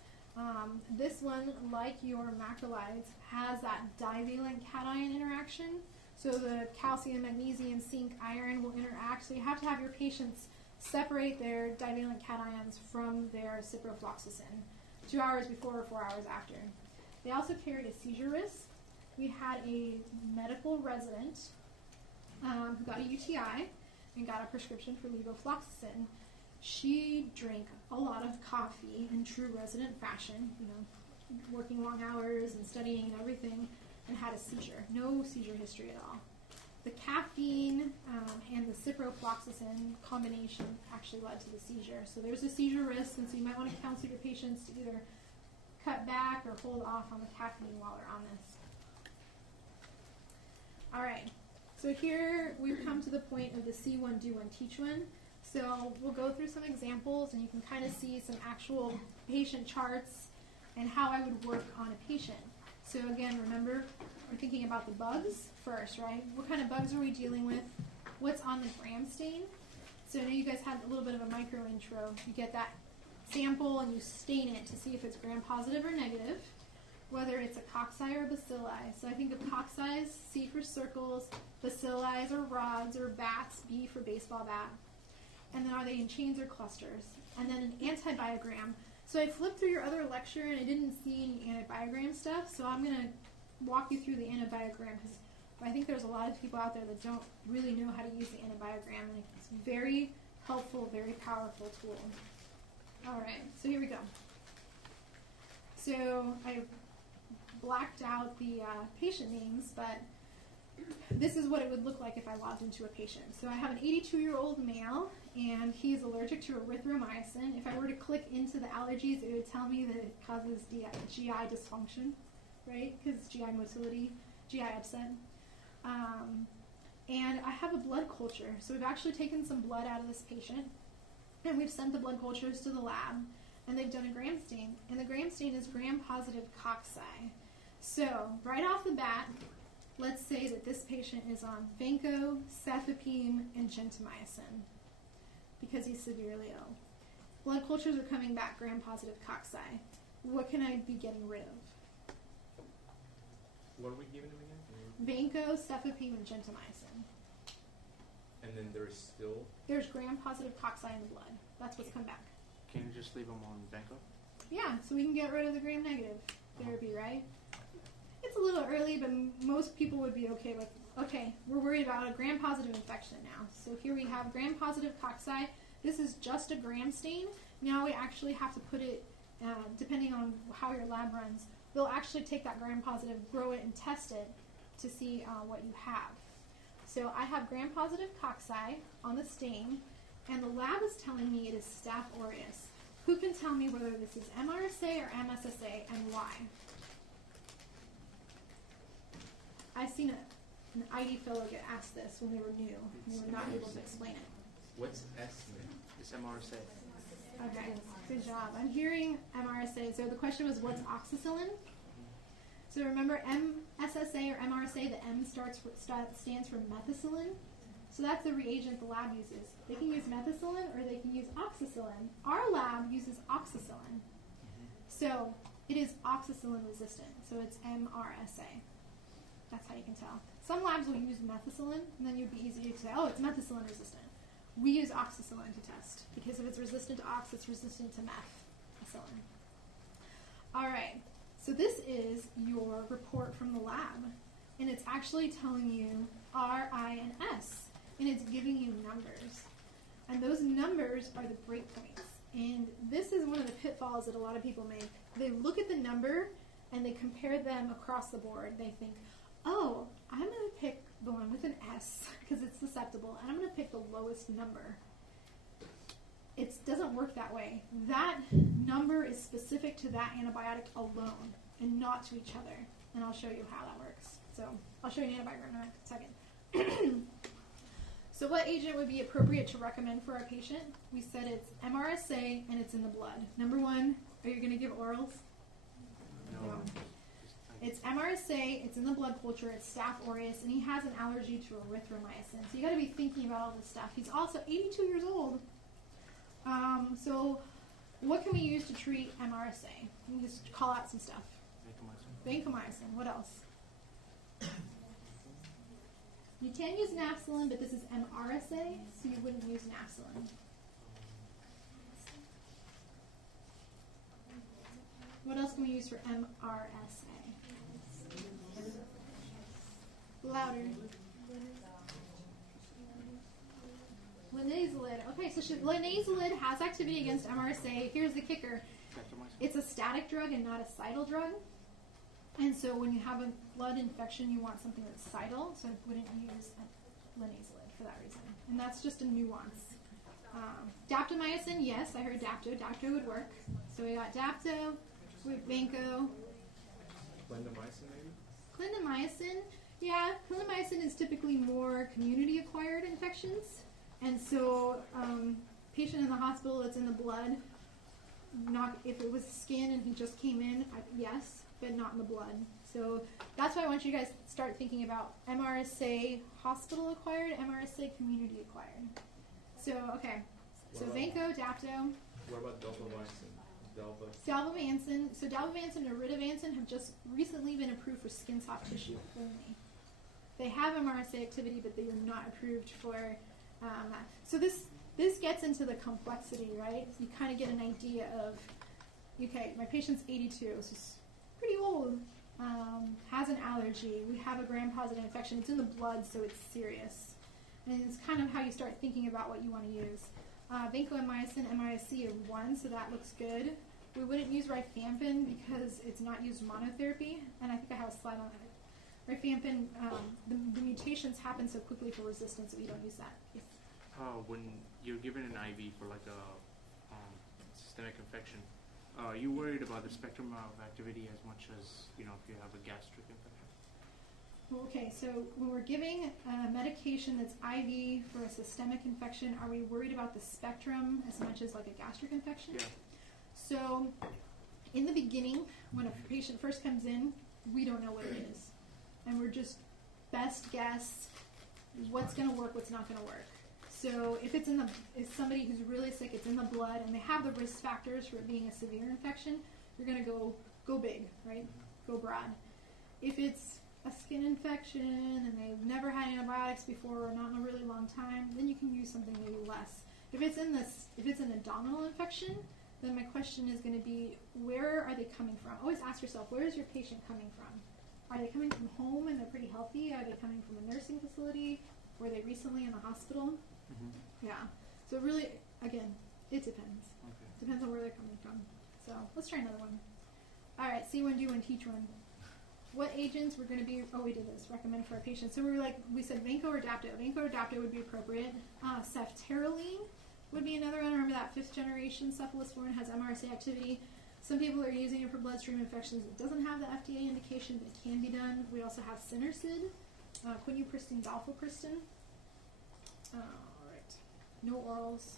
This one, like your macrolides, has that divalent cation interaction. So the calcium, magnesium, zinc, iron will interact. So you have to have your patients separate their divalent cations from their ciprofloxacin 2 hours before or 4 hours after. They also carry a seizure risk. We had a medical resident who got a UTI and got a prescription for levofloxacin. She drank a lot of coffee in true resident fashion, working long hours and studying and everything, and had a seizure. No seizure history at all. The caffeine and the ciprofloxacin combination actually led to the seizure. So there's a seizure risk, and so you might want to counsel your patients to either cut back or hold off on the caffeine while they're on this. All right, so here we've come to the point of the see one, do one, teach one. So we'll go through some examples, and you can kind of see some actual patient charts and how I would work on a patient. So again, remember, we're thinking about the bugs first, right? What kind of bugs are we dealing with? What's on the gram stain? So I know you guys had a little bit of a micro intro. You get that sample and you stain it to see if it's gram positive or negative, whether it's a cocci or bacilli. So I think of cocci, C for circles, bacilli are rods or bats, B for baseball bat. And then are they in chains or clusters? And then an antibiogram. So I flipped through your other lecture and I didn't see any antibiogram stuff, so I'm going to walk you through the antibiogram because I think there's a lot of people out there that don't really know how to use the antibiogram, and it's a very helpful, very powerful tool. All right, so here we go. So I blacked out the patient names, but this is what it would look like if I logged into a patient. So I have an 82-year-old male, and he's allergic to erythromycin. If I were to click into the allergies, it would tell me that it causes GI dysfunction, right? Because GI motility, GI upset. And I have a blood culture. So we've actually taken some blood out of this patient, and we've sent the blood cultures to the lab, and they've done a gram stain. And the gram stain is gram-positive cocci. So right off the bat, let's say that this patient is on vanco, cefepime, and gentamicin because he's severely ill. Blood cultures are coming back gram-positive cocci. What can I be getting rid of? What are we giving him again? Vanco, cefepime, and gentamicin. And then There's gram-positive cocci in the blood. That's what's come back. Can you just leave them on vanco? Yeah, so we can get rid of the gram-negative therapy, right? It's a little early, but most people would be okay with, okay, we're worried about a gram-positive infection now. So here we have gram-positive cocci. This is just a gram stain. Now we actually have to put it, depending on how your lab runs, we'll actually take that gram-positive, grow it, and test it to see what you have. So I have gram-positive cocci on the stain, and the lab is telling me it is Staph aureus. Who can tell me whether this is MRSA or MSSA and why? I've seen an ID fellow get asked this when they were new, and they were not able to explain it. what's S mean? It's MRSA. Okay, good job. I'm hearing MRSA. So the question was, what's oxacillin? So remember MSSA or MRSA, the M stands for methicillin. So that's the reagent the lab uses. They can use methicillin or they can use oxacillin. Our lab uses oxacillin. So it is oxacillin resistant. So it's MRSA. That's how you can tell. Some labs will use methicillin, and then you'd be easy to say, oh, it's methicillin resistant. We use oxacillin to test, because if it's resistant to ox, it's resistant to methicillin. All right, so this is your report from the lab, and it's actually telling you R, I, and S, and it's giving you numbers. And those numbers are the breakpoints. And this is one of the pitfalls that a lot of people make. They look at the number, and they compare them across the board. They think, oh, I'm going to pick the one with an S because it's susceptible, and I'm going to pick the lowest number. It doesn't work that way. That number is specific to that antibiotic alone and not to each other. And I'll show you how that works. So I'll show you an antibiotic in a second. So what agent would be appropriate to recommend for our patient? We said it's MRSA and it's in the blood. Number one, are you going to give orals? No. It's MRSA, it's in the blood culture, it's Staph aureus, and he has an allergy to erythromycin. So you got to be thinking about all this stuff. He's also 82 years old. So what can we use to treat MRSA? We can just call out some stuff. Vancomycin. What else? You can use nafcillin, but this is MRSA, so you wouldn't use nafcillin. What else can we use for MRSA? Louder. Linezolid. Okay, so linezolid has activity against MRSA. Here's the kicker. It's a static drug and not a cidal drug. And so when you have a blood infection, you want something that's cidal, so I wouldn't use linezolid for that reason. And that's just a nuance. Daptomycin, yes, I heard Dapto. Dapto would work. So we got Dapto, we have Vanco. Clindamycin, maybe? Clindamycin, yeah, clindamycin is typically more community-acquired infections. And so patient in the hospital, it's in the blood. Not if it was skin and he just came in, yes, but not in the blood. So that's why I want you guys to start thinking about MRSA hospital-acquired, MRSA community-acquired. So, okay. So Vanco, Dapto. What about dalbavancin? Dalbavancin. So dalbavancin and iridovancin have just recently been approved for skin soft tissue only. They have MRSA activity, but they are not approved for that. So this gets into the complexity, right? So you kind of get an idea of, okay, my patient's 82, so it's pretty old, has an allergy, we have a gram-positive infection, it's in the blood, so it's serious. And it's kind of how you start thinking about what you want to use. Vancomycin, MRSA are 1, so that looks good. We wouldn't use rifampin because it's not used monotherapy, and I think I have a slide on it. Rifampin, the mutations happen so quickly for resistance that we don't use that. When you're given an IV for like a systemic infection, are you worried about the spectrum of activity as much as, if you have a gastric infection? Okay, so when we're giving a medication that's IV for a systemic infection, are we worried about the spectrum as much as like a gastric infection? Yeah. So in the beginning, when a patient first comes in, we don't know what it is. And we're just best guess what's going to work, what's not going to work. So if somebody who's really sick, it's in the blood, and they have the risk factors for it being a severe infection, you're going to go big, right? Go broad. If it's a skin infection and they've never had antibiotics before or not in a really long time, then you can use something maybe less. If it's an abdominal infection, then my question is going to be, where are they coming from? Always ask yourself, where is your patient coming from? Are they coming from home and they're pretty healthy? Are they coming from a nursing facility? Were they recently in the hospital? Mm-hmm. Yeah. So really, again, it depends. Okay. Depends on where they're coming from. So let's try another one. All right, see one, do one, teach one. What agents we're going to be, we did this, recommend for our patients. So we said Vanco or Dapto. Vanco or Dapto would be appropriate. Ceftaroline would be another one. Remember that 5th generation cephalosporin has MRSA activity. Some people are using it for bloodstream infections. It doesn't have the FDA indication, but it can be done. We also have Sinercid, quinupristin, dalfopristin. All right. No orals.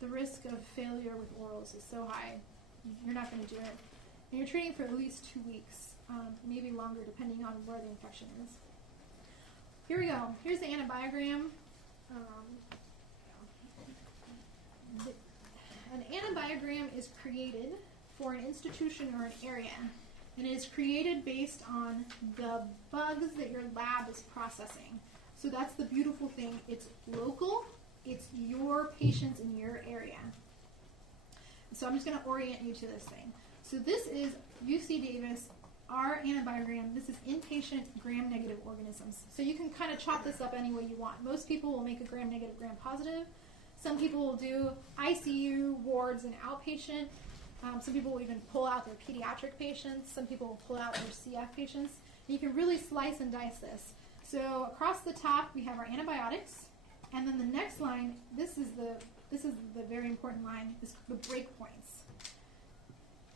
the risk of failure with orals is so high, you're not going to do it. And you're treating for at least 2 weeks, maybe longer depending on where the infection is. Here we go. Here's the antibiogram. An antibiogram is created for an institution or an area, and it is created based on the bugs that your lab is processing. So that's the beautiful thing. It's local. It's your patients in your area. So I'm just going to orient you to this thing. So this is UC Davis, our antibiogram. This is inpatient gram-negative organisms. So you can kind of chop this up any way you want. Most people will make a gram-negative, gram-positive. Some people will do ICU, wards, and outpatient. Some people will even pull out their pediatric patients. Some people will pull out their CF patients. And you can really slice and dice this. So across the top, we have our antibiotics. And then the next line, this is the very important line, is the breakpoints.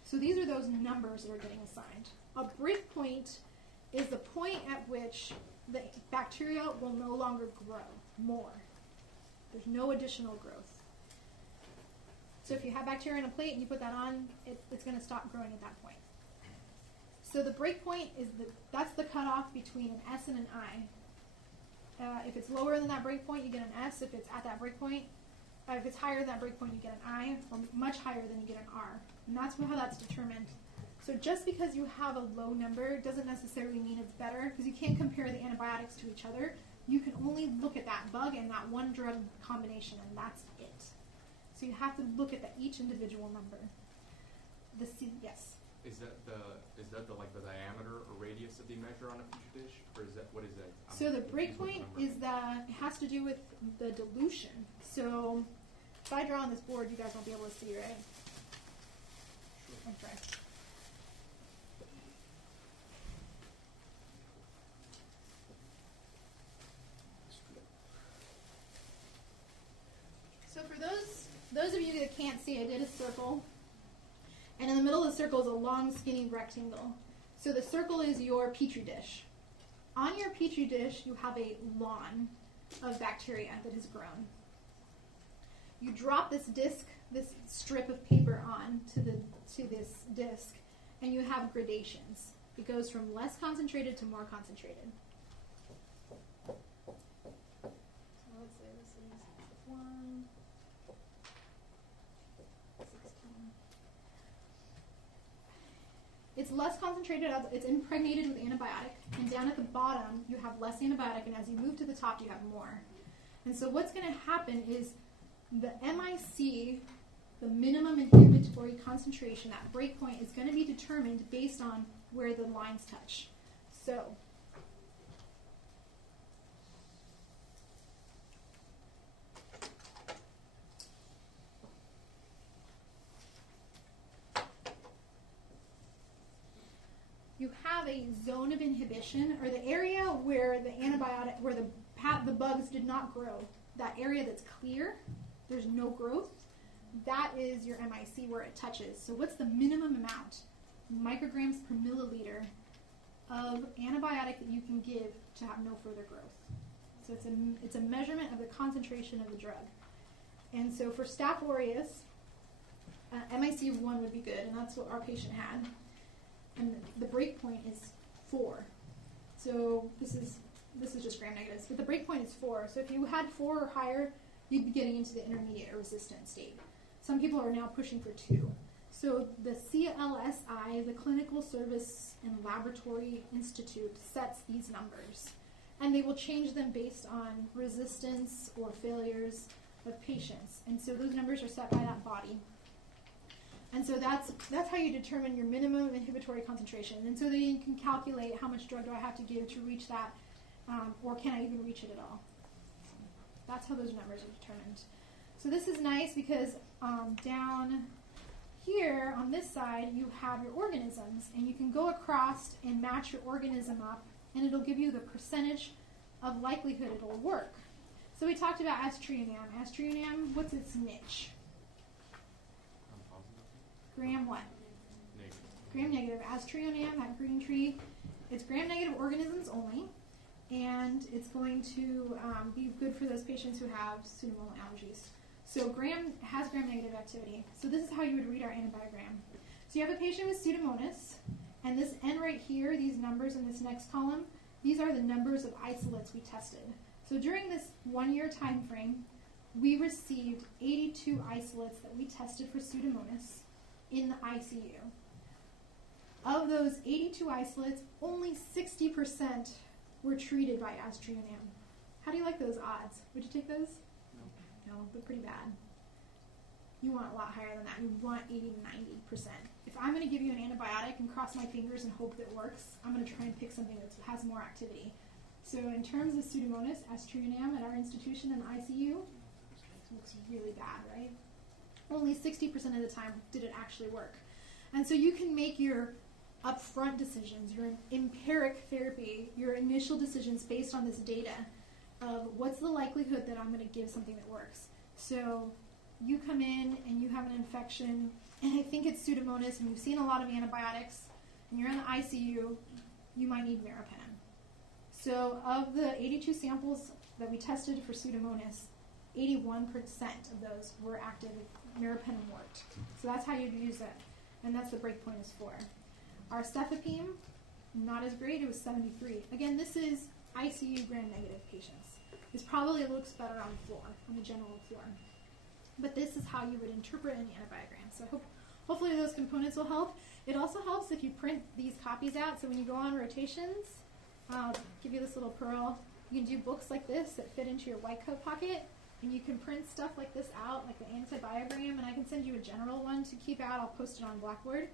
So these are those numbers that are getting assigned. A breakpoint is the point at which the bacteria will no longer grow more. There's no additional growth. So if you have bacteria in a plate and you put that on, it's going to stop growing at that point. So the breakpoint is that's the cutoff between an S and an I. If it's lower than that breakpoint, you get an S. If it's at that breakpoint, if it's higher than that breakpoint, you get an I, or much higher than you get an R. And that's how that's determined. So just because you have a low number doesn't necessarily mean it's better, because you can't compare the antibiotics to each other. You can only look at that bug and that one drug combination, and that's it. So you have to look at each individual number. Yes. Is that the like the diameter or radius that they measure on a petri dish, or is that what is that? So the breakpoint is it has to do with the dilution. So if I draw on this board, you guys won't be able to see, right? Sure. Okay. So for those of you that can't see, I did a circle. And in the middle of the circle is a long, skinny rectangle. So the circle is your petri dish. On your petri dish, you have a lawn of bacteria that has grown. You drop this disc, this strip of paper on to this disc, and you have gradations. It goes from less concentrated to more concentrated. So let's say this is 1, 16. It's less concentrated, it's impregnated with antibiotic, and down at the bottom you have less antibiotic, and as you move to the top you have more. And so what's going to happen is the MIC, the minimum inhibitory concentration, that breakpoint, is going to be determined based on where the lines touch. So you have a zone of inhibition, or the area where the antibiotic, where the bugs did not grow. That area that's clear, there's no growth, that is your MIC where it touches. So what's the minimum amount, micrograms per milliliter, of antibiotic that you can give to have no further growth? So it's a measurement of the concentration of the drug. And so for Staph aureus, MIC of 1 would be good, and that's what our patient had. And the break point is 4. So this is just gram negatives, but the break point is 4. So if you had 4 or higher, you'd be getting into the intermediate or resistant state. Some people are now pushing for 2. So the CLSI, the Clinical Service and Laboratory Institute, sets these numbers. And they will change them based on resistance or failures of patients. And so those numbers are set by that body. And so that's how you determine your minimum inhibitory concentration. And so then you can calculate how much drug do I have to give to reach that, or can I even reach it at all. That's how those numbers are determined. So this is nice because down here on this side you have your organisms, and you can go across and match your organism up, and it'll give you the percentage of likelihood it'll work. So we talked about Astrionam. Astrionam, what's its niche? Gram what? Negative. Gram negative. Astrionam, that green tree, it's gram negative organisms only, and it's going to be good for those patients who have pseudomonas allergies. So gram has gram-negative activity. So this is how you would read our antibiogram. So you have a patient with Pseudomonas, and this N right here, these numbers in this next column, these are the numbers of isolates we tested. So during this 1-year time frame, we received 82 isolates that we tested for Pseudomonas in the ICU. Of those 82 isolates, only 60% were treated by aztreonam. How do you like those odds? Would you take those? No, they're pretty bad. You want a lot higher than that. You want 80 to 90%. If I'm going to give you an antibiotic and cross my fingers and hope that it works, I'm going to try and pick something that has more activity. So in terms of Pseudomonas, aztreonam at our institution in the ICU, it looks really bad, right? Only 60% of the time did it actually work. And so you can make your upfront decisions, your empiric therapy, your initial decisions based on this data of what's the likelihood that I'm going to give something that works. So you come in and you have an infection, and I think it's Pseudomonas, and you've seen a lot of antibiotics, and you're in the ICU, you might need meropenem. So of the 82 samples that we tested for Pseudomonas, 81% of those were active. Meropenem worked. So that's how you'd use it, and that's the breakpoint is for. Our cefepime, not as great. It was 73. Again, this is ICU gram-negative patients. This probably looks better on the floor, on the general floor. But this is how you would interpret an antibiogram. So hopefully those components will help. It also helps if you print these copies out. So when you go on rotations, I'll give you this little pearl. You can do books like this that fit into your white coat pocket. And you can print stuff like this out, like the antibiogram. And I can send you a general one to keep out. I'll post it on Blackboard.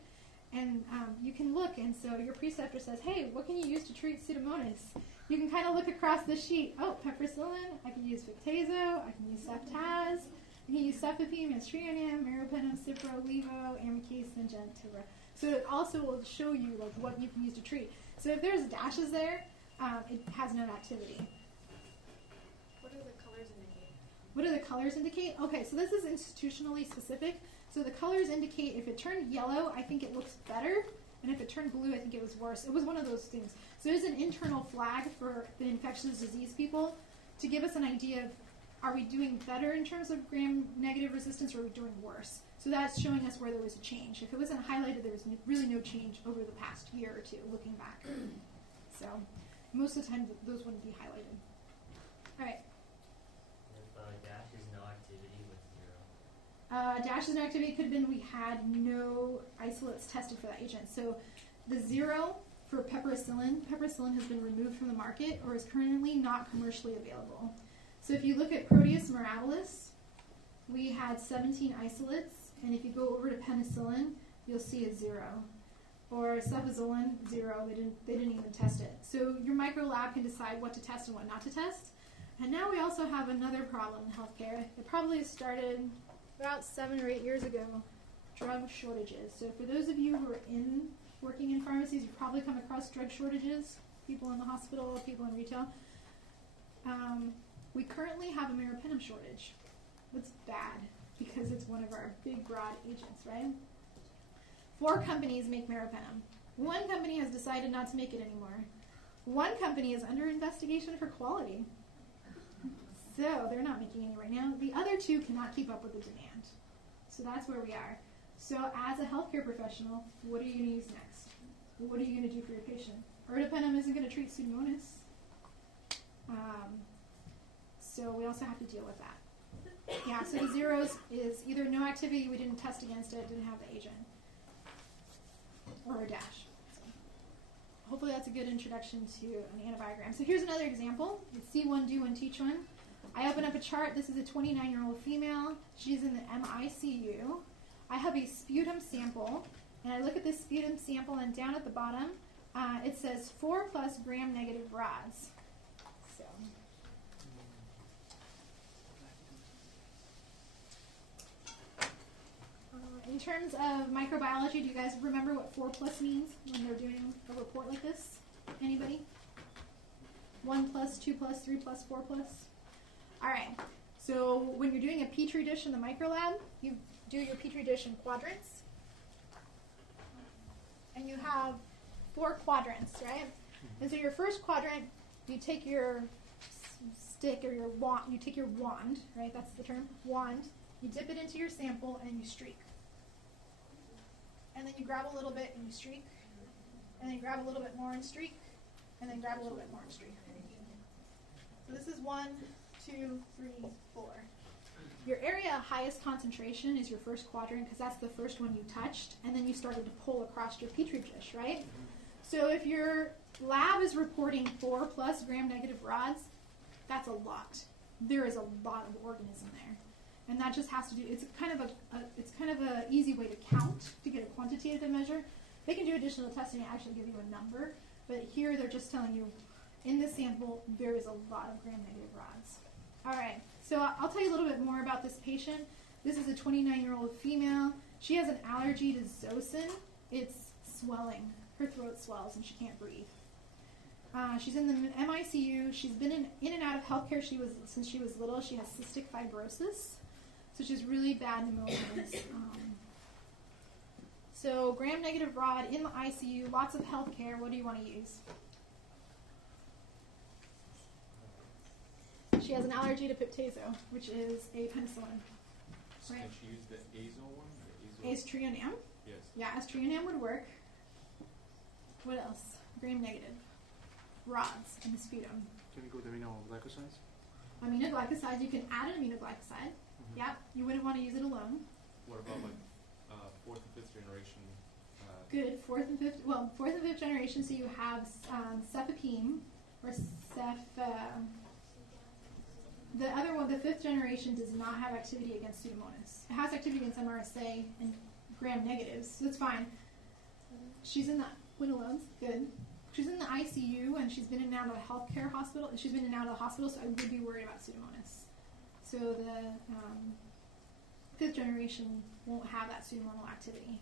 And you can look. And so your preceptor says, hey, what can you use to treat Pseudomonas? You can kind of look across the sheet. Oh, penicillin. I can use Fictazo. I can use Ceftaz. You can use cefepime, aztreonam, meropenem, cipro, levo, amikase, and gentivra. So it also will show you like what you can use to treat. So if there's dashes there, it has no activity. What do the colors indicate? What do the colors indicate? Okay, so this is institutionally specific. So the colors indicate if it turned yellow, I think it looks better. And if it turned blue, I think it was worse. It was one of those things. So there's an internal flag for the infectious disease people to give us an idea of, are we doing better in terms of gram-negative resistance, or are we doing worse? So that's showing us where there was a change. If it wasn't highlighted, there was really no change over the past year or two, looking back. So most of the time, those wouldn't be highlighted. All right. If dash is no activity with 0. Dash is no activity could have been we had no isolates tested for that agent. So the 0 for piperacillin has been removed from the market or is currently not commercially available. So if you look at Proteus mirabilis, we had 17 isolates, and if you go over to penicillin, you'll see a 0. Or cefazolin, 0. They didn't even test it. So your micro lab can decide what to test and what not to test. And now we also have another problem in healthcare. It probably started about 7 or 8 years ago, drug shortages. So for those of you who are working in pharmacies, you've probably come across drug shortages, people in the hospital, people in retail. We currently have a meropenem shortage. It's bad because it's one of our big, broad agents, right? 4 companies make meropenem. 1 company has decided not to make it anymore. 1 company is under investigation for quality. So they're not making any right now. The other 2 cannot keep up with the demand. So that's where we are. So as a healthcare professional, what are you going to use next? What are you going to do for your patient? Ertapenem isn't going to treat Pseudomonas. So we also have to deal with that. Yeah, so the 0s is either no activity, we didn't test against it, didn't have the agent, or a dash. So hopefully that's a good introduction to an antibiogram. So here's another example. It's see one, do one, teach one. I open up a chart. This is a 29-year-old female. She's in the MICU. I have a sputum sample, and I look at this sputum sample, and down at the bottom, it says 4+ gram-negative rods. So in terms of microbiology, do you guys remember what 4+ means when they're doing a report like this? Anybody? 1+, 2+, 3+, 4+? All right. So when you're doing a petri dish in the microlab, you do your petri dish in quadrants. And you have 4 quadrants, right? And so your first quadrant, you take your stick or your wand, you take your wand, right? That's the term, wand, You dip it into your sample and you streak. And then you grab a little bit and you streak. And then you grab a little bit more and streak. And then grab a little bit more and streak. So this is 1, 2, 3, 4. Your area of highest concentration is your first quadrant because that's the first one you touched, and then you started to pull across your petri dish, right? So if your lab is reporting 4+ gram-negative rods, that's a lot. There is a lot of organism there, and that just has to do. It's kind of a easy way to count to get a quantitative measure. They can do additional testing and actually give you a number, but here they're just telling you in this sample there is a lot of gram-negative rods. All right. So I'll tell you a little bit more about this patient. This is a 29-year-old female. She has an allergy to Zosyn. It's swelling. Her throat swells and she can't breathe. She's in the MICU. She's been in and out of healthcare since she was little. She has cystic fibrosis. So she's really bad pneumonia. So gram-negative rod in the ICU, lots of healthcare. What do you want to use? She has an allergy to Piptazo, which is a penicillin. Right? Can she use the azo one? The azo? Aztreonam? Yes. Yeah, aztreonam would work. What else? Gram-negative. Rods in the sputum. Can we go with aminoglycosides? Aminoglycosides, you can add an aminoglycoside. Mm-hmm. Yeah, you wouldn't want to use it alone. What about like 4th and 5th generation? Good. Fourth and fifth generation, so you have cefepime or the other one, the 5th generation, does not have activity against Pseudomonas. It has activity against MRSA and gram-negatives, so that's fine. She's in the quinolones, good. She's in the ICU and she's been in and out of a healthcare hospital. She's been in and out of the hospital, so I would be worried about Pseudomonas. So the 5th generation won't have that Pseudomonal activity.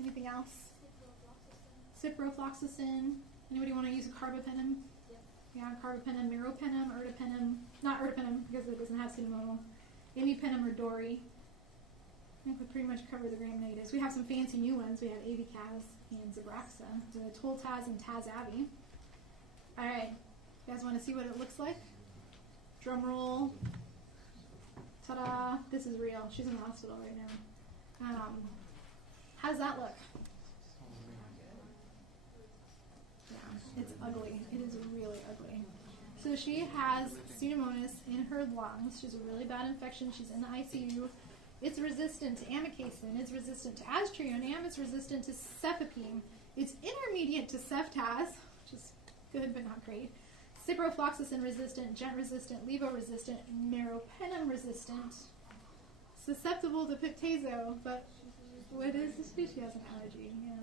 Anything else? Ciprofloxacin. Anybody want to use a carbapenem? Yeah, carbapenem, meropenem, ertapenem, not ertapenem because it doesn't have Pseudomonal, imipenem or Dori. I think we pretty much cover the gram-negatives. We have some fancy new ones. We have Avicaz and Zabraxa, the Toltaz and Taz-Avi. All right, you guys want to see what it looks like? Drum roll. Ta-da! This is real. She's in the hospital right now. How does that look? Yeah, it's ugly. It is really ugly. So she has Pseudomonas in her lungs. She has a really bad infection. She's in the ICU. It's resistant to amikacin. It's resistant to aztreonam. It's resistant to cefepime. It's intermediate to ceftaz, which is good but not great. Ciprofloxacin resistant, gent resistant, levo resistant, meropenem resistant. Susceptible to Piptazo, but what is this? She has an allergy. Yeah.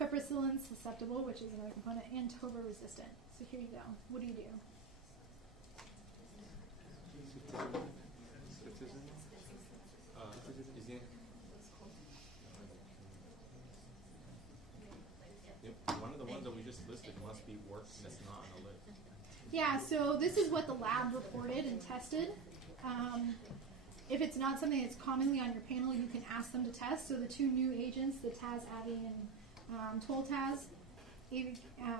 Piperacillin susceptible, which is another component, and toba resistant. So here you go. What do you do? One of the ones that we just listed must be work that's not on the list. Yeah, so this is what the lab reported and tested. If it's not something that's commonly on your panel, you can ask them to test. So the 2 new agents, the Taz-Avi and Toltaz,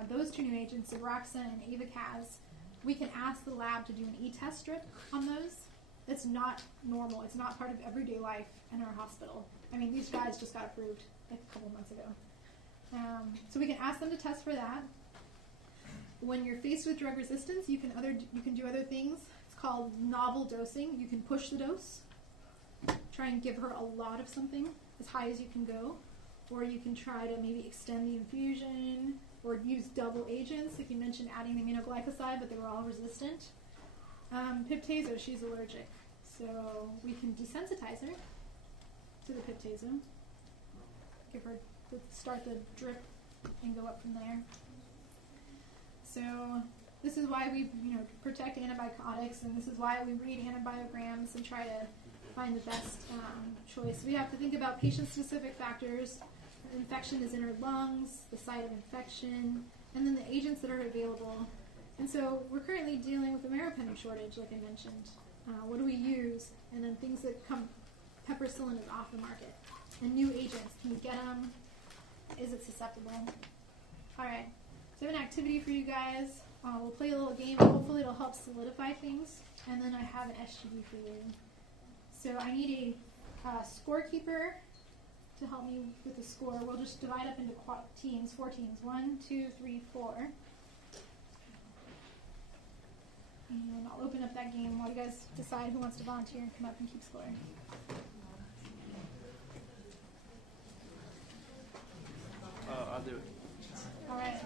those 2 new agents, Zabraxa and Avicaz, we can ask the lab to do an e-test strip on those. It's not normal. It's not part of everyday life in our hospital. I mean, these guys just got approved like a couple months ago. So we can ask them to test for that. When you're faced with drug resistance, you can do other things. It's called novel dosing. You can push the dose, try and give her a lot of something, as high as you can go, or you can try to maybe extend the infusion, or use double agents. Like you mentioned, adding the aminoglycoside, but they were all resistant. Piptazo, she's allergic, so we can desensitize her to the Piptazo. Give her start the drip and go up from there. So this is why we protect antibiotics, and this is why we read antibiograms and try to find the best choice. We have to think about patient-specific factors. Infection is in her lungs, the site of infection, and then the agents that are available. And so we're currently dealing with the meropenem shortage, like I mentioned. What do we use? And then things that come, piperacillin is off the market. And new agents, can we get them? Is it susceptible? All right, so I have an activity for you guys. We'll play a little game. Hopefully it'll help solidify things. And then I have an SGD for you. So I need a scorekeeper to help me with the score. We'll just divide up into teams, 4 teams. 1, 2, 3, 4. And I'll open up that game while you guys decide who wants to volunteer and come up and keep score. I'll do it. All right.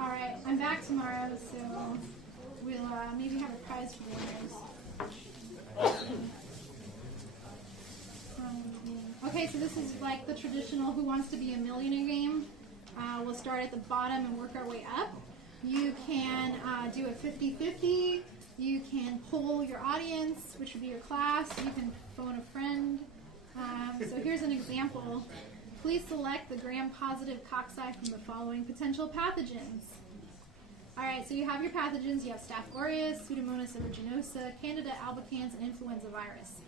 All right, I'm back tomorrow, so we'll maybe have a prize for the winners. Okay, so this is like the traditional Who Wants to Be a Millionaire game. We'll start at the bottom and work our way up. You can do a 50-50. You can poll your audience, which would be your class. You can phone a friend. So here's an example. Please select the gram-positive cocci from the following potential pathogens. All right, so you have your pathogens. You have Staph aureus, Pseudomonas aeruginosa, Candida albicans, and influenza virus.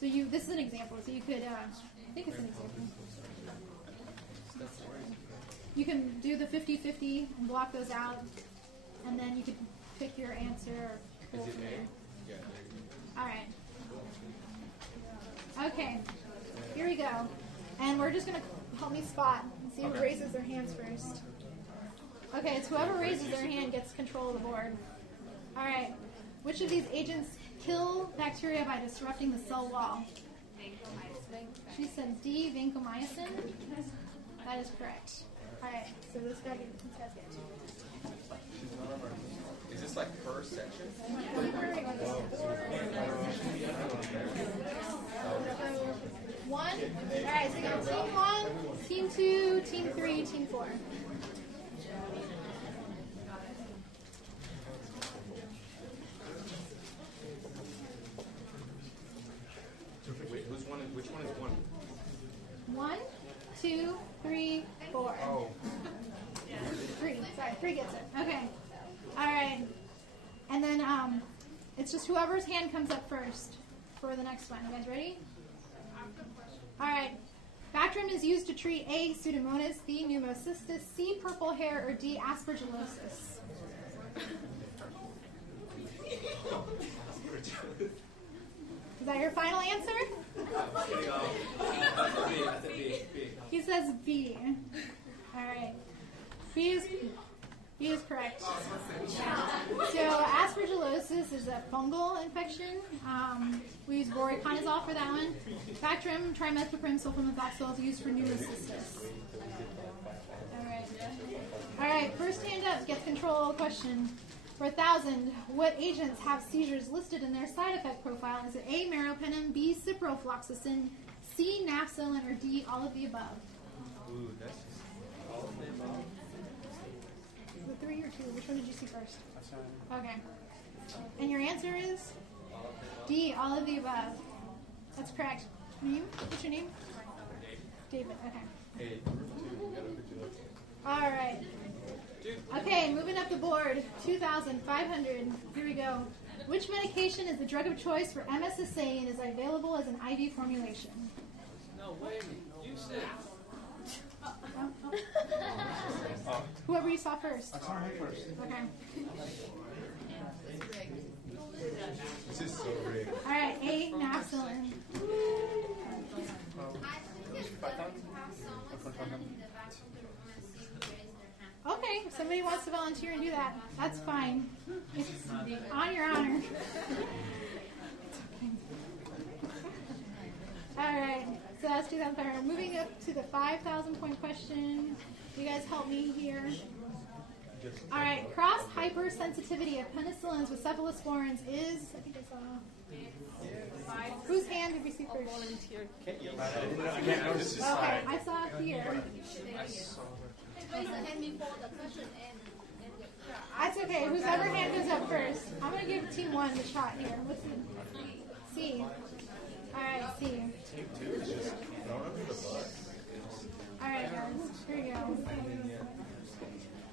So this is an example. So you could, I think it's an example. You can do the 50-50 and block those out, and then you could pick your answer. Is it A? Yeah. All right. Okay, here we go. And we're just going to help me spot and see who raises their hands first. Okay, it's whoever raises their hand gets control of the board. All right. Which of these agents kill bacteria by disrupting the cell wall? She said D, vancomycin. That is correct. All right, so this guy's get two. Is this like per section? One. All right, so you got team 1, team 2, team 3, team 4. Wait, which one is 1? 1, 2, 3, 4. Oh. 3. Sorry, 3 gets it. Okay. All right. And then it's just whoever's hand comes up first for the next one. You guys ready? All right. Bactrim is used to treat A, Pseudomonas, B, pneumocystis, C, purple hair, or D, aspergillosis. Is that your final answer? He says B. All right. B is correct. So aspergillosis is a fungal infection. We use voriconazole for that one. Bactrim, trimethoprim, sulfamethoxazole is used for pneumocystis. All right. First hand up gets control. Question. For 1,000, what agents have seizures listed in their side effect profile? Is it A, meropenem, B, ciprofloxacin, C, nafcillin, or D, all of the above? Ooh, that's all of the above. The 3 or 2? Which one did you see first? Okay. And your answer is? D, all of the above. That's correct. Name? What's your name? David. Okay. Hey, 2, you gotta put your All right. Okay, moving up the board, 2,500. Here we go. Which medication is the drug of choice for MSSA and is available as an IV formulation? No, wait. You said. Whoever you saw first. I saw him first. Okay. This is so rigged. All right, A, nafcillin. Okay, if somebody wants to volunteer and do that, that's fine. It's on your honor. All right, so that's 2,500. Moving up to the 5,000 point question. You guys help me here. All right, cross hypersensitivity of penicillins with cephalosporins is, I think I saw. Whose hand did we see first? Okay, I saw it here. Raise the hand before the question and That's okay. Whoever hand goes up first. I'm going to give team 1 the shot here. What's the C? Alright, C. Team 2 is just thrown under the bus. Alright, guys. Here we go.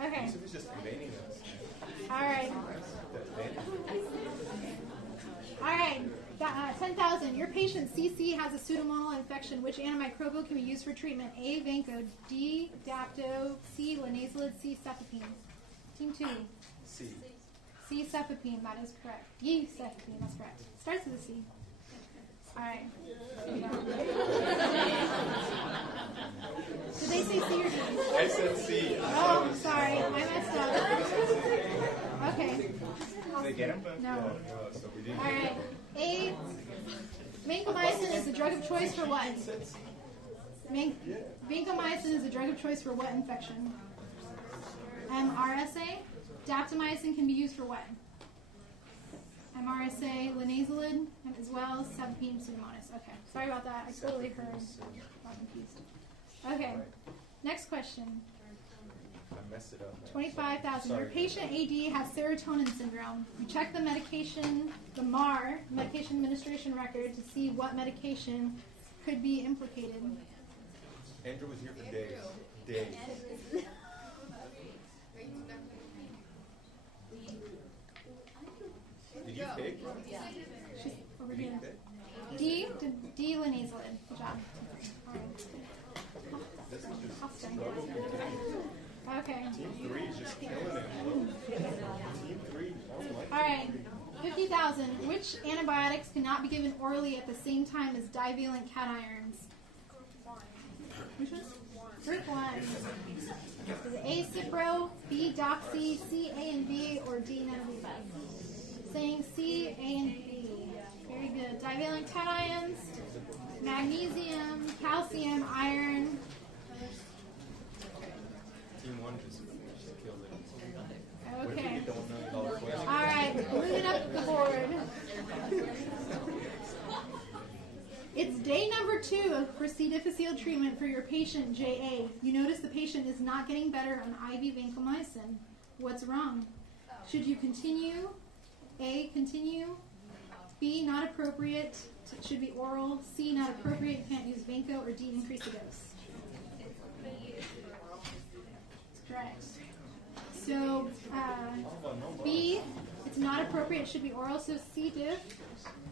Okay. Team 2 is just invading us. Alright. Alright. 10,000. Your patient CC has a pseudomonal infection. Which antimicrobial can be used for treatment? A. Vanco. D. Dapto. C. Linezolid. C. Cefepime. Team 2. C. C. Cefepime. That is correct. D. Cefepime. That's correct. Starts with a C. Alright. Did they say C or D? I said C. Oh, sorry. I messed up. Okay. Did they get him? No. No, so we didn't. Alright. A. Vancomycin is a drug of choice for what? Vancomycin is a drug of choice for what infection? MRSA. Daptomycin can be used for what? MRSA, linezolid, as well as Cefepime pseudomonas. Okay, sorry about that. I totally heard. Got confused. Okay, next question. I messed it up. 25,000. Your patient AD has serotonin syndrome. You check the medication, the MAR, medication administration record, to see what medication could be implicated. Andrew was here for days. Days. Did you pick? She's over here. D linezolid. Good job. All right. This is just Austin. Okay. Team 3 is just killing it. Team 3, oh my. All right. 50,000. Which antibiotics cannot be given orally at the same time as divalent cations? Which ones? Group 1. Is it A, Cipro, B, Doxy, C, A and B, or D, none of the above? Saying C, A, and B. Very good. Divalent cations, magnesium, calcium, iron. Team 1 just killed it. What if we Okay. get the $1 million question? All right. Moving up the board. It's day number 2 for C. difficile treatment for your patient, JA. You notice the patient is not getting better on IV vancomycin. What's wrong? Should you continue? A, continue. B, not appropriate. Should be oral. C, not appropriate. Can't use Vanco. Or D, increase the dose. That's correct. So, B, it's not appropriate. Should be oral. So C, diff.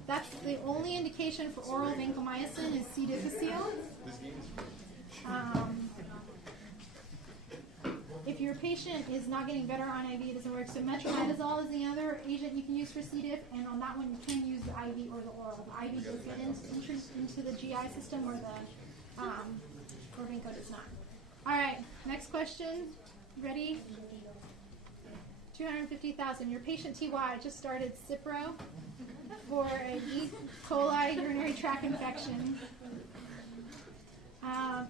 That's the only indication for oral vancomycin is C. difficile. This game is If your patient is not getting better on IV, it doesn't work. So metronidazole is the other agent you can use for C. diff, and on that one you can use the IV or the oral. The IV does get into the GI system, or the or Vanco does not. All right, next question. Ready? 250,000. Your patient TY just started Cipro for a E. coli urinary tract infection.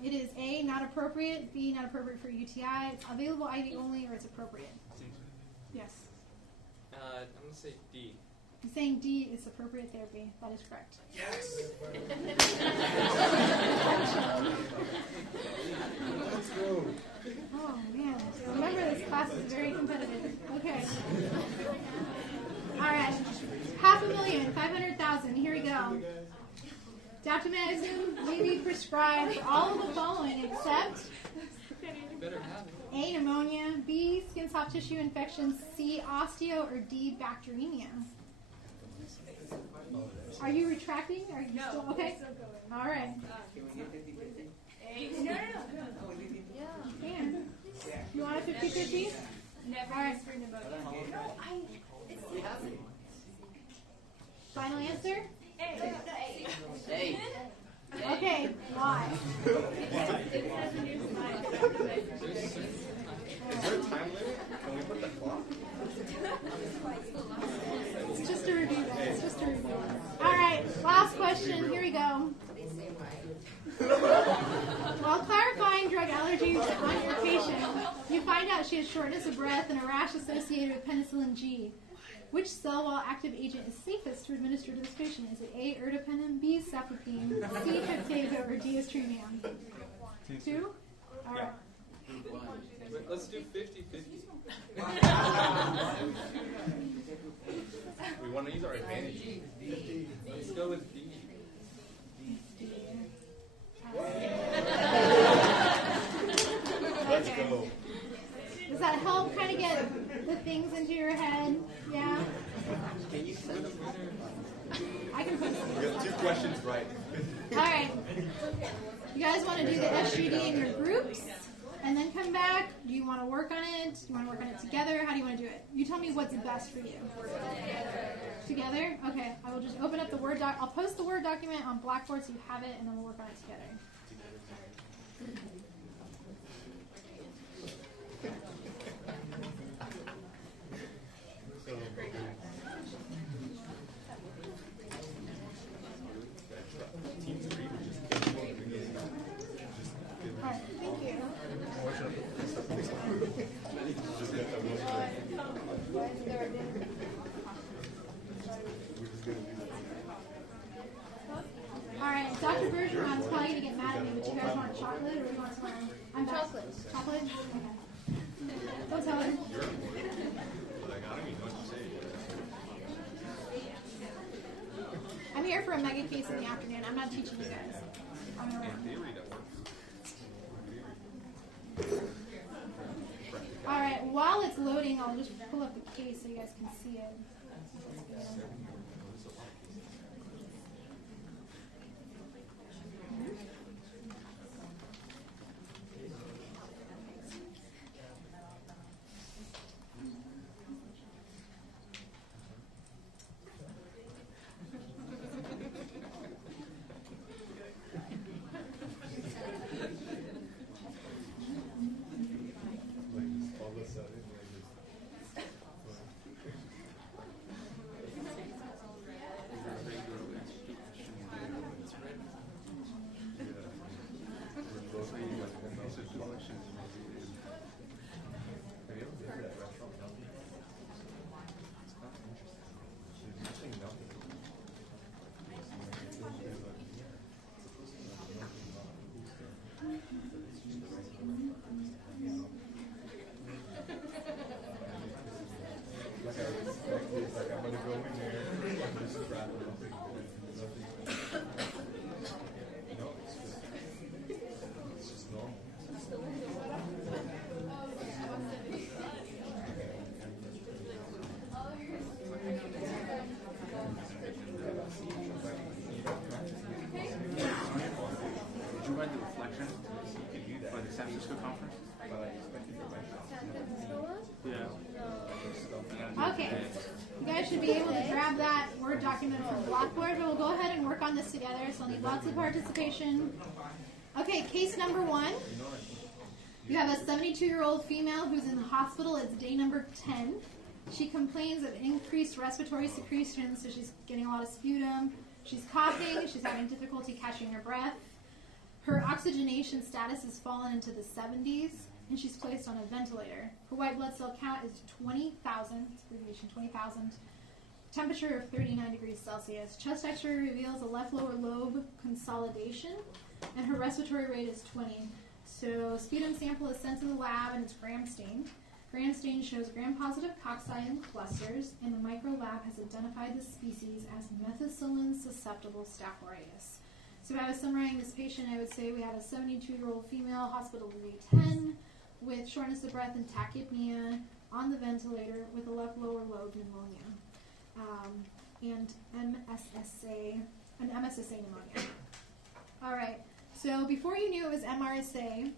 It is A, not appropriate, B, not appropriate for UTI. It's available IV only, or it's appropriate. Yes. I'm going to say D. I'm saying D is appropriate therapy. That is correct. yes! Let's go. Oh, man. Remember, this class is very competitive. Okay. All right. 500,000, 500,000. Here we go. Daptomycin may be prescribed for all of the following except A, pneumonia, B, skin soft tissue infections, C, osteo, or D, bacteremia. Are you retracting? Are you still okay? All right. No. Dan, you want a 50-50? Never All right. used for pneumonia. Final answer? A. Okay. Why? Is there a time limit? Can we put the clock? It's just a review, guys. It's just a review. All right. Last question. Here we go. While clarifying drug allergies on your patient, you find out she has shortness of breath and a rash associated with penicillin G. Which cell wall active agent is safest to administer to this patient? Is it A, ertapenem, B, cefepime, C, peptado, or D, estradiol? 2? All right. Let's do 50-50. We want to use our advantage. Let's go with D. Let's go. Does that help kind of get the things into your head? Yeah? I can put We got 2 questions right. All right. You guys want to do the SGD in your groups and then come back? Do you want to work on it? Do you want to work on it together? How do you want to do it? You tell me what's best for you. Together? Okay. I will just open up the Word doc. I'll post the Word document on Blackboard so you have it, and then we'll work on it together. Team 3 would just kill one. All right. Thank you. Just get that one. We're just gonna do that. All right. Dr. Bergeron's probably going to get mad at me, but you guys want chocolate or you want some? I'm chocolate. Chocolate? Okay. Don't tell her. You're important. Like, I don't even know what to say. I'm here for a mega case in the afternoon. I'm not teaching you guys. I'm gonna In theory, that works. All right, while it's loading, I'll just pull up the case so you guys can see it. Like, all of a sudden, like, like I'm gonna go in there and just wrap it up. No, it's just normal. Did you write the reflection for the San Francisco conference? Yeah. Okay, you guys should be able to grab that Word document from Blackboard, but we'll go ahead and work on this together, so I'll need lots of participation. Okay, case number 1. You have a 72-year-old female who's in the hospital. It's day number 10. She complains of increased respiratory secretions, so she's getting a lot of sputum. She's coughing. She's having difficulty catching her breath. Her oxygenation status has fallen into the 70s, and she's placed on a ventilator. Her white blood cell count is 20,000, abbreviation 20,000. Temperature of 39 degrees Celsius. Chest X-ray reveals a left lower lobe consolidation, and her respiratory rate is 20. So sputum sample is sent to the lab, and it's gram-stained. Gram-stain shows gram-positive cocci clusters, and the microlab has identified the species as methicillin-susceptible Staph aureus. So if I was summarizing this patient, I would say we have a 72-year-old female, hospital day 10, with shortness of breath and tachypnea, on the ventilator with a left lower lobe pneumonia, and an MSSA pneumonia. All right, so before you knew it was MRSA,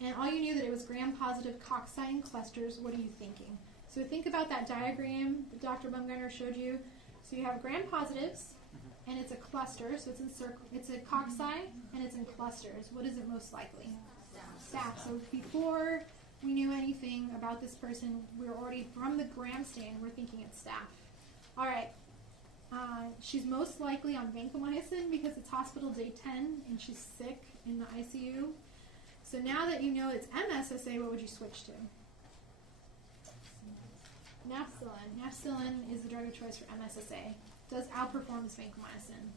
and all you knew that it was gram-positive cocci and clusters, what are you thinking? So think about that diagram that Dr. Bumgarner showed you. So you have gram-positives, and it's a cluster, so it's a cocci, and it's in clusters. What is it most likely? Staph. So before we knew anything about this person, we were already, from the gram stain, we're thinking it's staph. All right. She's most likely on vancomycin because it's hospital day 10, and she's sick in the ICU. So now that you know it's MSSA, what would you switch to? Nafcillin. Nafcillin is the drug of choice for MSSA. Does outperform vancomycin.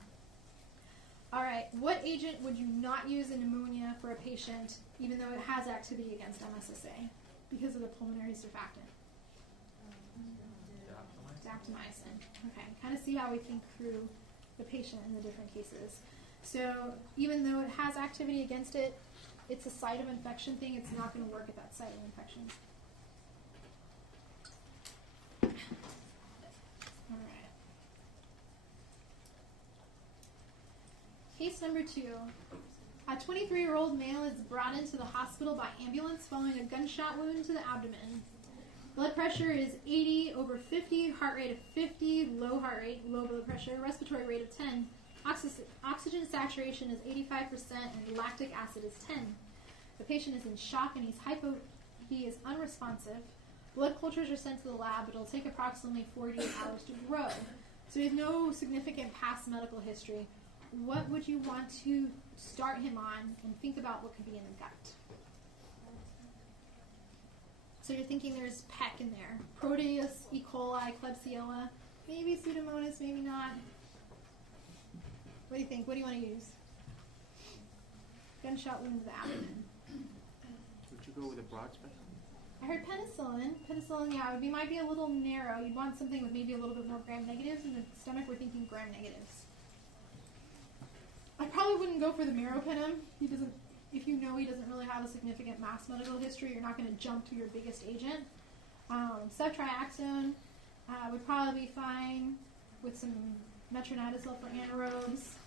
All right, what agent would you not use in pneumonia for a patient, even though it has activity against MSSA? because of the pulmonary surfactant? Daptomycin. Okay, kind of see how we think through the patient in the different cases. So even though it has activity against it, it's a site of infection thing. It's not going to work at that site of infection. All right. Case number 2. A 23-year-old male is brought into the hospital by ambulance following a gunshot wound to the abdomen. Blood pressure is 80/50, heart rate of 50, low heart rate, low blood pressure, respiratory rate of 10. Oxygen saturation is 85% and lactic acid is 10. The patient is in shock and he is unresponsive. Blood cultures are sent to the lab, but it'll take approximately 48 hours to grow. So he has no significant past medical history. What would you want to start him on, and think about what could be in the gut? So you're thinking there's PEC in there. Proteus, E. coli, Klebsiella, maybe Pseudomonas, maybe not. What do you think? What do you want to use? Gunshot wound to the abdomen. Would you go with a broad spectrum? I heard penicillin. Penicillin, yeah, might be a little narrow. You'd want something with maybe a little bit more gram negatives. In the stomach, we're thinking gram negatives. I probably wouldn't go for the meropenem. If you know he doesn't really have a significant mass medical history, you're not going to jump to your biggest agent. Ceftriaxone would probably be fine with some metronidazole for anaerobes.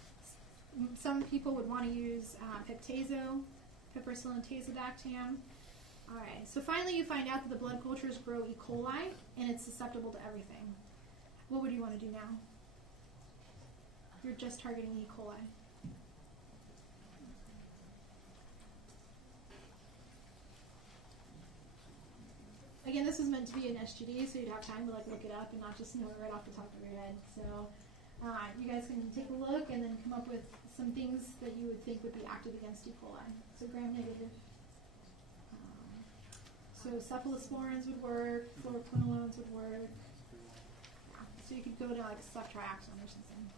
Some people would want to use Peptazo, piperacillin tazobactam. All right, so finally you find out that the blood cultures grow E. coli, and it's susceptible to everything. What would you want to do now? You're just targeting E. coli. Again, this was meant to be an SGD, so you'd have time to look it up and not just know it right off the top of your head. So you guys can take a look and then come up with some things that you would think would be active against E. coli. So gram negative. So cephalosporins would work, fluoroquinolones would work. Yeah. So you could go to ceftriaxone or something.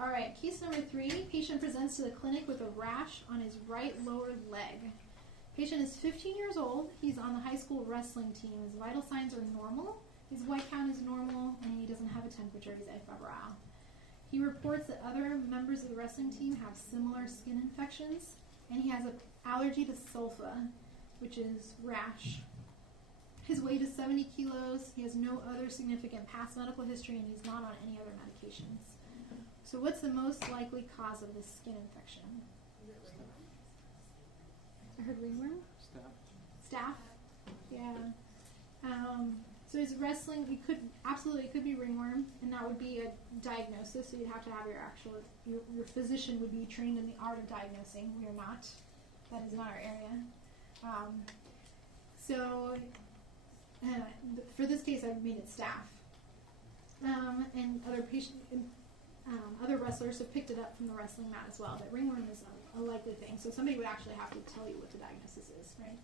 All right, case number 3. Patient presents to the clinic with a rash on his right lower leg. Patient is 15 years old. He's on the high school wrestling team. His vital signs are normal. His white count is normal, and he doesn't have a temperature. He's afebrile. He reports that other members of the wrestling team have similar skin infections, and he has an allergy to sulfa, which is rash. His weight is 70 kilos. He has no other significant past medical history, and he's not on any other medications. So what's the most likely cause of this skin infection? I heard ringworm? Staph? Yeah. So he's wrestling. It could be ringworm, and that would be a diagnosis. So you'd have to have your physician would be trained in the art of diagnosing. We are not. That is not our area. For this case, I made it staph. And other wrestlers have picked it up from the wrestling mat as well. That ringworm is a likely thing. So somebody would actually have to tell you what the diagnosis is, right?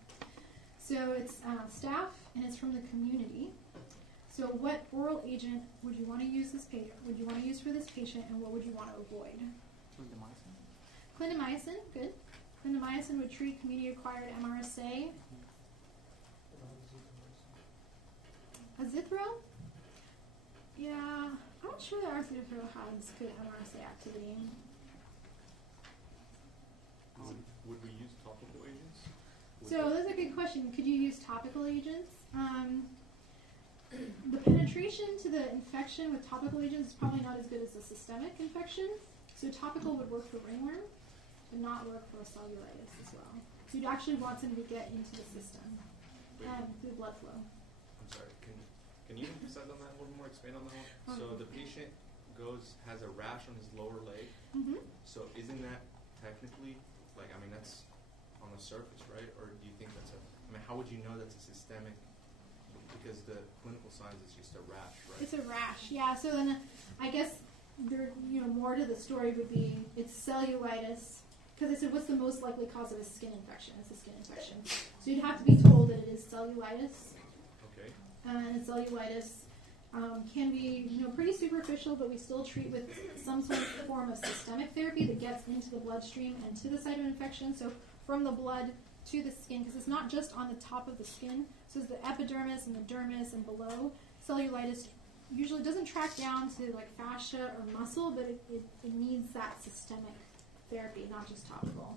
So it's staph, and it's from the community. So what oral agent would you want to use for this patient, and what would you want to avoid? Clindamycin, good. Clindamycin would treat community-acquired MRSA. Azithro? Yeah, I'm not sure that Azithro has good MRSA activity. Would we use topical agents? So that's a good question. Could you use topical agents? The penetration to the infection with topical agents is probably not as good as a systemic infection. So topical would work for ringworm, but not work for cellulitis as well. So you'd actually want somebody to get into the system through blood flow. I'm sorry, can you emphasize on that a little more, expand on that one? So the patient has a rash on his lower leg. Mm-hmm. So isn't that technically, that's on the surface, right? Or do you think how would you know that's a systemic? Because the clinical signs is just a rash, right? It's a rash, yeah. So then I guess more to the story would be it's cellulitis. Because I said, what's the most likely cause of a skin infection? It's a skin infection. So you'd have to be told that it is cellulitis. Okay. And cellulitis can be pretty superficial, but we still treat with some sort of form of systemic therapy that gets into the bloodstream and to the site of infection. So from the blood to the skin, because it's not just on the top of the skin. So it's the epidermis and the dermis and below. Cellulitis usually doesn't track down to like fascia or muscle, but it needs that systemic therapy, not just topical.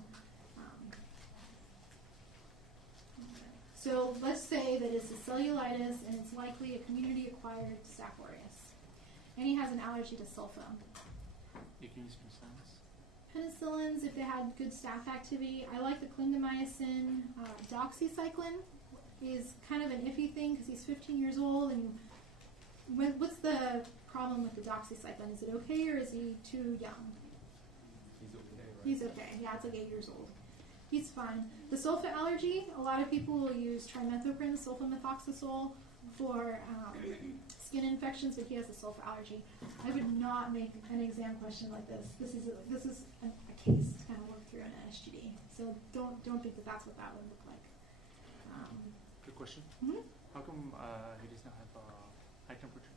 So let's say that it's a cellulitis and it's likely a community-acquired Staph aureus. And he has an allergy to sulfa. You can use penicillins. Penicillins, if they had good staph activity. I like the clindamycin. Doxycycline is kind of an iffy thing because he's 15 years old. And what's the problem with the doxycycline? Is it okay or is he too young? He's okay, right? He's okay. Yeah, it's like 8 years old. He's fine. The sulfa allergy, a lot of people will use trimethoprim, sulfamethoxazole, for skin infections, but he has a sulfa allergy. I would not make an exam question like this. This is a case to kind of work through an SGD. So don't think that that's what that would look like. Good question. Mm-hmm. How come he does not have a high temperature?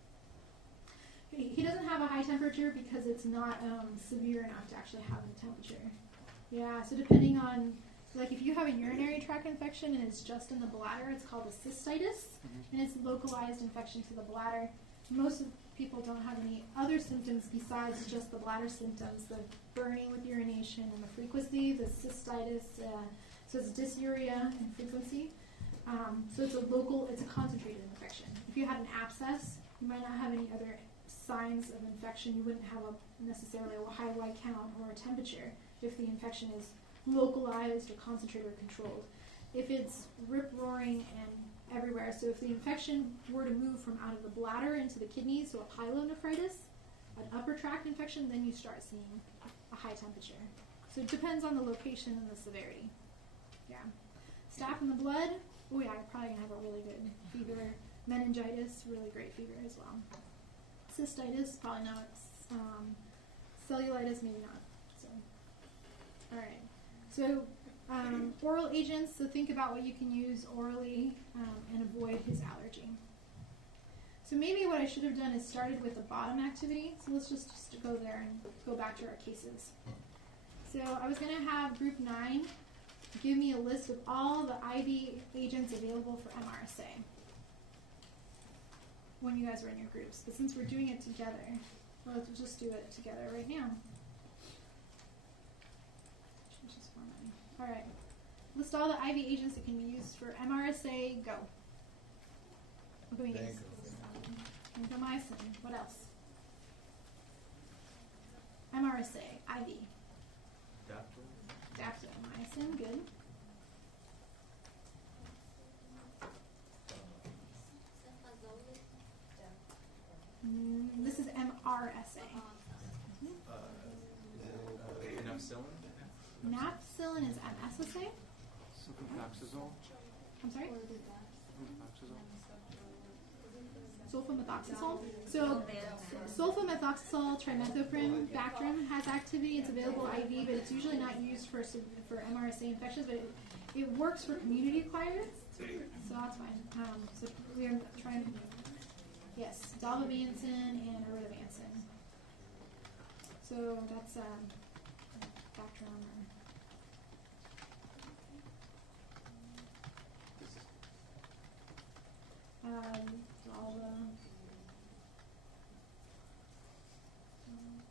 He doesn't have a high temperature because it's not severe enough to actually have a temperature. Yeah, so depending on, like if you have a urinary tract infection and it's just in the bladder, it's called a cystitis, and it's localized infection to the bladder. Most people don't have any other symptoms besides just the bladder symptoms, the burning with urination and the frequency, the cystitis, so it's dysuria and frequency. So it's a concentrated infection. If you had an abscess, you might not have any other signs of infection. You wouldn't have necessarily a high white count or a temperature if the infection is localized or concentrated or controlled. If it's rip-roaring and everywhere, so if the infection were to move from out of the bladder into the kidneys, so a pyelonephritis, an upper tract infection, then you start seeing a high temperature. So it depends on the location and the severity. Yeah. Staph in the blood, oh yeah, you're probably going to have a really good fever. Meningitis, really great fever as well. Cystitis, probably not. Cellulitis, maybe not. So, all right. So, oral agents. So think about what you can use orally and avoid his allergy. So maybe what I should have done is started with the bottom activity. So let's just go there and go back to our cases. So I was going to have group 9 give me a list of all the IV agents available for MRSA when you guys were in your groups. But since we're doing it together, let's just do it together right now. Change this formatting. All right. List all the IV agents that can be used for MRSA. Go. What do we use? Vancomycin. What else? MRSA. IV. Daptomycin. Good. This is MRSA. Napsilin? Napsilin is MSSA. Sulfamethoxazole. I'm sorry? Sulfamethoxazole. Sulfamethoxazole. So sulfamethoxazole, trimethoprim, Bactrim has activity. It's available IV, but it's usually not used for MRSA infections, but it works for community acquired, so that's fine. So we are trying to, yes, dalbavancin and iridovancin. So that's Bactrim.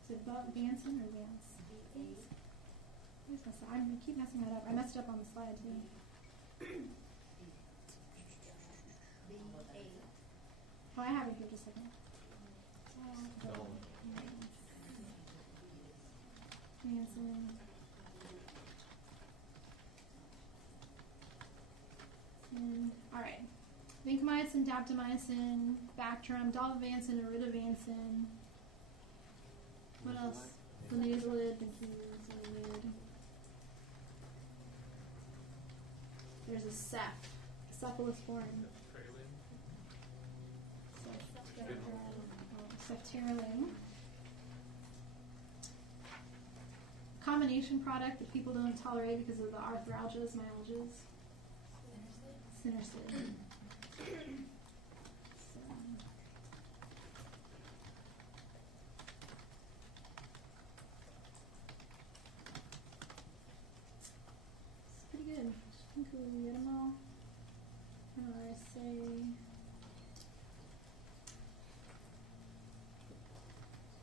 Is it Vancin or Vance? I keep messing that up. I messed it up on the slide too. Oh, I have it here just a second. Vancin. All right. Vancomycin, daptomycin, Bactrim, dalbavancin, iridovancin. What else? Linezolid, benzoylid. There's a cephalosporin. Ceftaroline. Combination product that people don't tolerate because of the arthralgias, myalgias. Sinercid. Guillermo, MRSA.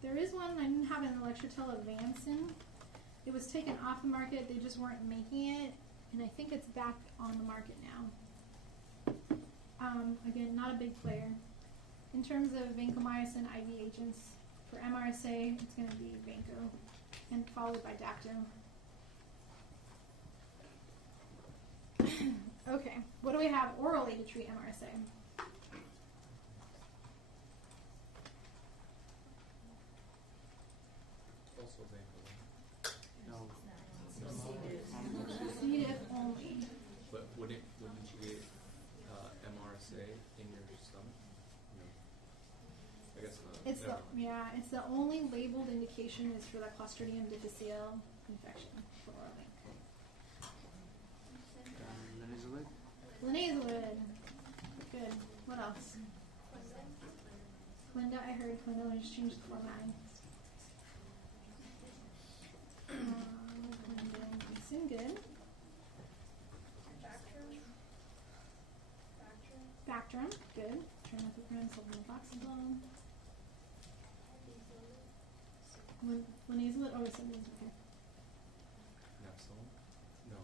There is one I didn't have in the lecture till Advancin. It was taken off the market, they just weren't making it, and I think it's back on the market now. Again, not a big player. In terms of vancomycin IV agents, for MRSA, it's going to be Vanco, and followed by Dacto. Okay, what do we have orally to treat MRSA? Also Vanco. No. C. diff only. But wouldn't you get MRSA in your stomach? No. I guess not. It's Never mind. it's the only labeled indication is for the Clostridium difficile infection for orally. Linezolid? Linezolid. Good. What else? Clinda, I heard Clinda. I just changed the formatting. Clinda, good. Bactrim, good. Trimethoprim, sulfonylureoxazole. Linezolid, oh, it's okay. Napsol? No.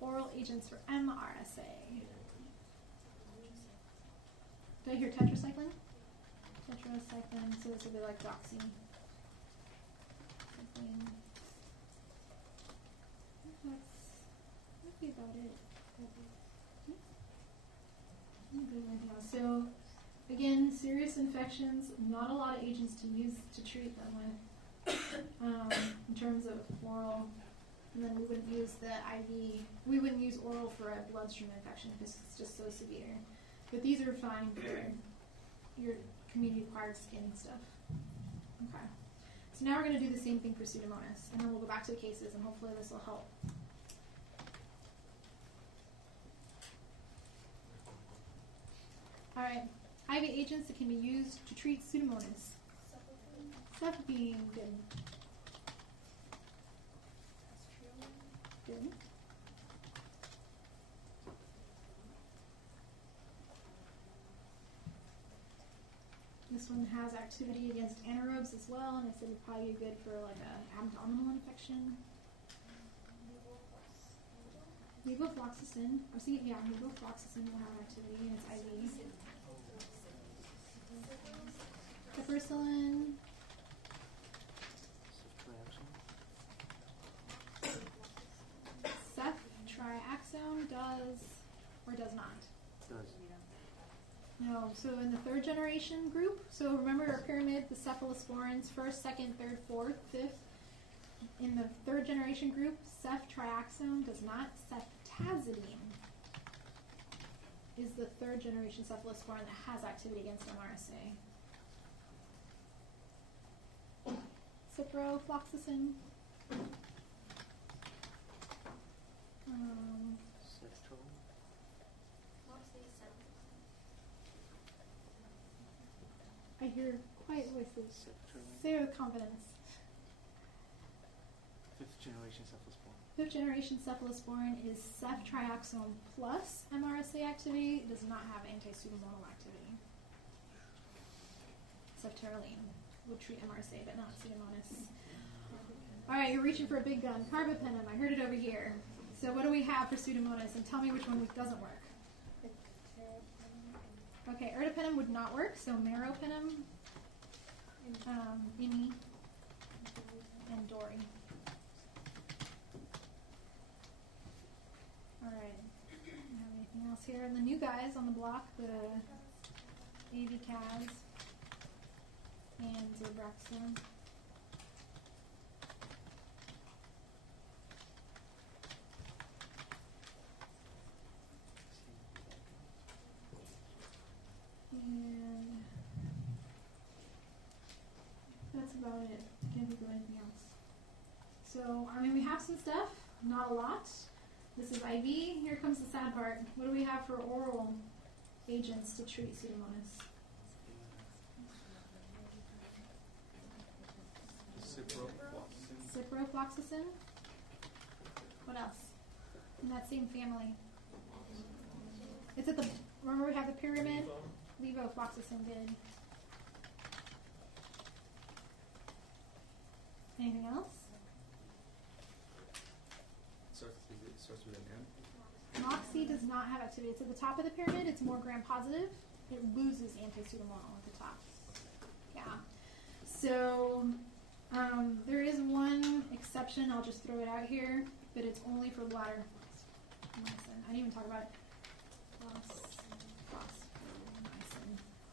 Oral agents for MRSA. Did I hear tetracycline? Tetracycline, so this would be like doxy. Cycline. That'd be about it. So, again, serious infections, not a lot of agents to use to treat them with in terms of oral. And then we wouldn't use the IV. We wouldn't use oral for a bloodstream infection because it's just so severe. But these are fine for your community-acquired skin stuff. Okay. So now we're going to do the same thing for Pseudomonas, and then we'll go back to the cases, and hopefully this will help. All right. IV agents that can be used to treat Pseudomonas. Cefepime, good. Good. This one has activity against anaerobes as well, and I said it'd probably be good for like an abdominal infection. Levofloxacin. I was thinking, yeah, levofloxacin will have activity and it's IV. Piperacillin. Ceftriaxone does or does not? Does. No, so in the third generation group, so remember our pyramid, the cephalosporins, first, second, third, fourth, fifth. In the third generation group, ceftriaxone does not. Ceftazidime is the third generation cephalosporin that has activity against MRSA. Ciprofloxacin. Ceftrol. I hear quiet voices. Ceftrol. Say it with confidence. Fifth generation cephalosporin. Fifth generation cephalosporin is ceftriaxone plus MRSA activity. It does not have anti-pseudomonal activity. Ceftaroline will treat MRSA, but not Pseudomonas. All right, you're reaching for a big gun. Carbapenem, I heard it over here. So what do we have for Pseudomonas? And tell me which one doesn't work. Okay, ertapenem would not work, so meropenem, IMI, and Dory. All right, do you have anything else here? And the new guys on the block, the AV-CAS and Zabraxone. And that's about it. Can't think of anything else. So, I mean, we have some stuff, not a lot. This is IV. Here comes the sad part. What do we have for oral agents to treat Pseudomonas? Ciprofloxacin. Ciprofloxacin. What else? in that same family. It's at the, remember we have the pyramid? Levofloxacin did. Anything else? It starts with an M. Moxie does not have activity. It's at the top of the pyramid. It's more gram-positive. It loses anti-pseudomonal at the top. Yeah. So there is one exception. I'll just throw it out here, but it's only for bladder. I didn't even talk about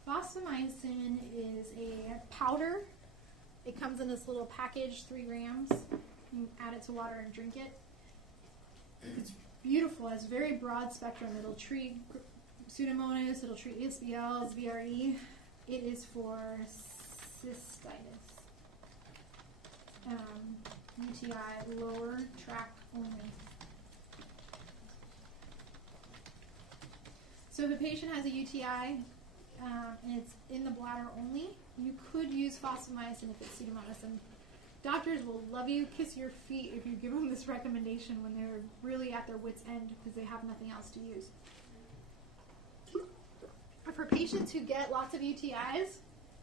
fosfomycin is a powder. It comes in this little package, 3 grams. You add it to water and drink it. It's beautiful. It has very broad spectrum. It'll treat Pseudomonas. It'll treat ESBLs, VRE. It is for cystitis, UTI, lower tract only. So if a patient has a UTI and it's in the bladder only, you could use fosfomycin if it's Pseudomonas. And doctors will love you, kiss your feet if you give them this recommendation when they're really at their wit's end because they have nothing else to use. For patients who get lots of UTIs,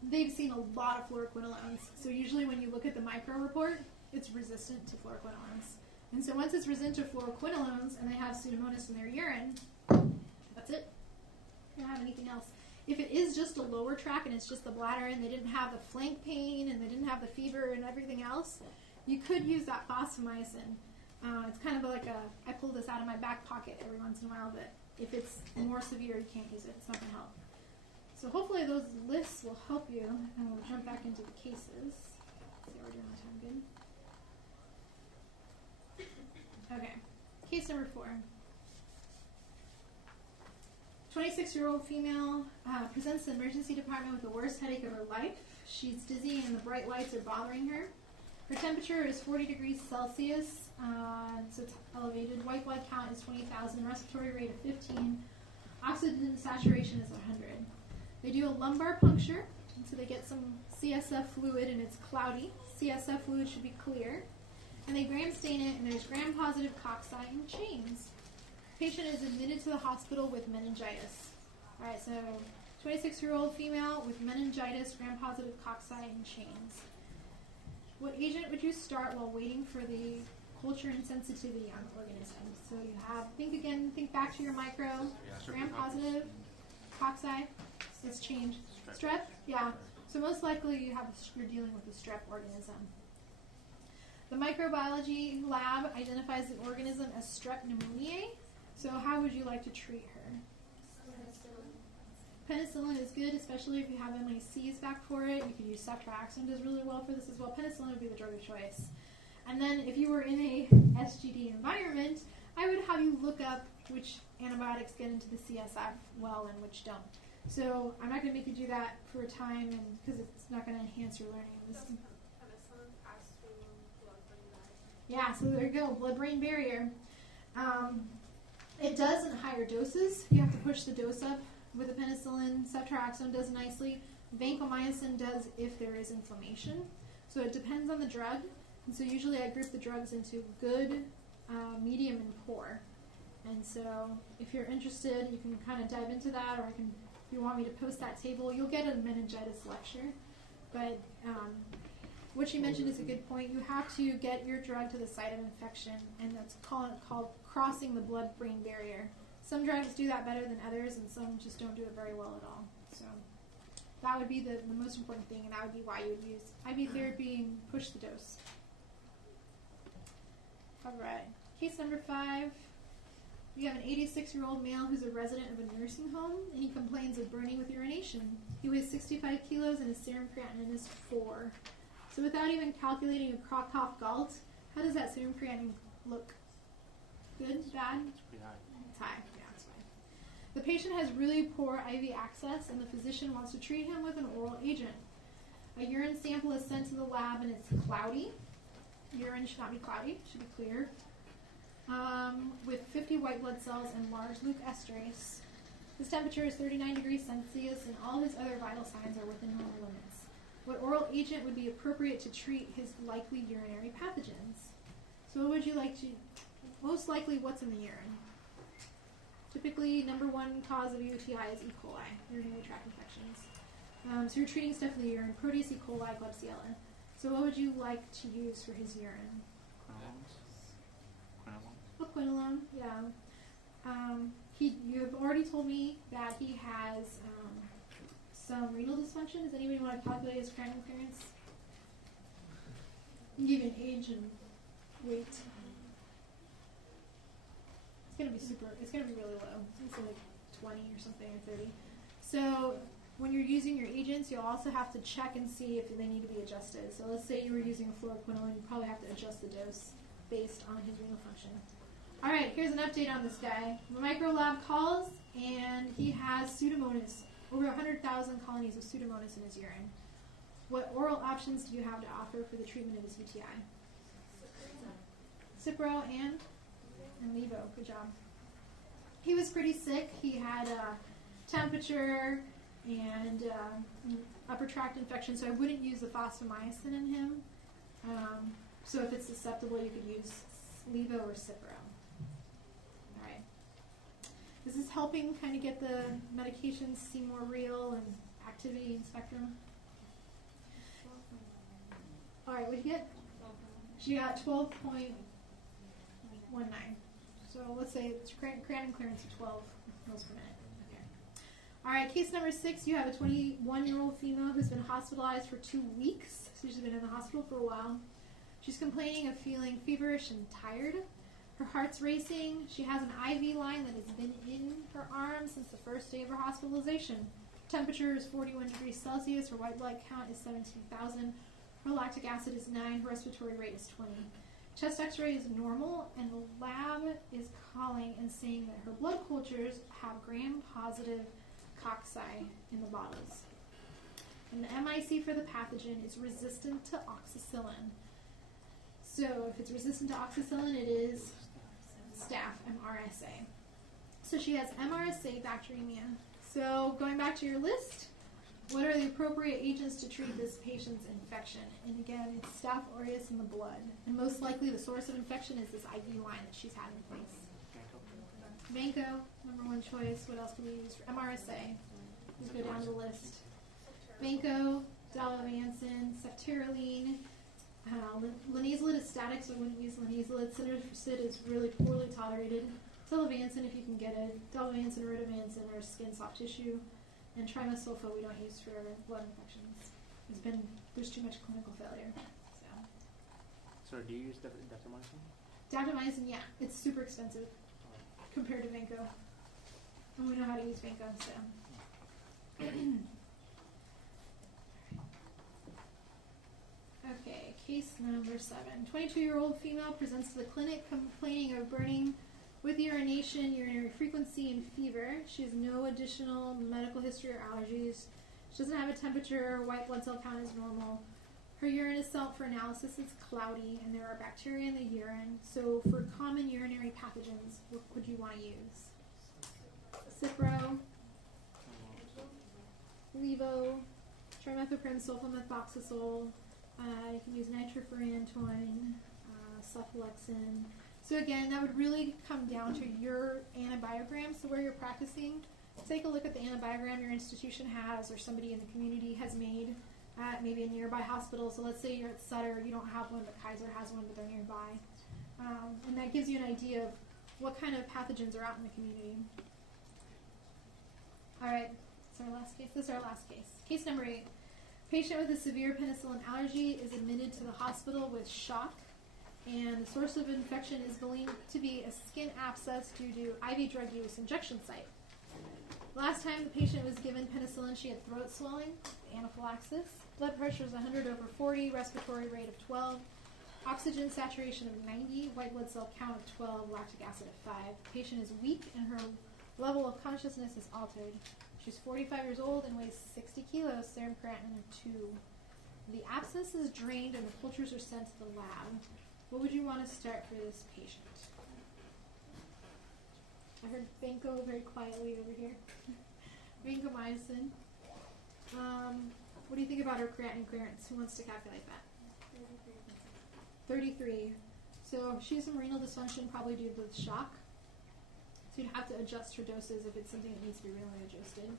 they've seen a lot of fluoroquinolones. So usually when you look at the micro report, it's resistant to fluoroquinolones. And so once it's resistant to fluoroquinolones and they have Pseudomonas in their urine, that's it. You don't have anything else. If it is just a lower tract and it's just the bladder and they didn't have the flank pain and they didn't have the fever and everything else, you could use that fosfomycin. It's kind of like I pull this out of my back pocket every once in a while, but if it's more severe, you can't use it. It's not going to help. So hopefully those lists will help you, and we'll jump back into the cases. See how we're doing on time. Good? Okay. Case number 4. 26-year-old female presents to the emergency department with the worst headache of her life. She's dizzy and the bright lights are bothering her. Her temperature is 40 degrees Celsius, so it's elevated. White blood count is 20,000, respiratory rate of 15. Oxygen saturation is 100. They do a lumbar puncture, and so they get some CSF fluid and it's cloudy. CSF fluid should be clear. And they gram stain it, and there's gram-positive cocci in chains. Patient is admitted to the hospital with meningitis. All right, so 26-year-old female with meningitis, gram-positive cocci in chains. What agent would you start while waiting for the culture and sensitivity on the organism? So you have, think back to your micro, gram-positive, cocci, it's changed. Strep, yeah. So most likely you're dealing with a strep organism. The microbiology lab identifies the organism as Strep pneumoniae. So how would you like to treat her? Penicillin is good, especially if you have MACs back for it. You could use ceftriaxone, does really well for this as well. Penicillin would be the drug of choice. And then if you were in a SGD environment, I would have you look up which antibiotics get into the CSF well and which don't. So I'm not going to make you do that for a time and because it's not going to enhance your learning. Yeah, so there you go, blood-brain barrier. It does in higher doses. You have to push the dose up with the penicillin. Ceftriaxone does nicely. Vancomycin does if there is inflammation. So it depends on the drug. And so usually I group the drugs into good, medium, and poor. And so if you're interested, you can kind of dive into that, or if you want me to post that table, you'll get a meningitis lecture. But what she mentioned is a good point. You have to get your drug to the site of infection, and that's called crossing the blood-brain barrier. Some drugs do that better than others, and some just don't do it very well at all. So that would be the most important thing, and that would be why you would use IV therapy and push the dose. All right. Case number 5. We have an 86-year-old male who's a resident of a nursing home, and he complains of burning with urination. He weighs 65 kilos, and his serum creatinine is 4. So without even calculating a Krakow galt, how does that serum creatinine look? Good? Bad? It's pretty high. It's high. Yeah, it's fine. The patient has really poor IV access, and the physician wants to treat him with an oral agent. A urine sample is sent to the lab, and it's cloudy. Urine should not be cloudy. It should be clear. With 50 white blood cells and large leukoesterase. His temperature is 39 degrees Celsius, and all his other vital signs are within normal limits. What oral agent would be appropriate to treat his likely urinary pathogens? So what would you like to most likely what's in the urine. Typically, number one cause of UTI is E. coli, urinary tract infections. So you're treating stuff in the urine, Proteus, E. coli, Klebsiella. So what would you like to use for his urine? Quinolone, yeah. You have already told me that he has some renal dysfunction. Does anybody want to calculate his creatinine clearance? Give you an age and weight. It's gonna be really low. It's like 20 or something, or 30. So when you're using your agents, you'll also have to check and see if they need to be adjusted. So let's say you were using a fluoroquinolone, you probably have to adjust the dose based on his renal function. All right, here's an update on this guy. The microlab calls, and he has Pseudomonas, over 100,000 colonies of Pseudomonas in his urine. What oral options do you have to offer for the treatment of his UTI? Cipro and Levo. Good job. He was pretty sick. He had temperature and upper tract infection, so I wouldn't use the fosfomycin in him. So if it's susceptible, you could use Levo or Cipro. All right. This is helping kind of get the medications seem more real and activity and spectrum. All right, what did you get? She got 12.19. So let's say it's creatinine clearance of 12 mils per minute. Okay. All right, case number 6. You have a 21-year-old female who's been hospitalized for 2 weeks. So she's been in the hospital for a while. She's complaining of feeling feverish and tired. Her heart's racing. She has an IV line that has been in her arm since the first day of her hospitalization. Temperature is 41 degrees Celsius. Her white blood count is 17,000. Her lactic acid is 9. Her respiratory rate is 20. Chest x-ray is normal, and the lab is calling and saying that her blood cultures have gram-positive cocci in the bottles. And the MIC for the pathogen is resistant to oxacillin. So if it's resistant to oxacillin, it is staph, MRSA. So she has MRSA bacteremia. So going back to your list, what are the appropriate agents to treat this patient's infection? And again, it's Staph aureus in the blood. And most likely the source of infection is this IV line that she's had in place. Vanco, number one choice. What else can we use for MRSA? Let's go down the list. Vanco, dalbavancin, ceftaroline. Linezolid is static, so I wouldn't use linezolid. Cinnarizid is really poorly tolerated. Telavancin, if you can get it. Dalbavancin, ridavancin, or skin soft tissue. And trimesulfa we don't use for blood infections. There's too much clinical failure. So do you use daptomycin? Daptomycin, yeah, it's super expensive compared to Vanco. And we know how to use Vanco, so. Okay, case number 7. 22-year-old female presents to the clinic complaining of burning with urination, urinary frequency, and fever. She has no additional medical history or allergies. She doesn't have a temperature. White blood cell count is normal. Her urine is sent for analysis. It's cloudy, and there are bacteria in the urine. So for common urinary pathogens, what would you want to use? Cipro, Levo, trimethoprim, sulfamethoxazole. You can use nitrofurantoin, cephalexin. So again, that would really come down to your antibiogram. So where you're practicing, take a look at the antibiogram your institution has or somebody in the community has made at maybe a nearby hospital. So let's say you're at Sutter, you don't have one, but Kaiser has one, but they're nearby. And that gives you an idea of what kind of pathogens are out in the community. All right, this is our last case. This is our last case. Case number 8. Patient with a severe penicillin allergy is admitted to the hospital with shock. And the source of infection is believed to be a skin abscess due to IV drug use injection site. Last time the patient was given penicillin, she had throat swelling, anaphylaxis. Blood pressure is 100/40, respiratory rate of 12, oxygen saturation of 90, white blood cell count of 12, lactic acid of 5. The patient is weak and her level of consciousness is altered. She's 45 years old and weighs 60 kilos, serum creatinine of 2. The abscess is drained and the cultures are sent to the lab. What would you want to start for this patient? I heard Vanco very quietly over here. Vancomycin. What do you think about her creatinine clearance? Who wants to calculate that? 33. So she has some renal dysfunction, probably due to the shock. So you'd have to adjust her doses if it's something that needs to be renally adjusted.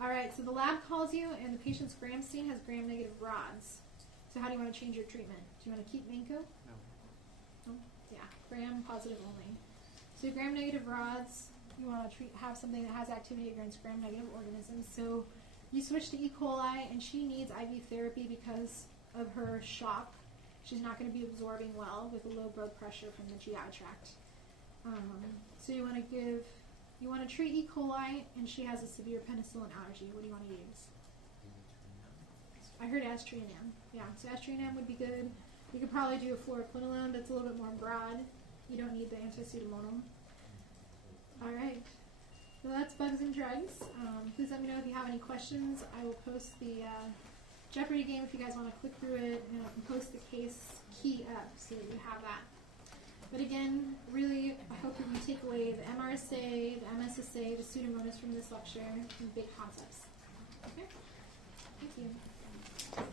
All right, so the lab calls you, and the patient's gram stain has gram-negative rods. So how do you want to change your treatment? Do you want to keep Manco? No. Yeah, gram-positive only. So gram-negative rods, you want to have something that has activity against gram-negative organisms. So you switch to E. coli, and she needs IV therapy because of her shock. She's not going to be absorbing well with low blood pressure from the GI tract. So you want to treat E. coli, and she has a severe penicillin allergy. What do you want to use? I heard aztreonam. Yeah, so aztreonam would be good. You could probably do a fluoroquinolone that's a little bit more broad. You don't need the anti-pseudomonum. All right. So that's bugs and drugs. Please let me know if you have any questions. I will post the Jeopardy game if you guys want to click through it, and I can post the case key up so that you have that. But again, really, I hope that you take away the MRSA, the MSSA, the Pseudomonas from this lecture, and big concepts. Okay? Thank you.